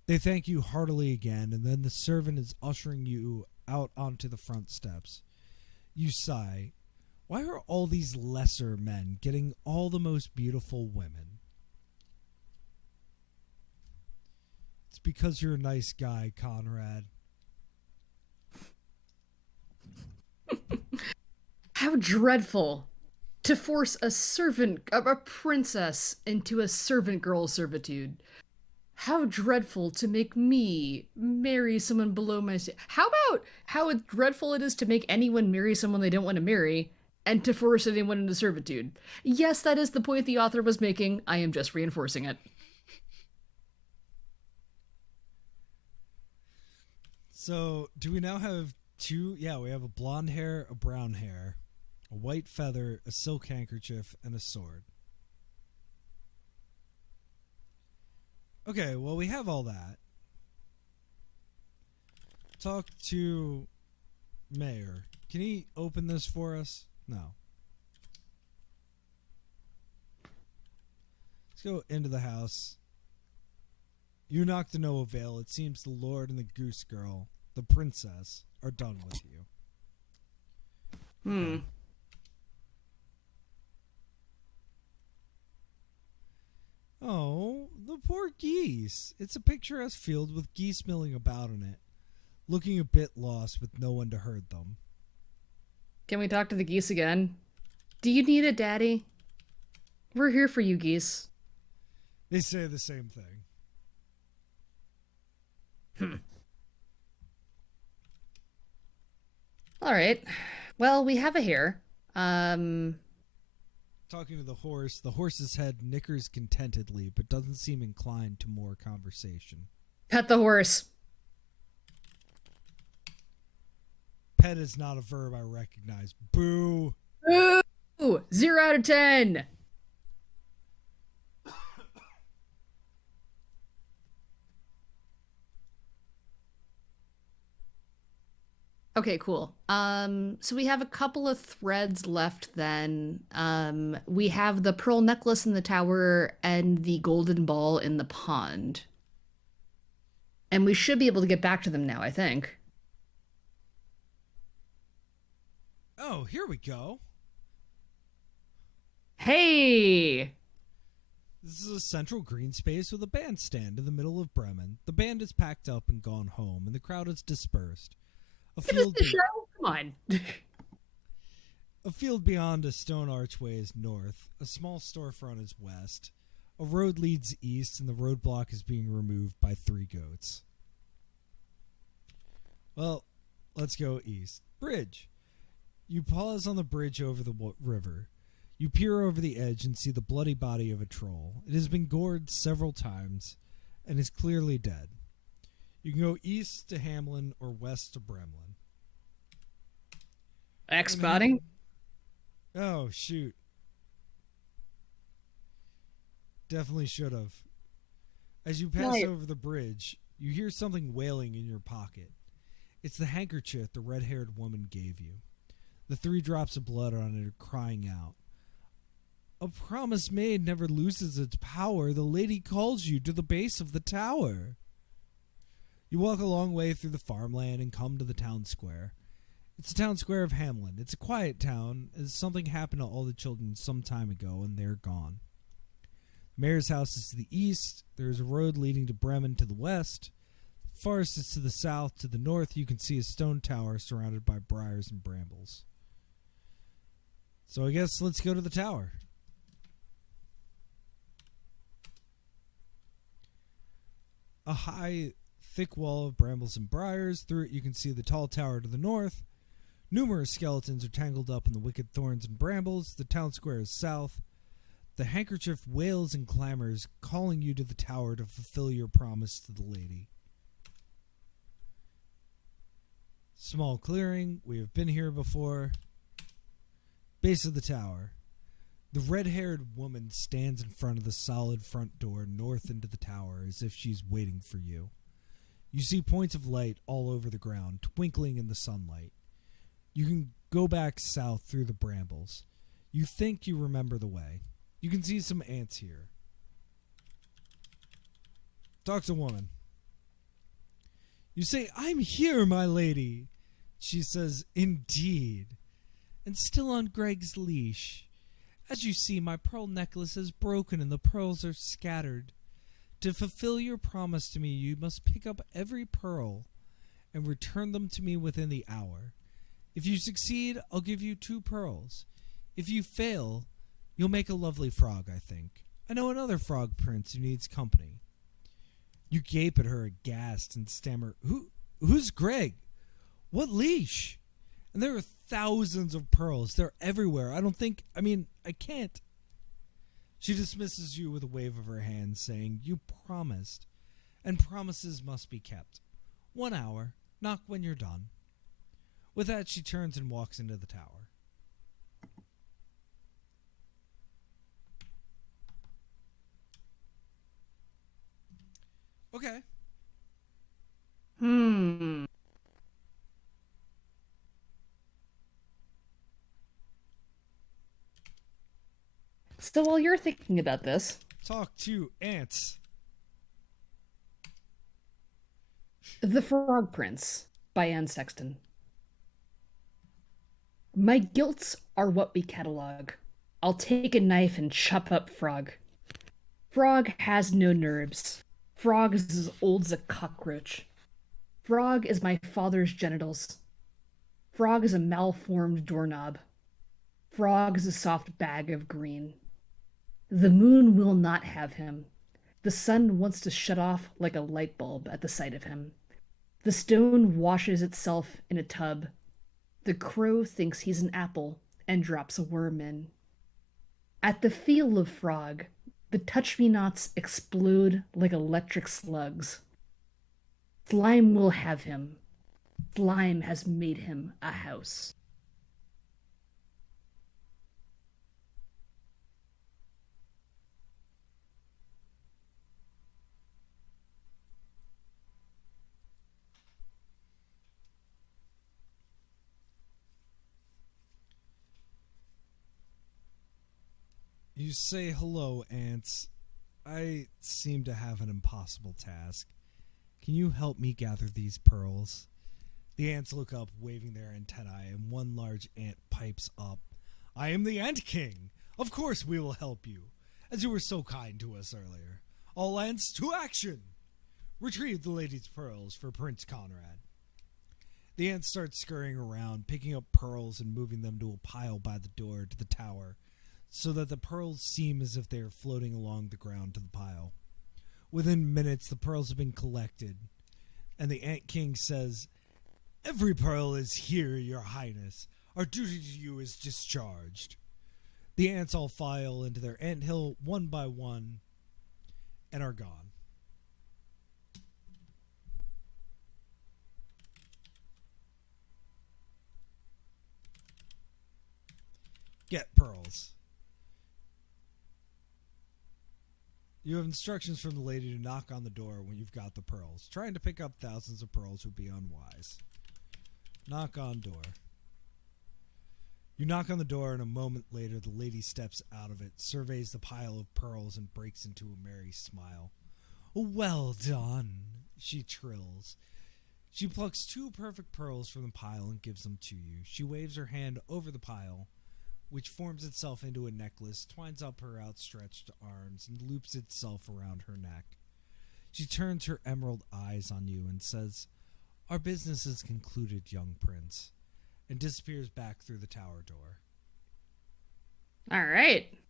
They thank you heartily again, and then the servant is ushering you out onto the front steps. You sigh. Why are all these lesser men getting all the most beautiful women? It's because you're a nice guy, Conrad. How dreadful to force a princess into a servant girl servitude. How dreadful to make me marry someone below my... How about how dreadful it is to make anyone marry someone they don't want to marry and to force anyone into servitude? Yes, that is the point the author was making. I am just reinforcing it. So, do we now have two? Yeah, we have a blonde hair, a brown hair, a white feather, a silk handkerchief, and a sword. Okay, well, we have all that. Talk to Mayor. Can he open this for us? No. Let's go into the house. You knock to no avail. It seems the Lord and the goose girl, the princess, are done with you. Okay. Oh, the poor geese. It's a picturesque field with geese milling about in it, looking a bit lost with no one to herd them. Can we talk to the geese again? Do you need it, Daddy? We're here for you, geese. They say the same thing. All right. Well, we have a hare. Talking to the horse's head nickers contentedly, but doesn't seem inclined to more conversation. Pet the horse. Pet is not a verb I recognize. Boo. Boo! 0 out of 10. Okay, cool. So we have a couple of threads left then. We have the pearl necklace in the tower and the golden ball in the pond. And we should be able to get back to them now, I think. Oh, Oh, here we go. Hey! This is a central green space with a bandstand in the middle of Bremen. The band is packed up and gone home, and the crowd is dispersed. A It is field, the show? Come on. a field beyond a stone archway is north. A small storefront is west. A road leads east, and the roadblock is being removed by 3 goats. Well, let's go east. Bridge. You pause on the bridge over the river. You peer over the edge and see the bloody body of a troll. It has been gored several times and is clearly dead. You can go east to Hamlin or west to Bremlin. X-spotting? Oh, shoot. Definitely should have. As you pass over the bridge, you hear something wailing in your pocket. It's the handkerchief the red-haired woman gave you. The 3 drops of blood on it are crying out. A promise made never loses its power. The lady calls you to the base of the tower. You walk a long way through the farmland and come to the town square. It's the town square of Hamlin. It's a quiet town, as something happened to all the children some time ago, and they're gone. The mayor's house is to the east. There is a road leading to Bremen to the west. Fairest is to the south. To the north, you can see a stone tower surrounded by briars and brambles. So I guess let's go to the tower. A high, thick wall of brambles and briars. Through it you can see the tall tower to the north. Numerous skeletons are tangled up in the wicked thorns and brambles. The town square is south. The handkerchief wails and clamors, calling you to the tower to fulfill your promise to the lady. Small clearing. We have been here before. Base of the tower. The red-haired woman stands in front of the solid front door north into the tower as if she's waiting for you. You see points of light all over the ground, twinkling in the sunlight. You can go back south through the brambles. You think you remember the way. You can see some ants here. Talk to woman. You say, "I'm here, my lady." She says, "Indeed. And still on Greg's leash. As you see, my pearl necklace is broken and the pearls are scattered. To fulfill your promise to me, you must pick up every pearl and return them to me within the hour. If you succeed, I'll give you 2 pearls. If you fail, you'll make a lovely frog, I think. I know another frog prince who needs company." You gape at her aghast and stammer, Who's Greg? What leash? And there are thousands of pearls. They're everywhere. I can't. She dismisses you with a wave of her hand, saying, "You promised, and promises must be kept. 1 hour. Knock when you're done." With that, she turns and walks into the tower. Okay. So while you're thinking about this, Talk to ants. The Frog Prince by Anne Sexton. My guilts are what we catalog. I'll take a knife and chop up Frog. Frog has no nerves. Frog is as old as a cockroach. Frog is my father's genitals. Frog is a malformed doorknob. Frog is a soft bag of green. The moon will not have him. The sun wants to shut off like a light bulb at the sight of him. The stone washes itself in a tub. The crow thinks he's an apple and drops a worm in. At the feel of Frog, the touch-me-nots explode like electric slugs. Slime will have him. Slime has made him a house. You say, "Hello, ants. I seem to have an impossible task. Can you help me gather these pearls? The ants look up, waving their antennae, and one large ant pipes up. I am the Ant King. Of course we will help you, as you were so kind to us earlier. All ants to action! Retrieve the lady's pearls for Prince Conrad. The ants start scurrying around, picking up pearls and moving them to a pile by the door to the tower, so that the pearls seem as if they are floating along the ground to the pile. Within minutes, the pearls have been collected, and the Ant King says, "Every pearl is here, your highness. Our duty to you is discharged." The ants all file into their anthill one by one and are gone. Get pearls. You have instructions from the lady to knock on the door when you've got the pearls. Trying to pick up thousands of pearls would be unwise. Knock on door. You knock on the door, and a moment later the lady steps out of it, surveys the pile of pearls, and breaks into a merry smile. "Well done," she trills. She plucks 2 perfect pearls from the pile and gives them to you. She waves her hand over the pile, which forms itself into a necklace, twines up her outstretched arms, and loops itself around her neck. She turns her emerald eyes on you and says, "Our business is concluded, young prince," and disappears back through the tower door. All right.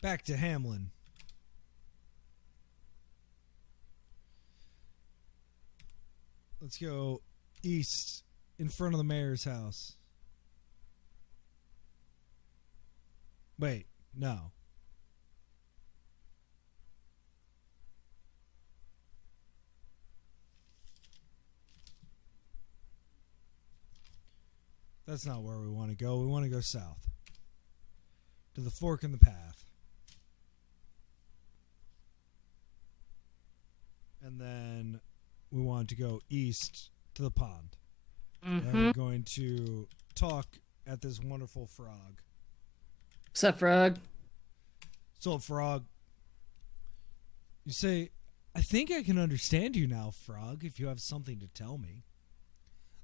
Back to Hamlin. Let's go east in front of the mayor's house. Wait, no. That's not where we want to go. We want to go south. To the fork in the path. And then we want to go east to the pond. And we're going to talk at this wonderful frog. Sup, frog? So, frog, you say, "I think I can understand you now, frog, if you have something to tell me."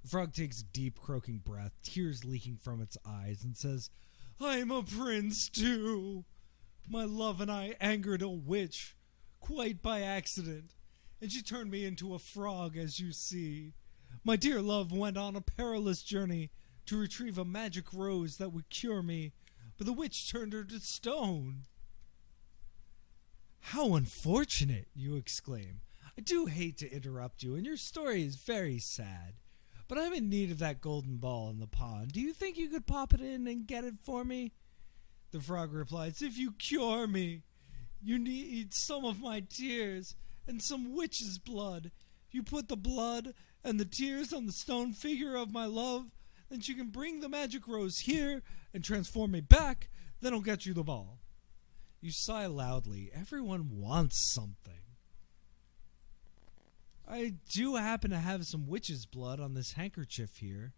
The frog takes a deep, croaking breath, tears leaking from its eyes, and says, "I'm a prince, too. My love and I angered a witch, quite by accident, and she turned me into a frog, as you see. My dear love went on a perilous journey to retrieve a magic rose that would cure me, but the witch turned her to stone." "How unfortunate," you exclaim. "I do hate to interrupt you, and your story is very sad. But I'm in need of that golden ball in the pond. Do you think you could pop it in and get it for me?" The frog replies, "If you cure me, you need some of my tears and some witch's blood. If you put the blood and the tears on the stone figure of my love, then she can bring the magic rose here and transform me back. Then I'll get you the ball." You sigh loudly. Everyone wants something. "I do happen to have some witch's blood on this handkerchief here,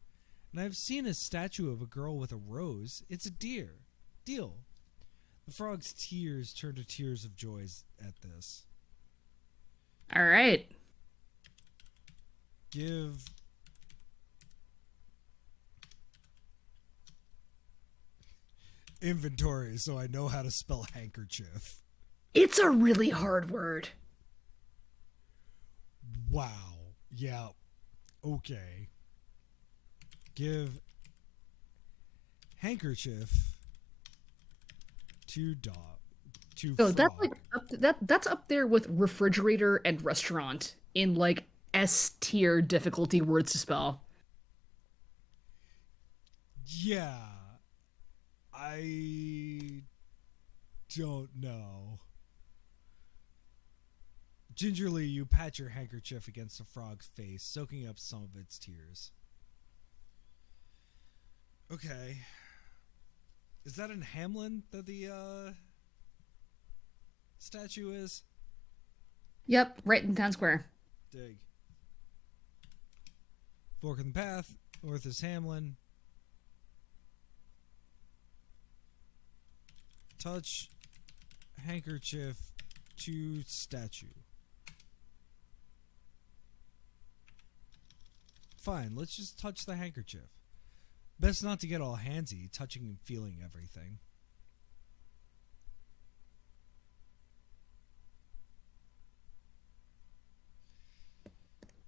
and I've seen a statue of a girl with a rose. It's a deal." The frog's tears turn to tears of joy at this. All right. Give inventory so I know how to spell handkerchief. It's a really hard word. Wow. Yeah. Okay. Give handkerchief to dog. To Oh, frog. that's like that's up there with refrigerator and restaurant in like S tier difficulty words to spell. Yeah. I don't know. Gingerly, you pat your handkerchief against the frog's face, soaking up some of its tears. Okay. Is that in Hamlin that the statue is? Yep, right in town square. Dig. Fork in the path. North is Hamlin. Touch handkerchief to statue. Fine, let's just touch the handkerchief. Best not to get all handsy, touching and feeling everything.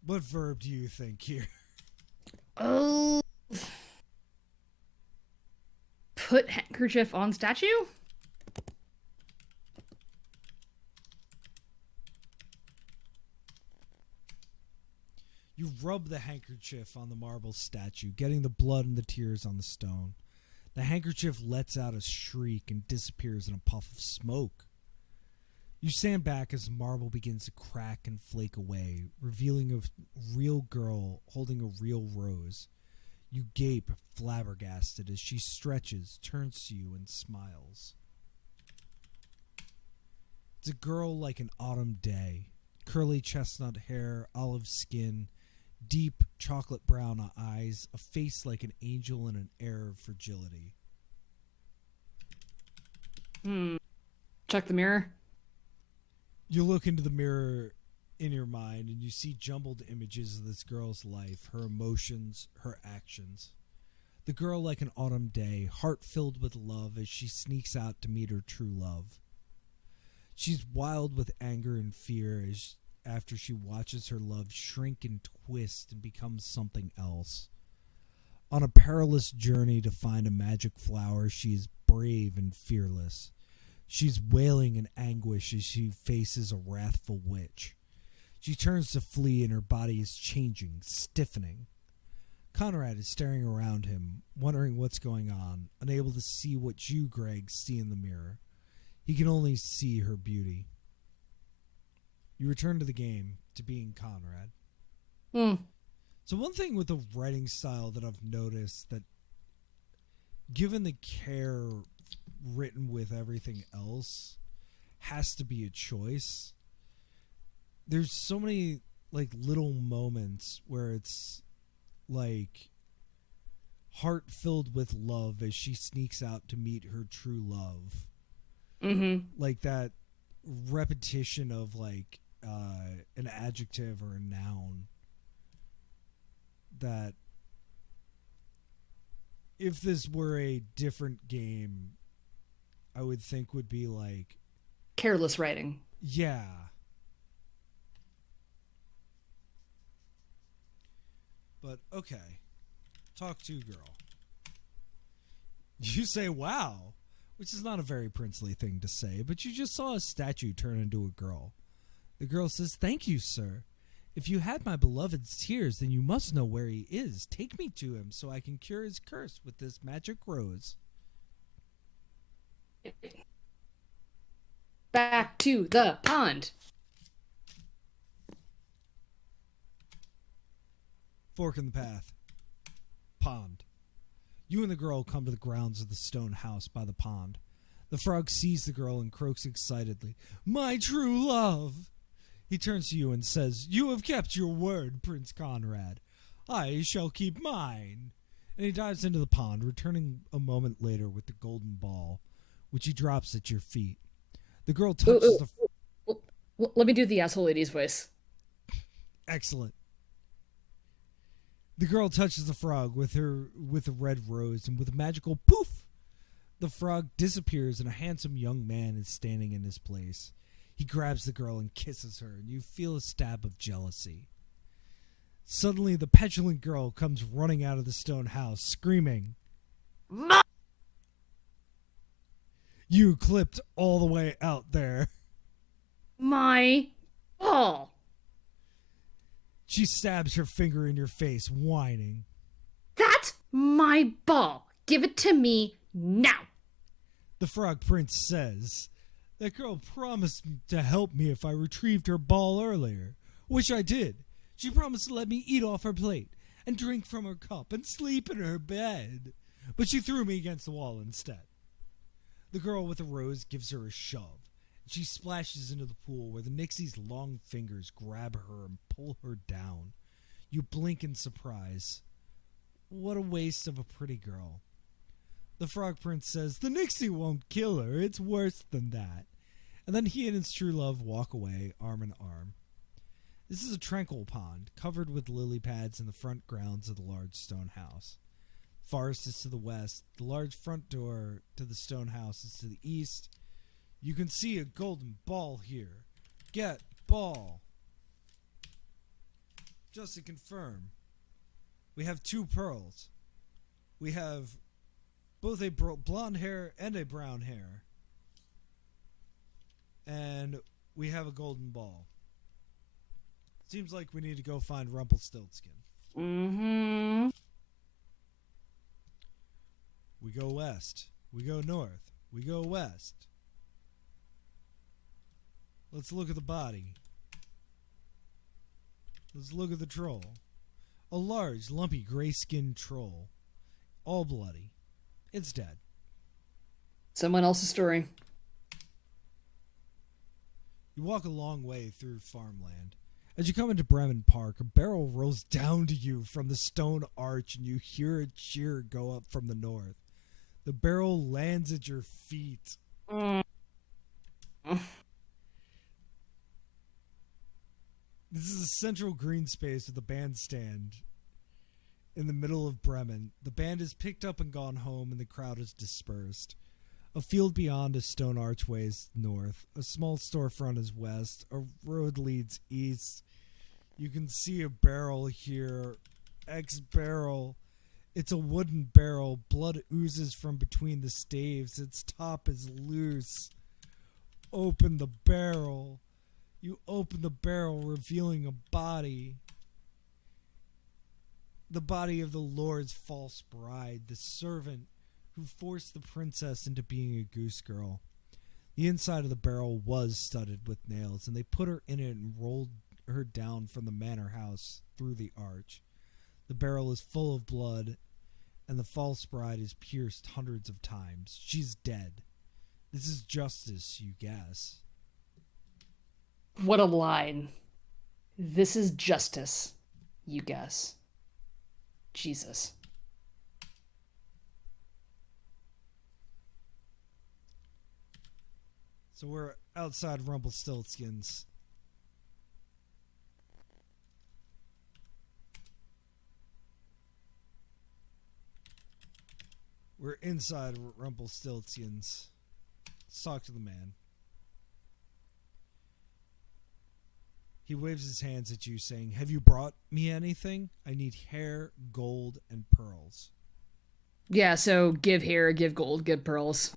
What verb do you think here? Oh. Put handkerchief on statue? You rub the handkerchief on the marble statue, getting the blood and the tears on the stone. The handkerchief lets out a shriek and disappears in a puff of smoke. You stand back as the marble begins to crack and flake away, revealing a real girl holding a real rose. You gape, flabbergasted, as she stretches, turns to you, and smiles. It's a girl like an autumn day. Curly chestnut hair, olive skin, deep chocolate brown eyes, a face like an angel and an air of fragility. Check the mirror. You look into the mirror in your mind and you see jumbled images of this girl's life, her emotions, her actions. The girl like an autumn day, heart filled with love as she sneaks out to meet her true love. She's wild with anger and fear after she watches her love shrink and twist and become something else. On a perilous journey to find a magic flower, she is brave and fearless. She's wailing in anguish as she faces a wrathful witch. She turns to flee and her body is changing, stiffening. Conrad is staring around him, wondering what's going on, unable to see what you, Greg, see in the mirror. He can only see her beauty. You return to the game, to being Conrad. So one thing with the writing style that I've noticed, that given the care written with everything else, has to be a choice. There's so many like little moments where it's like heart filled with love as she sneaks out to meet her true love. Like that repetition of like an adjective or a noun that if this were a different game, I would think would be like careless writing. Yeah. But okay. Talk to girl. You say wow, which is not a very princely thing to say, but you just saw a statue turn into a girl. The girl says, "Thank you, sir. If you had my beloved's tears, then you must know where he is. Take me to him so I can cure his curse with this magic rose." Back to the pond. Fork in the path. Pond. You and the girl come to the grounds of the stone house by the pond. The frog sees the girl and croaks excitedly, "My true love!" He turns to you and says, "You have kept your word, Prince Conrad. I shall keep mine." And he dives into the pond, returning a moment later with the golden ball, which he drops at your feet. The girl touches the... Let me do the asshole lady's voice. Excellent. The girl touches the frog with the red rose, and with a magical poof, the frog disappears and a handsome young man is standing in his place. He grabs the girl and kisses her, and you feel a stab of jealousy. Suddenly, the petulant girl comes running out of the stone house, screaming, "Mom!" You clipped all the way out there. My ball. She stabs her finger in your face, whining. That's my ball. Give it to me now. The Frog Prince says, "That girl promised to help me if I retrieved her ball earlier, which I did. She promised to let me eat off her plate and drink from her cup and sleep in her bed. But she threw me against the wall instead." The girl with the rose gives her a shove. She splashes into the pool where the Nixie's long fingers grab her and pull her down. You blink in surprise. What a waste of a pretty girl. The Frog Prince says, "The Nixie won't kill her. It's worse than that." And then he and his true love walk away, arm in arm. This is a tranquil pond, covered with lily pads in the front grounds of the large stone house. Forest is to the west. The large front door to the stone house is to the east. You can see a golden ball here. Get ball. Just to confirm, we have 2 pearls. We have both a blonde hair and a brown hair. And we have a golden ball. Seems like we need to go find Rumpelstiltskin. Mm-hmm. We go west. We go north. We go west. Let's look at the body. Let's look at the troll. A large, lumpy, gray-skinned troll. All bloody. It's dead. Someone else's story. You walk a long way through farmland. As you come into Bremen Park, a barrel rolls down to you from the stone arch and you hear a cheer go up from the north. The barrel lands at your feet. This is a central green space with a bandstand in the middle of Bremen. The band is picked up and gone home and the crowd is dispersed. A field beyond a stone archway is north. A small storefront is west. A road leads east. You can see a barrel here. Barrel. It's a wooden barrel. Blood oozes from between the staves. Its top is loose. Open the barrel. You open the barrel, revealing a body. The body of the Lord's false bride, the servant who forced the princess into being a goose girl. The inside of the barrel was studded with nails, and they put her in it and rolled her down from the manor house through the arch. The barrel is full of blood, and the false bride is pierced hundreds of times. She's dead. This is justice, you guess. What a line. This is justice, you guess. Jesus. So we're outside Rumpelstiltskin's. We're inside Rumpelstiltskin's. Let's talk to the man. He waves his hands at you, saying, "Have you brought me anything? I need hair, gold, and pearls." Yeah, so give hair, give gold, give pearls.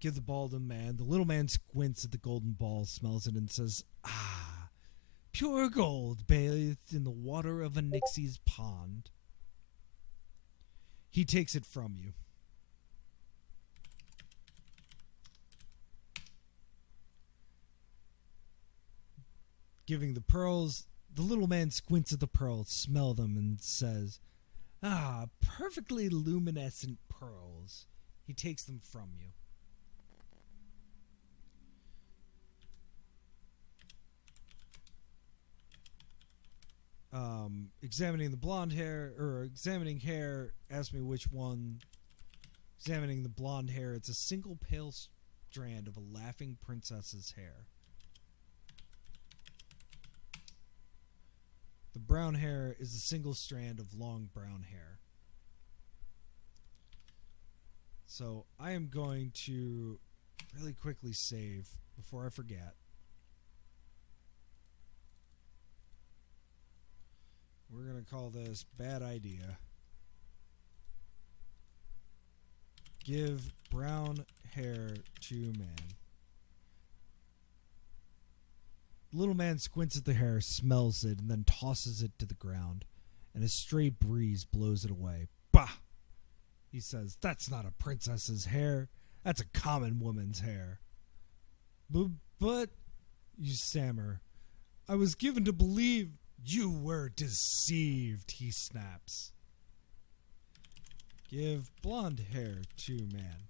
Give the ball to the man. The little man squints at the golden ball, smells it, and says, "Ah, pure gold bathed in the water of a Nixie's pond." He takes it from you. Giving the pearls, the little man squints at the pearls, smells them, and says, "Ah, perfectly luminescent pearls." He takes them from you. Examining the blonde hair, or examining hair, ask me which one. Examining the blonde hair, it's a single pale strand of a laughing princess's hair. The brown hair is a single strand of long brown hair. So I am going to really quickly save before I forget. We're going to call this Bad Idea. Give brown hair to man. The little man squints at the hair, smells it, and then tosses it to the ground, and a stray breeze blows it away. "Bah!" he says. "That's not a princess's hair. That's a common woman's hair." But, you stammer, "I was given to believe." "You were deceived," he snaps. Give blonde hair to man.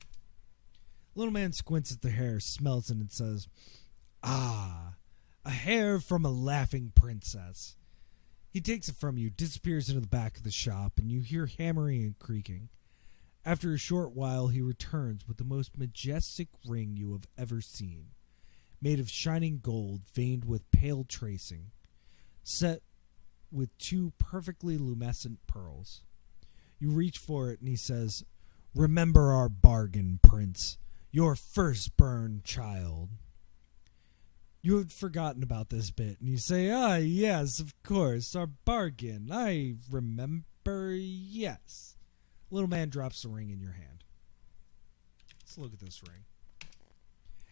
Little man squints at the hair, smells it, and says, "Ah, a hair from a laughing princess." He takes it from you, disappears into the back of the shop, and you hear hammering and creaking. After a short while, he returns with the most majestic ring you have ever seen, made of shining gold veined with pale tracing, set with two perfectly lumescent pearls. You reach for it, and he says, "Remember our bargain, Prince, your firstborn child." You had forgotten about this bit, and you say, "Ah, yes, of course, our bargain. I remember, yes." Little man drops the ring in your hand. Let's look at this ring.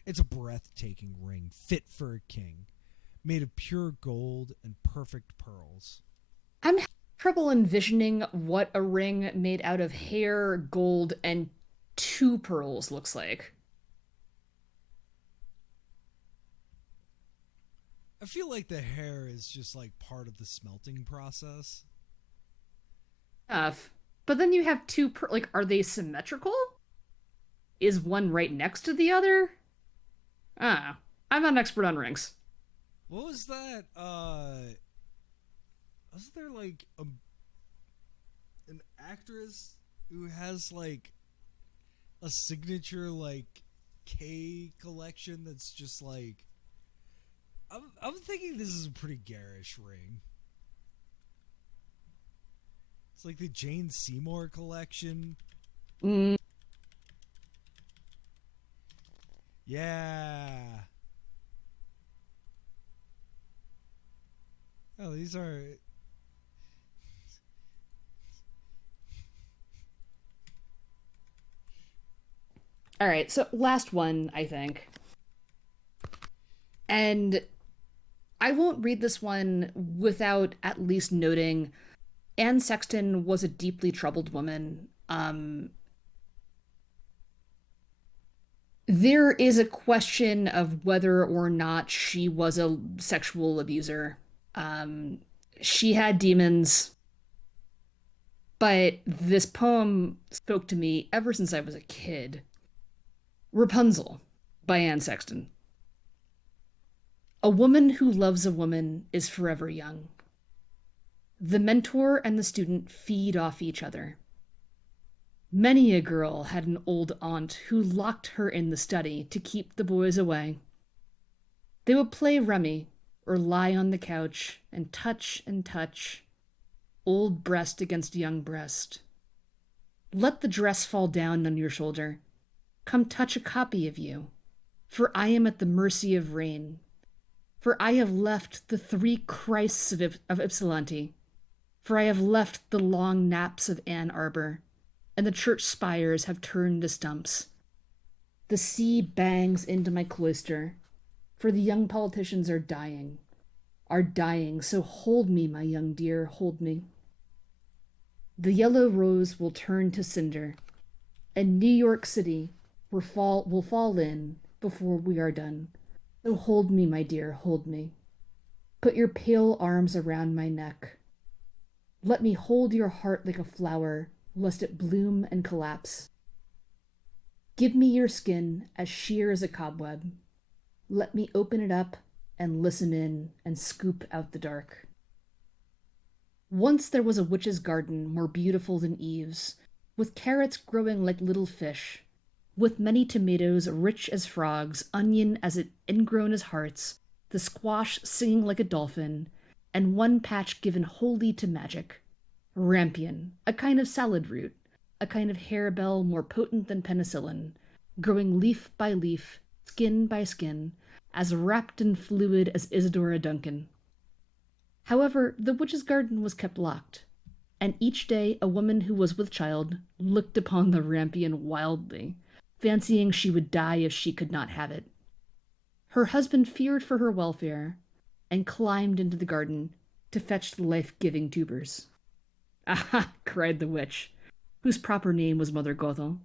It's a breathtaking ring, fit for a king, made of pure gold and perfect pearls. I'm having trouble envisioning what a ring made out of hair, gold, and two pearls looks like. I feel like the hair is just like part of the smelting process. Enough. But then you have like, are they symmetrical? Is one right next to the other? Ah, I'm not an expert on rings. What was that? Wasn't there like an actress who has like a signature like K collection that's just like I'm thinking this is a pretty garish ring. It's like the Jane Seymour collection. Mm. Yeah. Oh, these are. All right, so last one, I think. And I won't read this one without at least noting Anne Sexton was a deeply troubled woman. There is a question of whether or not she was a sexual abuser. Um, she had demons, but this poem spoke to me ever since I was a kid. Rapunzel by Anne Sexton. A woman who loves a woman is forever young. The mentor and the student feed off each other. Many a girl had an old aunt who locked her in the study to keep the boys away. They would play rummy or lie on the couch and touch, old breast against young breast. Let the dress fall down on your shoulder. Come touch a copy of you, for I am at the mercy of rain. For I have left the three Christs of Ypsilanti. For I have left the long naps of Ann Arbor, and the church spires have turned to stumps. The sea bangs into my cloister, for the young politicians are dying, so hold me, my young dear, hold me. The yellow rose will turn to cinder, and New York City will fall in before we are done. So hold me, my dear, hold me. Put your pale arms around my neck. Let me hold your heart like a flower, lest it bloom and collapse. Give me your skin as sheer as a cobweb. Let me open it up and listen in and scoop out the dark. Once there was a witch's garden more beautiful than Eve's, with carrots growing like little fish, with many tomatoes rich as frogs, onion as ingrown as hearts, the squash singing like a dolphin, and one patch given wholly to magic. Rampion, a kind of salad root, a kind of harebell more potent than penicillin, growing leaf by leaf, skin by skin, as wrapped in fluid as Isadora Duncan. However, the witch's garden was kept locked, and each day a woman who was with child looked upon the rampion wildly, fancying she would die if she could not have it. Her husband feared for her welfare, and climbed into the garden to fetch the life-giving tubers. "Aha!" cried the witch, whose proper name was Mother Gothel.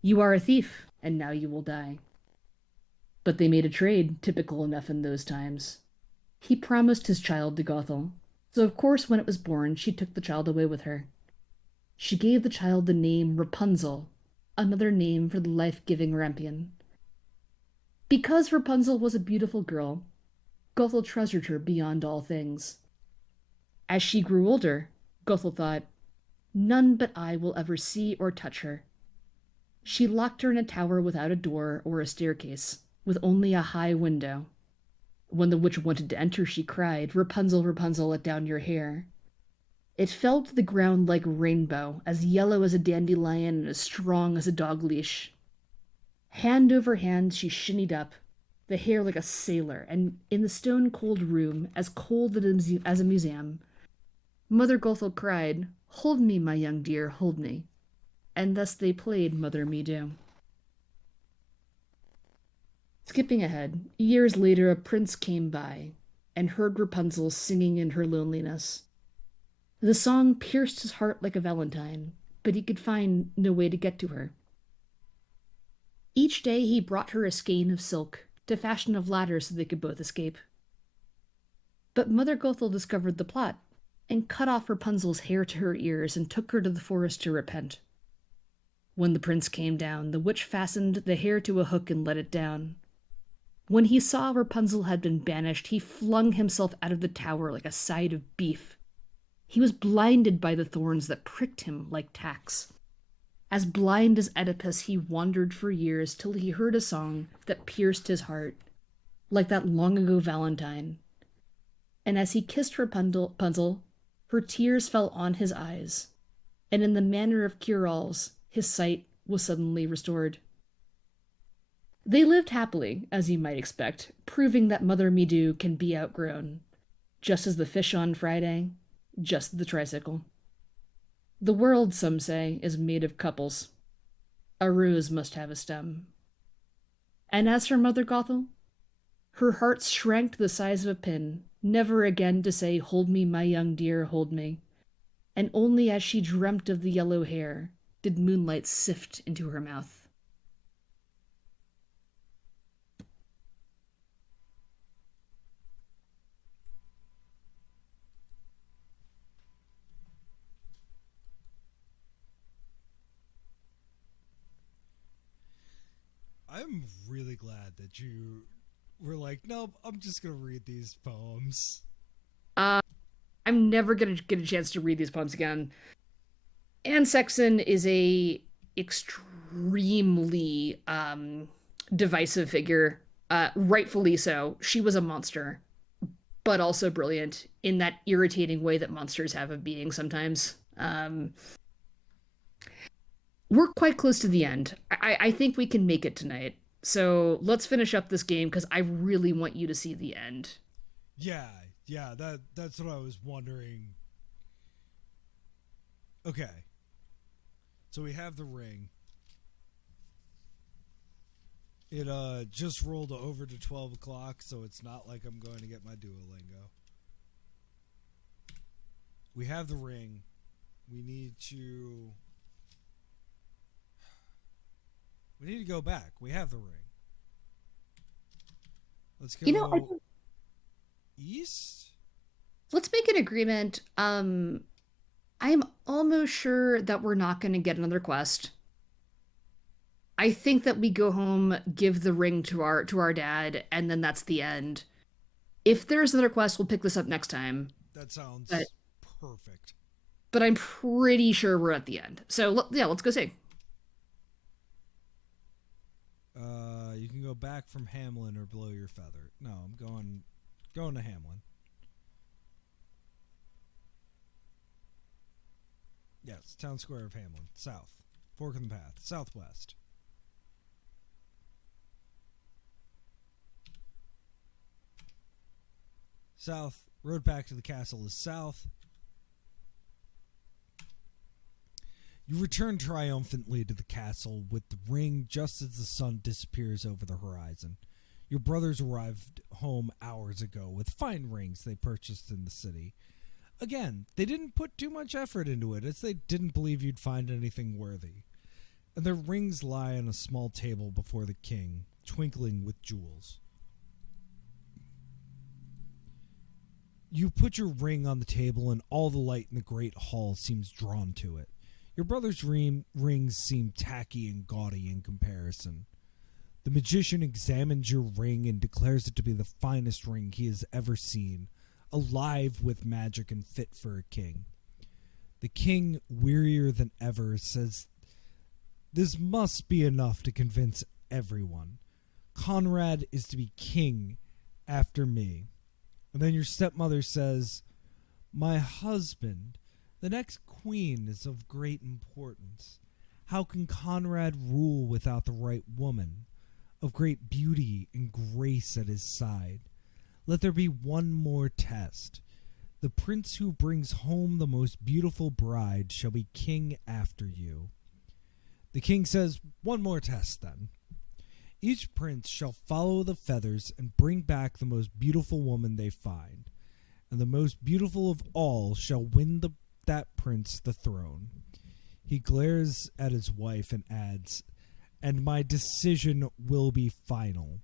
"You are a thief, and now you will die." But they made a trade, typical enough in those times. He promised his child to Gothel, so of course when it was born she took the child away with her. She gave the child the name Rapunzel, another name for the life-giving rampion. Because Rapunzel was a beautiful girl, Gothel treasured her beyond all things. As she grew older, Gothel thought, None but I will ever see or touch her. She locked her in a tower without a door or a staircase, with only a high window. When the witch wanted to enter, she cried, Rapunzel, Rapunzel, let down your hair. It fell to the ground like rainbow, as yellow as a dandelion and as strong as a dog leash. Hand over hand she shinnied up, the hair like a sailor, and in the stone cold room, as cold as a museum, Mother Gothel cried, Hold me, my young dear, hold me. And thus they played Mother Me Do. Skipping ahead, years later a prince came by and heard Rapunzel singing in her loneliness. The song pierced his heart like a valentine, but he could find no way to get to her. Each day he brought her a skein of silk to fashion a ladder so they could both escape. But Mother Gothel discovered the plot and cut off Rapunzel's hair to her ears and took her to the forest to repent. When the prince came down, the witch fastened the hair to a hook and let it down. When he saw Rapunzel had been banished, he flung himself out of the tower like a side of beef. He was blinded by the thorns that pricked him like tacks. As blind as Oedipus, he wandered for years till he heard a song that pierced his heart, like that long ago Valentine. And as he kissed Rapunzel, her tears fell on his eyes, and in the manner of cure-alls, his sight was suddenly restored. They lived happily, as you might expect, proving that Mother Me Do can be outgrown, just as the fish on Friday, just as the tricycle. The world, some say, is made of couples. A rose must have a stem. And as for Mother Gothel, her heart shrank to the size of a pin, never again to say, Hold me, my young dear, hold me. And only as she dreamt of the yellow hair did moonlight sift into her mouth. I'm really glad that you were like, nope, I'm just going to read these poems. I'm never going to get a chance to read these poems again. Anne Sexton is a extremely divisive figure, rightfully so. She was a monster, but also brilliant in that irritating way that monsters have of being sometimes. We're quite close to the end. I think we can make it tonight. So let's finish up this game because I really want you to see the end. Yeah, that's what I was wondering. Okay. So we have the ring. It just rolled over to 12 o'clock, so it's not like I'm going to get my Duolingo. We have the ring. We need to go back. We have the ring. Let's go east? Let's make an agreement. I'm almost sure that we're not going to get another quest. I think that we go home, give the ring to our dad, and then that's the end. If there's another quest, we'll pick this up next time. That sounds perfect. But I'm pretty sure we're at the end. So yeah, let's go see. You can go back from Hamlin or blow your feather. No, I'm going to Hamlin. Yes, town square of Hamlin. South. Fork in the path. Southwest. South. Road back to the castle is south. You return triumphantly to the castle with the ring just as the sun disappears over the horizon. Your brothers arrived home hours ago with fine rings they purchased in the city. Again, they didn't put too much effort into it, as they didn't believe you'd find anything worthy. And their rings lie on a small table before the king, twinkling with jewels. You put your ring on the table, and all the light in the great hall seems drawn to it. Your brother's rings seem tacky and gaudy in comparison. The magician examines your ring and declares it to be the finest ring he has ever seen, alive with magic and fit for a king. The king, wearier than ever, says, "This must be enough to convince everyone. Conrad is to be king after me." And then your stepmother says, "My husband, the next queen is of great importance. How can Conrad rule without the right woman, of great beauty and grace at his side? Let there be one more test. The prince who brings home the most beautiful bride shall be king after you." The king says, "One more test, then. Each prince shall follow the feathers and bring back the most beautiful woman they find, and the most beautiful of all shall win that prince the throne." He glares at his wife and adds, "And my decision will be final."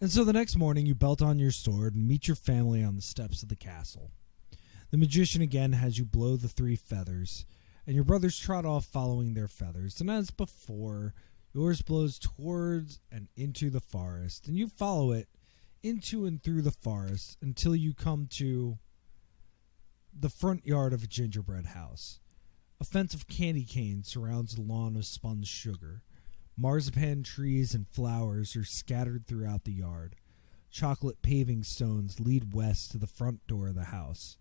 And so the next morning you belt on your sword and meet your family on the steps of the castle. The magician again has you blow the 3 feathers, and your brothers trot off following their feathers, and as before, yours blows towards and into the forest, and you follow it into and through the forest until you come to the front yard of a gingerbread house. A fence of candy canes surrounds the lawn of spun sugar. Marzipan trees and flowers are scattered throughout the yard. Chocolate paving stones lead west to the front door of the house.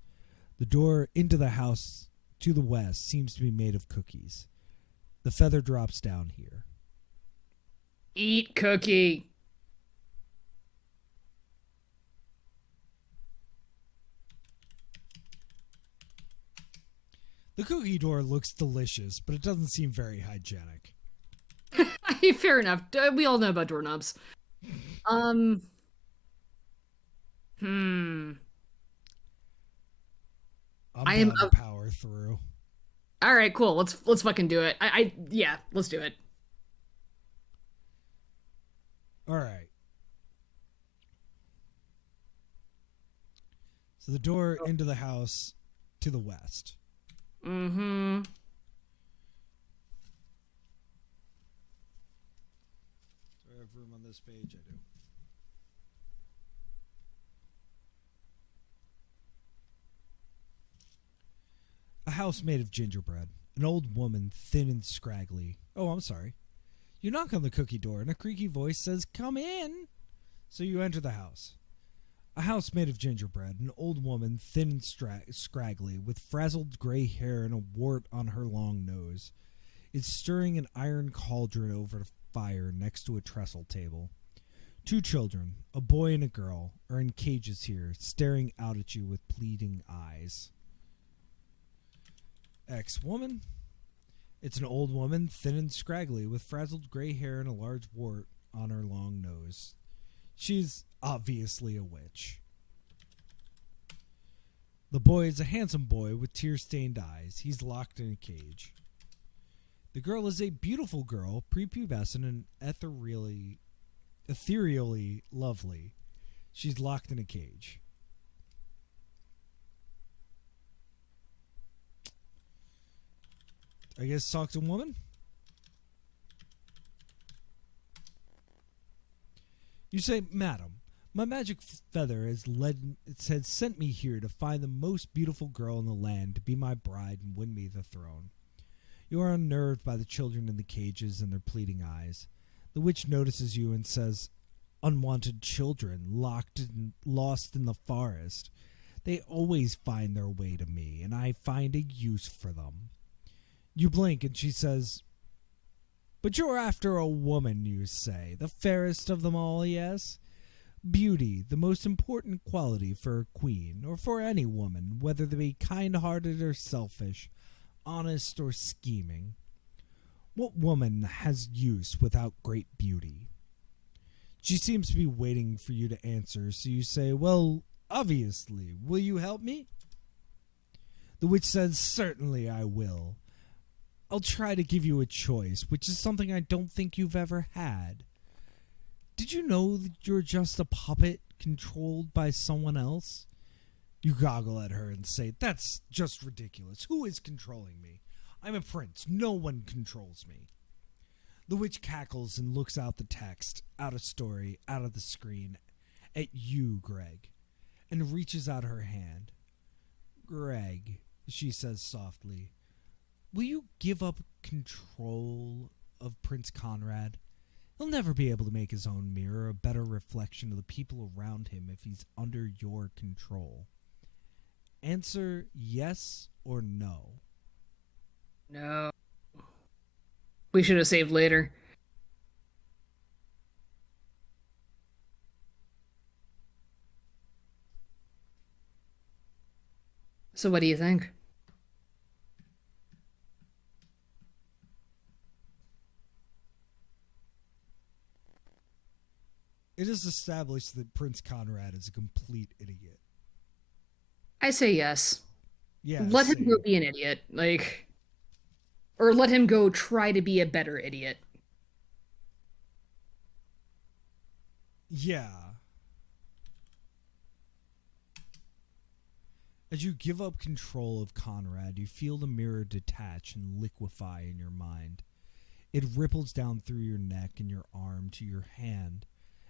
The door into the house to the west seems to be made of cookies. The feather drops down here. Eat cookie. The cookie door looks delicious, but it doesn't seem very hygienic. Fair enough. We all know about doorknobs. Um. Hmm. I'm I am. down to power through. All right, cool. Let's fucking do it. Yeah, let's do it. All right. So the door into the house to the west. Mm-hmm. Do I have room on this page? I do. A house made of gingerbread. An old woman, thin and scraggly. Oh, I'm sorry. You knock on the cookie door, and a creaky voice says, "Come in." So you enter the house. A house made of gingerbread. An old woman, thin and scraggly, with frazzled gray hair and a wart on her long nose, is stirring an iron cauldron over a fire next to a trestle table. 2 children, a boy and a girl, are in cages here, staring out at you with pleading eyes. Ex-woman? It's an old woman, thin and scraggly, with frazzled gray hair and a large wart on her long nose. She's obviously a witch. The boy is a handsome boy with tear-stained eyes. He's locked in a cage. The girl is a beautiful girl, prepubescent and ethereally lovely. She's locked in a cage. I guess talk to a woman? You say, "Madam, my magic feather has sent me here to find the most beautiful girl in the land to be my bride and win me the throne." You are unnerved by the children in the cages and their pleading eyes. The witch notices you and says, "Unwanted children, lost in the forest. They always find their way to me, and I find a use for them." You blink, and she says, "But you're after a woman, you say, the fairest of them all, yes? Beauty, the most important quality for a queen, or for any woman, whether they be kind-hearted or selfish, honest or scheming. What woman has use without great beauty?" She seems to be waiting for you to answer, so you say, "Well, obviously, will you help me?" The witch says, "Certainly I will. I'll try to give you a choice, which is something I don't think you've ever had. Did you know that you're just a puppet controlled by someone else?" You goggle at her and say, "That's just ridiculous. Who is controlling me? I'm a prince. No one controls me." The witch cackles and looks out the text, out of story, out of the screen, at you, Greg, and reaches out her hand. Greg, she says softly, will you give up control of Prince Conrad? He'll never be able to make his own mirror a better reflection of the people around him if he's under your control. Answer yes or no. No. We should have saved later. So what do you think? It is established that Prince Conrad is a complete idiot. I say yes. Yeah, Let him go same. be an idiot. Like, or let him go try to be a better idiot. Yeah. As you give up control of Conrad, you feel the mirror detach and liquefy in your mind. It ripples down through your neck and your arm to your hand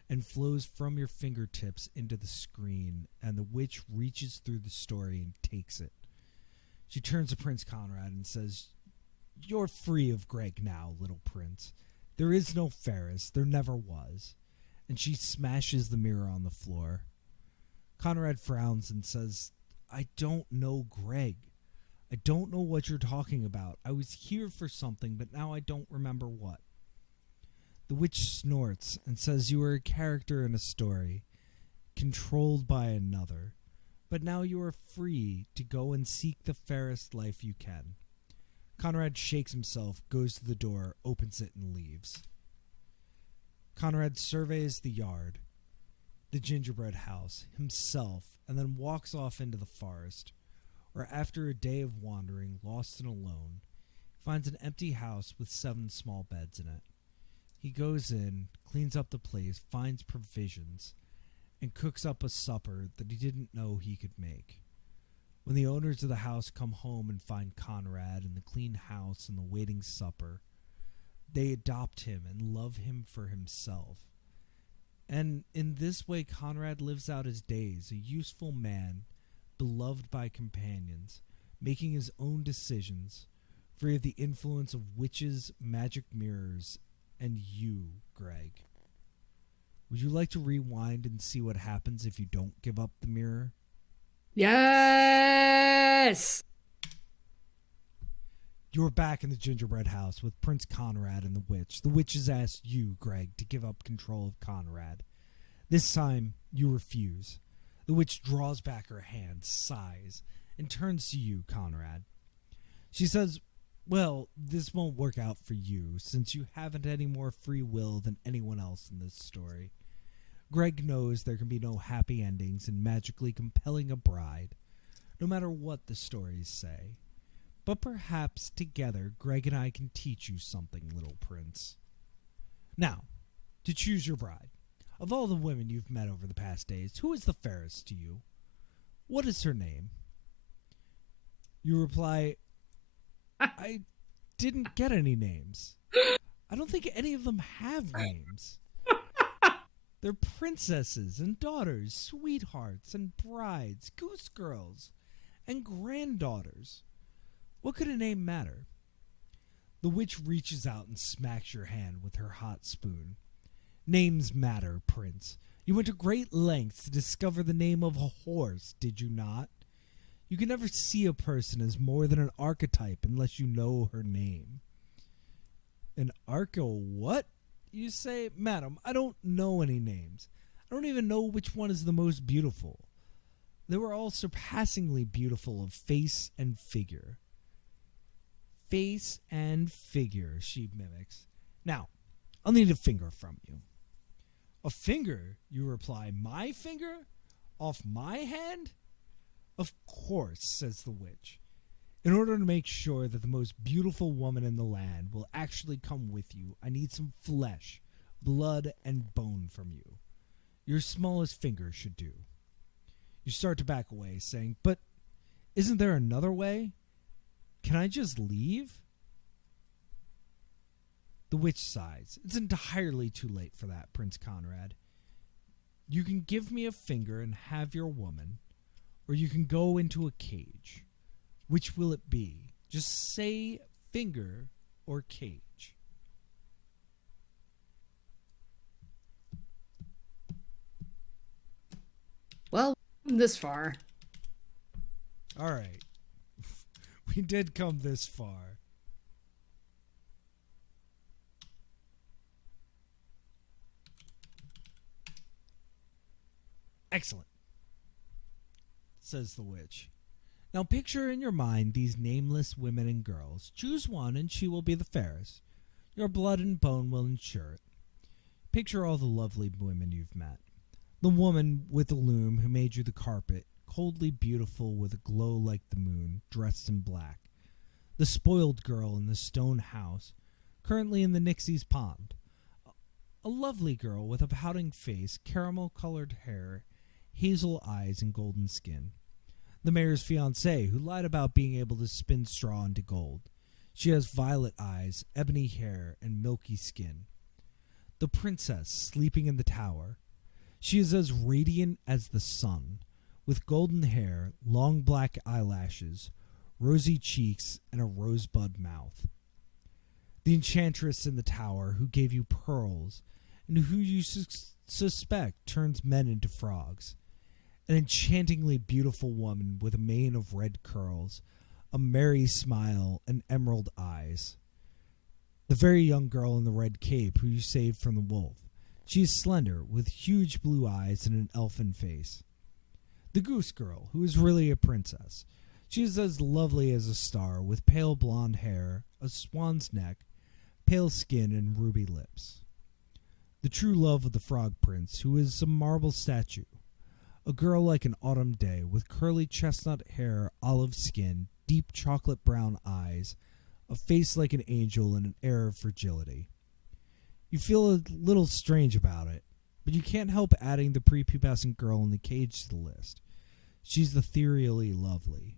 and flows from your fingertips into the screen, and the witch reaches through the story and takes it. She turns to Prince Conrad and says, you're free of Greg now, little prince. There is no Fairest. There never was. And she smashes the mirror on the floor. Conrad frowns and says, I don't know Greg. I don't know what you're talking about. I was here for something, but now I don't remember what. The witch snorts and says you are a character in a story, controlled by another, but now you are free to go and seek the fairest life you can. Conrad shakes himself, goes to the door, opens it, and leaves. Conrad surveys the yard, the gingerbread house, himself, and then walks off into the forest, where after a day of wandering, lost and alone, finds an empty house with 7 small beds in it. He goes in, cleans up the place, finds provisions, and cooks up a supper that he didn't know he could make. When the owners of the house come home and find Conrad and the clean house and the waiting supper, they adopt him and love him for himself. And in this way, Conrad lives out his days, a useful man, beloved by companions, making his own decisions, free of the influence of witches, magic mirrors, and you, Greg. Would you like to rewind and see what happens if you don't give up the mirror? Yes! You're back in the gingerbread house with Prince Conrad and the witch. The witch has asked you, Greg, to give up control of Conrad. This time, you refuse. The witch draws back her hand, sighs, and turns to you, Conrad. She says, well, this won't work out for you, since you haven't any more free will than anyone else in this story. Greg knows there can be no happy endings in magically compelling a bride, no matter what the stories say. But perhaps together, Greg and I can teach you something, little prince. Now, to choose your bride. Of all the women you've met over the past days, who is the fairest to you? What is her name? You reply, I didn't get any names. I don't think any of them have names. They're princesses and daughters, sweethearts and brides, goose girls and granddaughters. What could a name matter? The witch reaches out and smacks your hand with her hot spoon. Names matter, Prince. You went to great lengths to discover the name of a horse, did you not? You can never see a person as more than an archetype unless you know her name. An arco what? You say, Madam, I don't know any names. I don't even know which one is the most beautiful. They were all surpassingly beautiful of face and figure. Face and figure, she mimics. Now, I'll need a finger from you. A finger, you reply, my finger? Off my hand? Of course, says the witch. In order to make sure that the most beautiful woman in the land will actually come with you, I need some flesh, blood, and bone from you. Your smallest finger should do. You start to back away, saying, but isn't there another way? Can I just leave? The witch sighs. It's entirely too late for that, Prince Conrad. You can give me a finger and have your woman, or you can go into a cage. Which will it be? Just say finger or cage. Well, this far. All right. We did come this far. Excellent, says the witch. Now picture in your mind these nameless women and girls. Choose one and she will be the fairest. Your blood and bone will ensure it. Picture all the lovely women you've met. The woman with the loom who made you the carpet, coldly beautiful with a glow like the moon, dressed in black. The spoiled girl in the stone house, currently in the Nixie's pond. A lovely girl with a pouting face, caramel-colored hair, hazel eyes, and golden skin. The mayor's fiancée, who lied about being able to spin straw into gold. She has violet eyes, ebony hair, and milky skin. The princess sleeping in the tower. She is as radiant as the sun, with golden hair, long black eyelashes, rosy cheeks, and a rosebud mouth. The enchantress in the tower who gave you pearls, and who you suspect turns men into frogs. An enchantingly beautiful woman with a mane of red curls, a merry smile, and emerald eyes. The very young girl in the red cape who you saved from the wolf. She is slender, with huge blue eyes and an elfin face. The goose girl, who is really a princess. She is as lovely as a star, with pale blonde hair, a swan's neck, pale skin, and ruby lips. The true love of the frog prince, who is a marble statue. A girl like an autumn day, with curly chestnut hair, olive skin, deep chocolate brown eyes, a face like an angel, and an air of fragility. You feel a little strange about it, but you can't help adding the prepubescent girl in the cage to the list. She's ethereally lovely,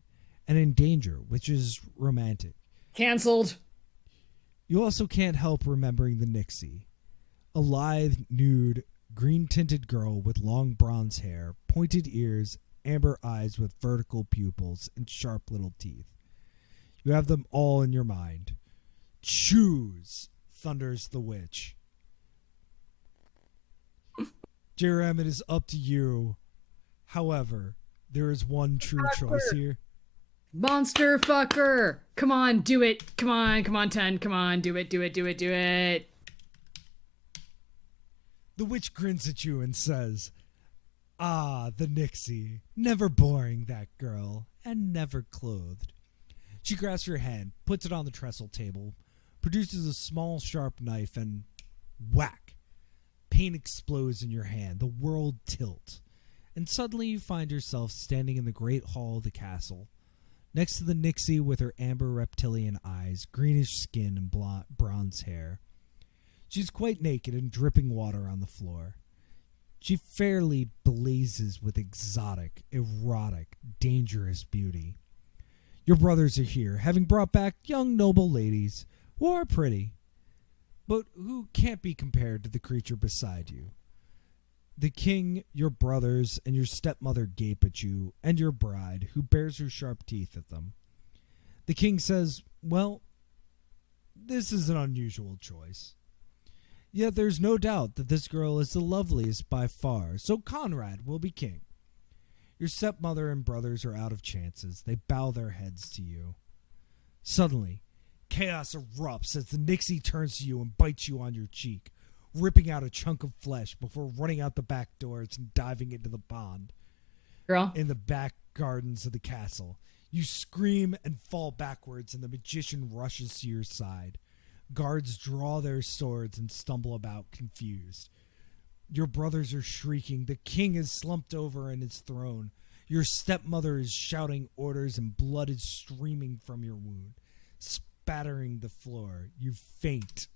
and in danger, which is romantic. Cancelled. You also can't help remembering the Nixie, a lithe, nude, green-tinted girl with long bronze hair, pointed ears, amber eyes with vertical pupils, and sharp little teeth. You have them all in your mind. Choose, thunders the witch. JRM, it is up to you. However, there is one true choice here. Monster fucker! Come on, do it. Come on, 10. Come on, do it. The witch grins at you and says, "Ah, the Nixie. Never boring, that girl, and never clothed." She grasps your hand, puts it on the trestle table, produces a small, sharp knife, and whack! Pain explodes in your hand, the world tilts, and suddenly you find yourself standing in the great hall of the castle, next to the Nixie with her amber reptilian eyes, greenish skin, and bronze hair. She's quite naked and dripping water on the floor. She fairly blazes with exotic, erotic, dangerous beauty. Your brothers are here, having brought back young noble ladies who are pretty, but who can't be compared to the creature beside you. The king, your brothers, and your stepmother gape at you, and your bride, who bares her sharp teeth at them. The king says, "Well, this is an unusual choice. Yet there's no doubt that this girl is the loveliest by far, so Conrad will be king. Your stepmother and brothers are out of chances. They bow their heads to you." Suddenly, chaos erupts as the Nixie turns to you and bites you on your cheek, ripping out a chunk of flesh before running out the back doors and diving into the pond. Girl. In the back gardens of the castle, you scream and fall backwards, and the magician rushes to your side. Guards draw their swords and stumble about, confused. Your brothers are shrieking. The king is slumped over in his throne. Your stepmother is shouting orders, and blood is streaming from your wound, spattering the floor. You faint.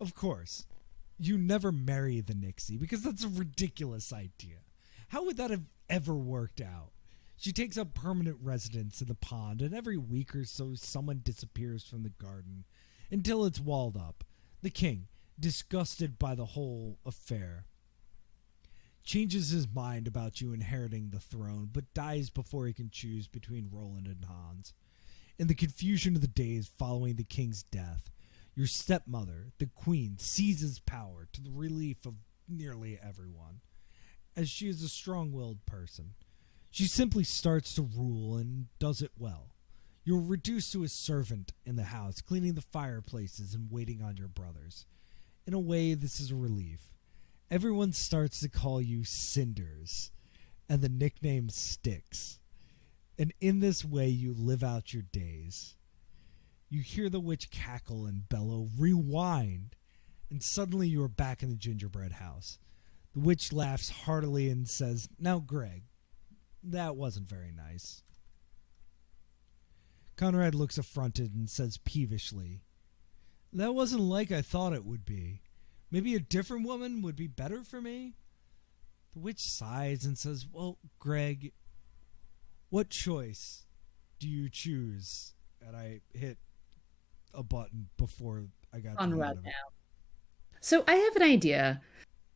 Of course, you never marry the Nixie, because that's a ridiculous idea. How would that have ever worked out? She takes up permanent residence in the pond, and every week or so someone disappears from the garden until it's walled up. The king, disgusted by the whole affair. changes his mind about you inheriting the throne, but dies before he can choose between Roland and Hans. In the confusion of the days following the king's death, your stepmother, the queen, seizes power to the relief of nearly everyone. As she is a strong-willed person, she simply starts to rule and does it well. You're reduced to a servant in the house, cleaning the fireplaces and waiting on your brothers. In a way, this is a relief. Everyone starts to call you Cinders, and the nickname sticks. And in this way, you live out your days. You hear the witch cackle and bellow, rewind, and suddenly you are back in the gingerbread house. The witch laughs heartily and says, "Now, Greg, that wasn't very nice." Conrad looks affronted and says peevishly, "That wasn't like I thought it would be. Maybe a different woman would be better for me?" The witch sighs and says, "Well, Greg, what choice do you choose?" And I hit a button before I got to the Conrad end of it. now. So I have an idea.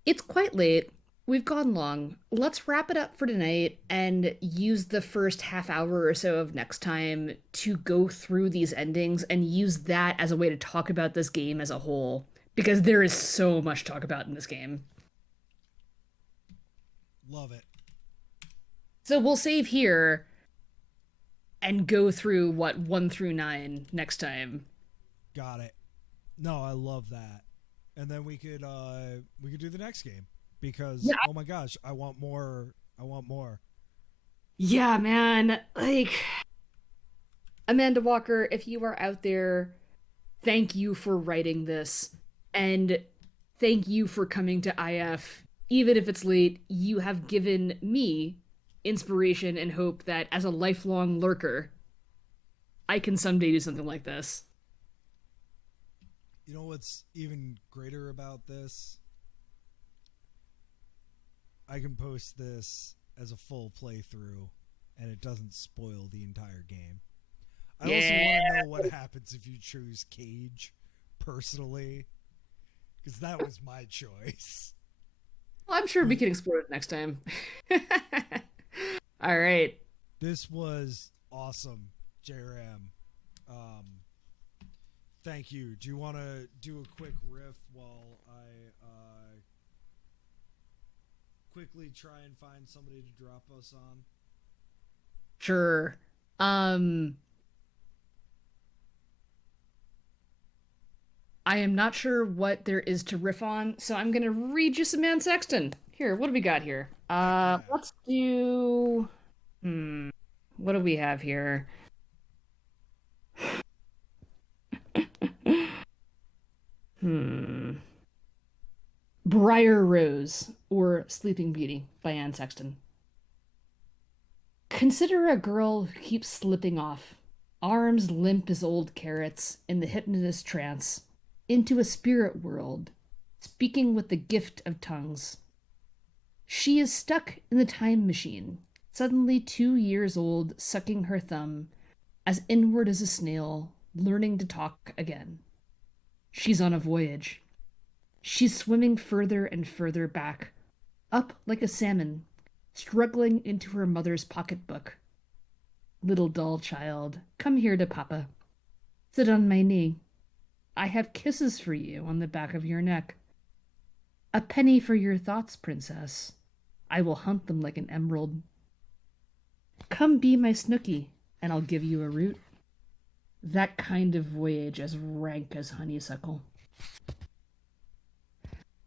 It's quite late. We've gone long. Let's wrap it up for tonight and use the first half hour or so of next time to go through these endings and use that as a way to talk about this game as a whole. Because there is so much to talk about in this game. Love it. So we'll save here and go through what 1 through 9 next time. Got it. No, I love that. And then we could do the next game because Yeah. oh my gosh, I want more. I want more. Yeah, man. Like, Amanda Walker, if you are out there, thank you for writing this. And thank you for coming to IF. Even if it's late, you have given me inspiration and hope that as a lifelong lurker, I can someday do something like this. You know what's even greater about this? I can post this as a full playthrough and it doesn't spoil the entire game. I also want to know what happens if you choose Cage personally, because that was my choice. Well, I'm sure we can explore it next time. All right. This was awesome, JRM. Thank you. Do you want to do a quick riff while I quickly try and find somebody to drop us on? Sure. I am not sure what there is to riff on, so I'm gonna read you some Anne Sexton. Here, what do we got here? Let's do. What do we have here? Briar Rose, or Sleeping Beauty by Anne Sexton. Consider a girl who keeps slipping off, arms limp as old carrots in the hypnotist trance, into a spirit world, speaking with the gift of tongues. She is stuck in the time machine, suddenly 2 years old, sucking her thumb, as inward as a snail, learning to talk again. She's on a voyage. She's swimming further and further back, up like a salmon, struggling into her mother's pocketbook. Little doll child, come here to Papa. Sit on my knee. I have kisses for you on the back of your neck. A penny for your thoughts, princess. I will hunt them like an emerald. Come be my Snooky, and I'll give you a root. That kind of voyage as rank as honeysuckle.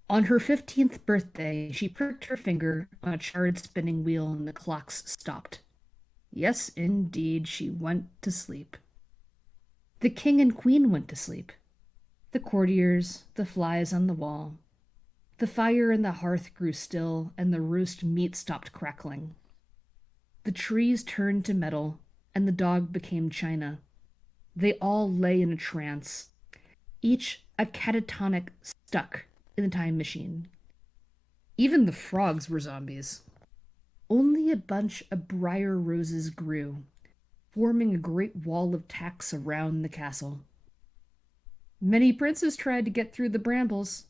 On her 15th birthday, she pricked her finger on a charred spinning wheel and the clocks stopped. Yes, indeed, she went to sleep. The king and queen went to sleep. The courtiers, the flies on the wall. The fire in the hearth grew still, and the roast meat stopped crackling. The trees turned to metal, and the dog became china. They all lay in a trance, each a catatonic stuck in the time machine. Even the frogs were zombies. Only a bunch of briar roses grew, forming a great wall of tacks around the castle. Many princes tried to get through the brambles,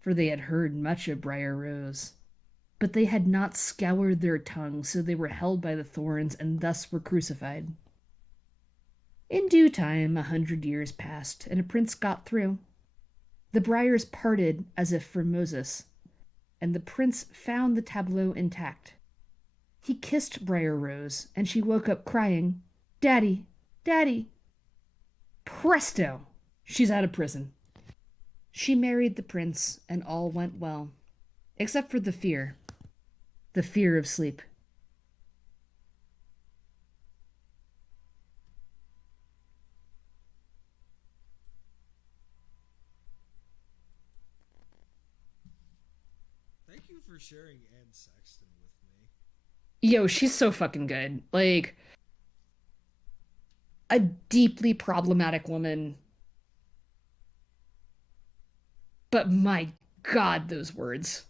for they had heard much of Briar Rose. But they had not scoured their tongues, so they were held by the thorns and thus were crucified. In due time, 100 years passed, and a prince got through. The briars parted as if for Moses, and the prince found the tableau intact. He kissed Briar Rose, and she woke up crying, "Daddy, Daddy." Presto! She's out of prison. She married the prince, and all went well, except for the fear of sleep. Thank you for sharing Anne Sexton with me. Yo, she's so fucking good. Like, a deeply problematic woman, but my god, those words.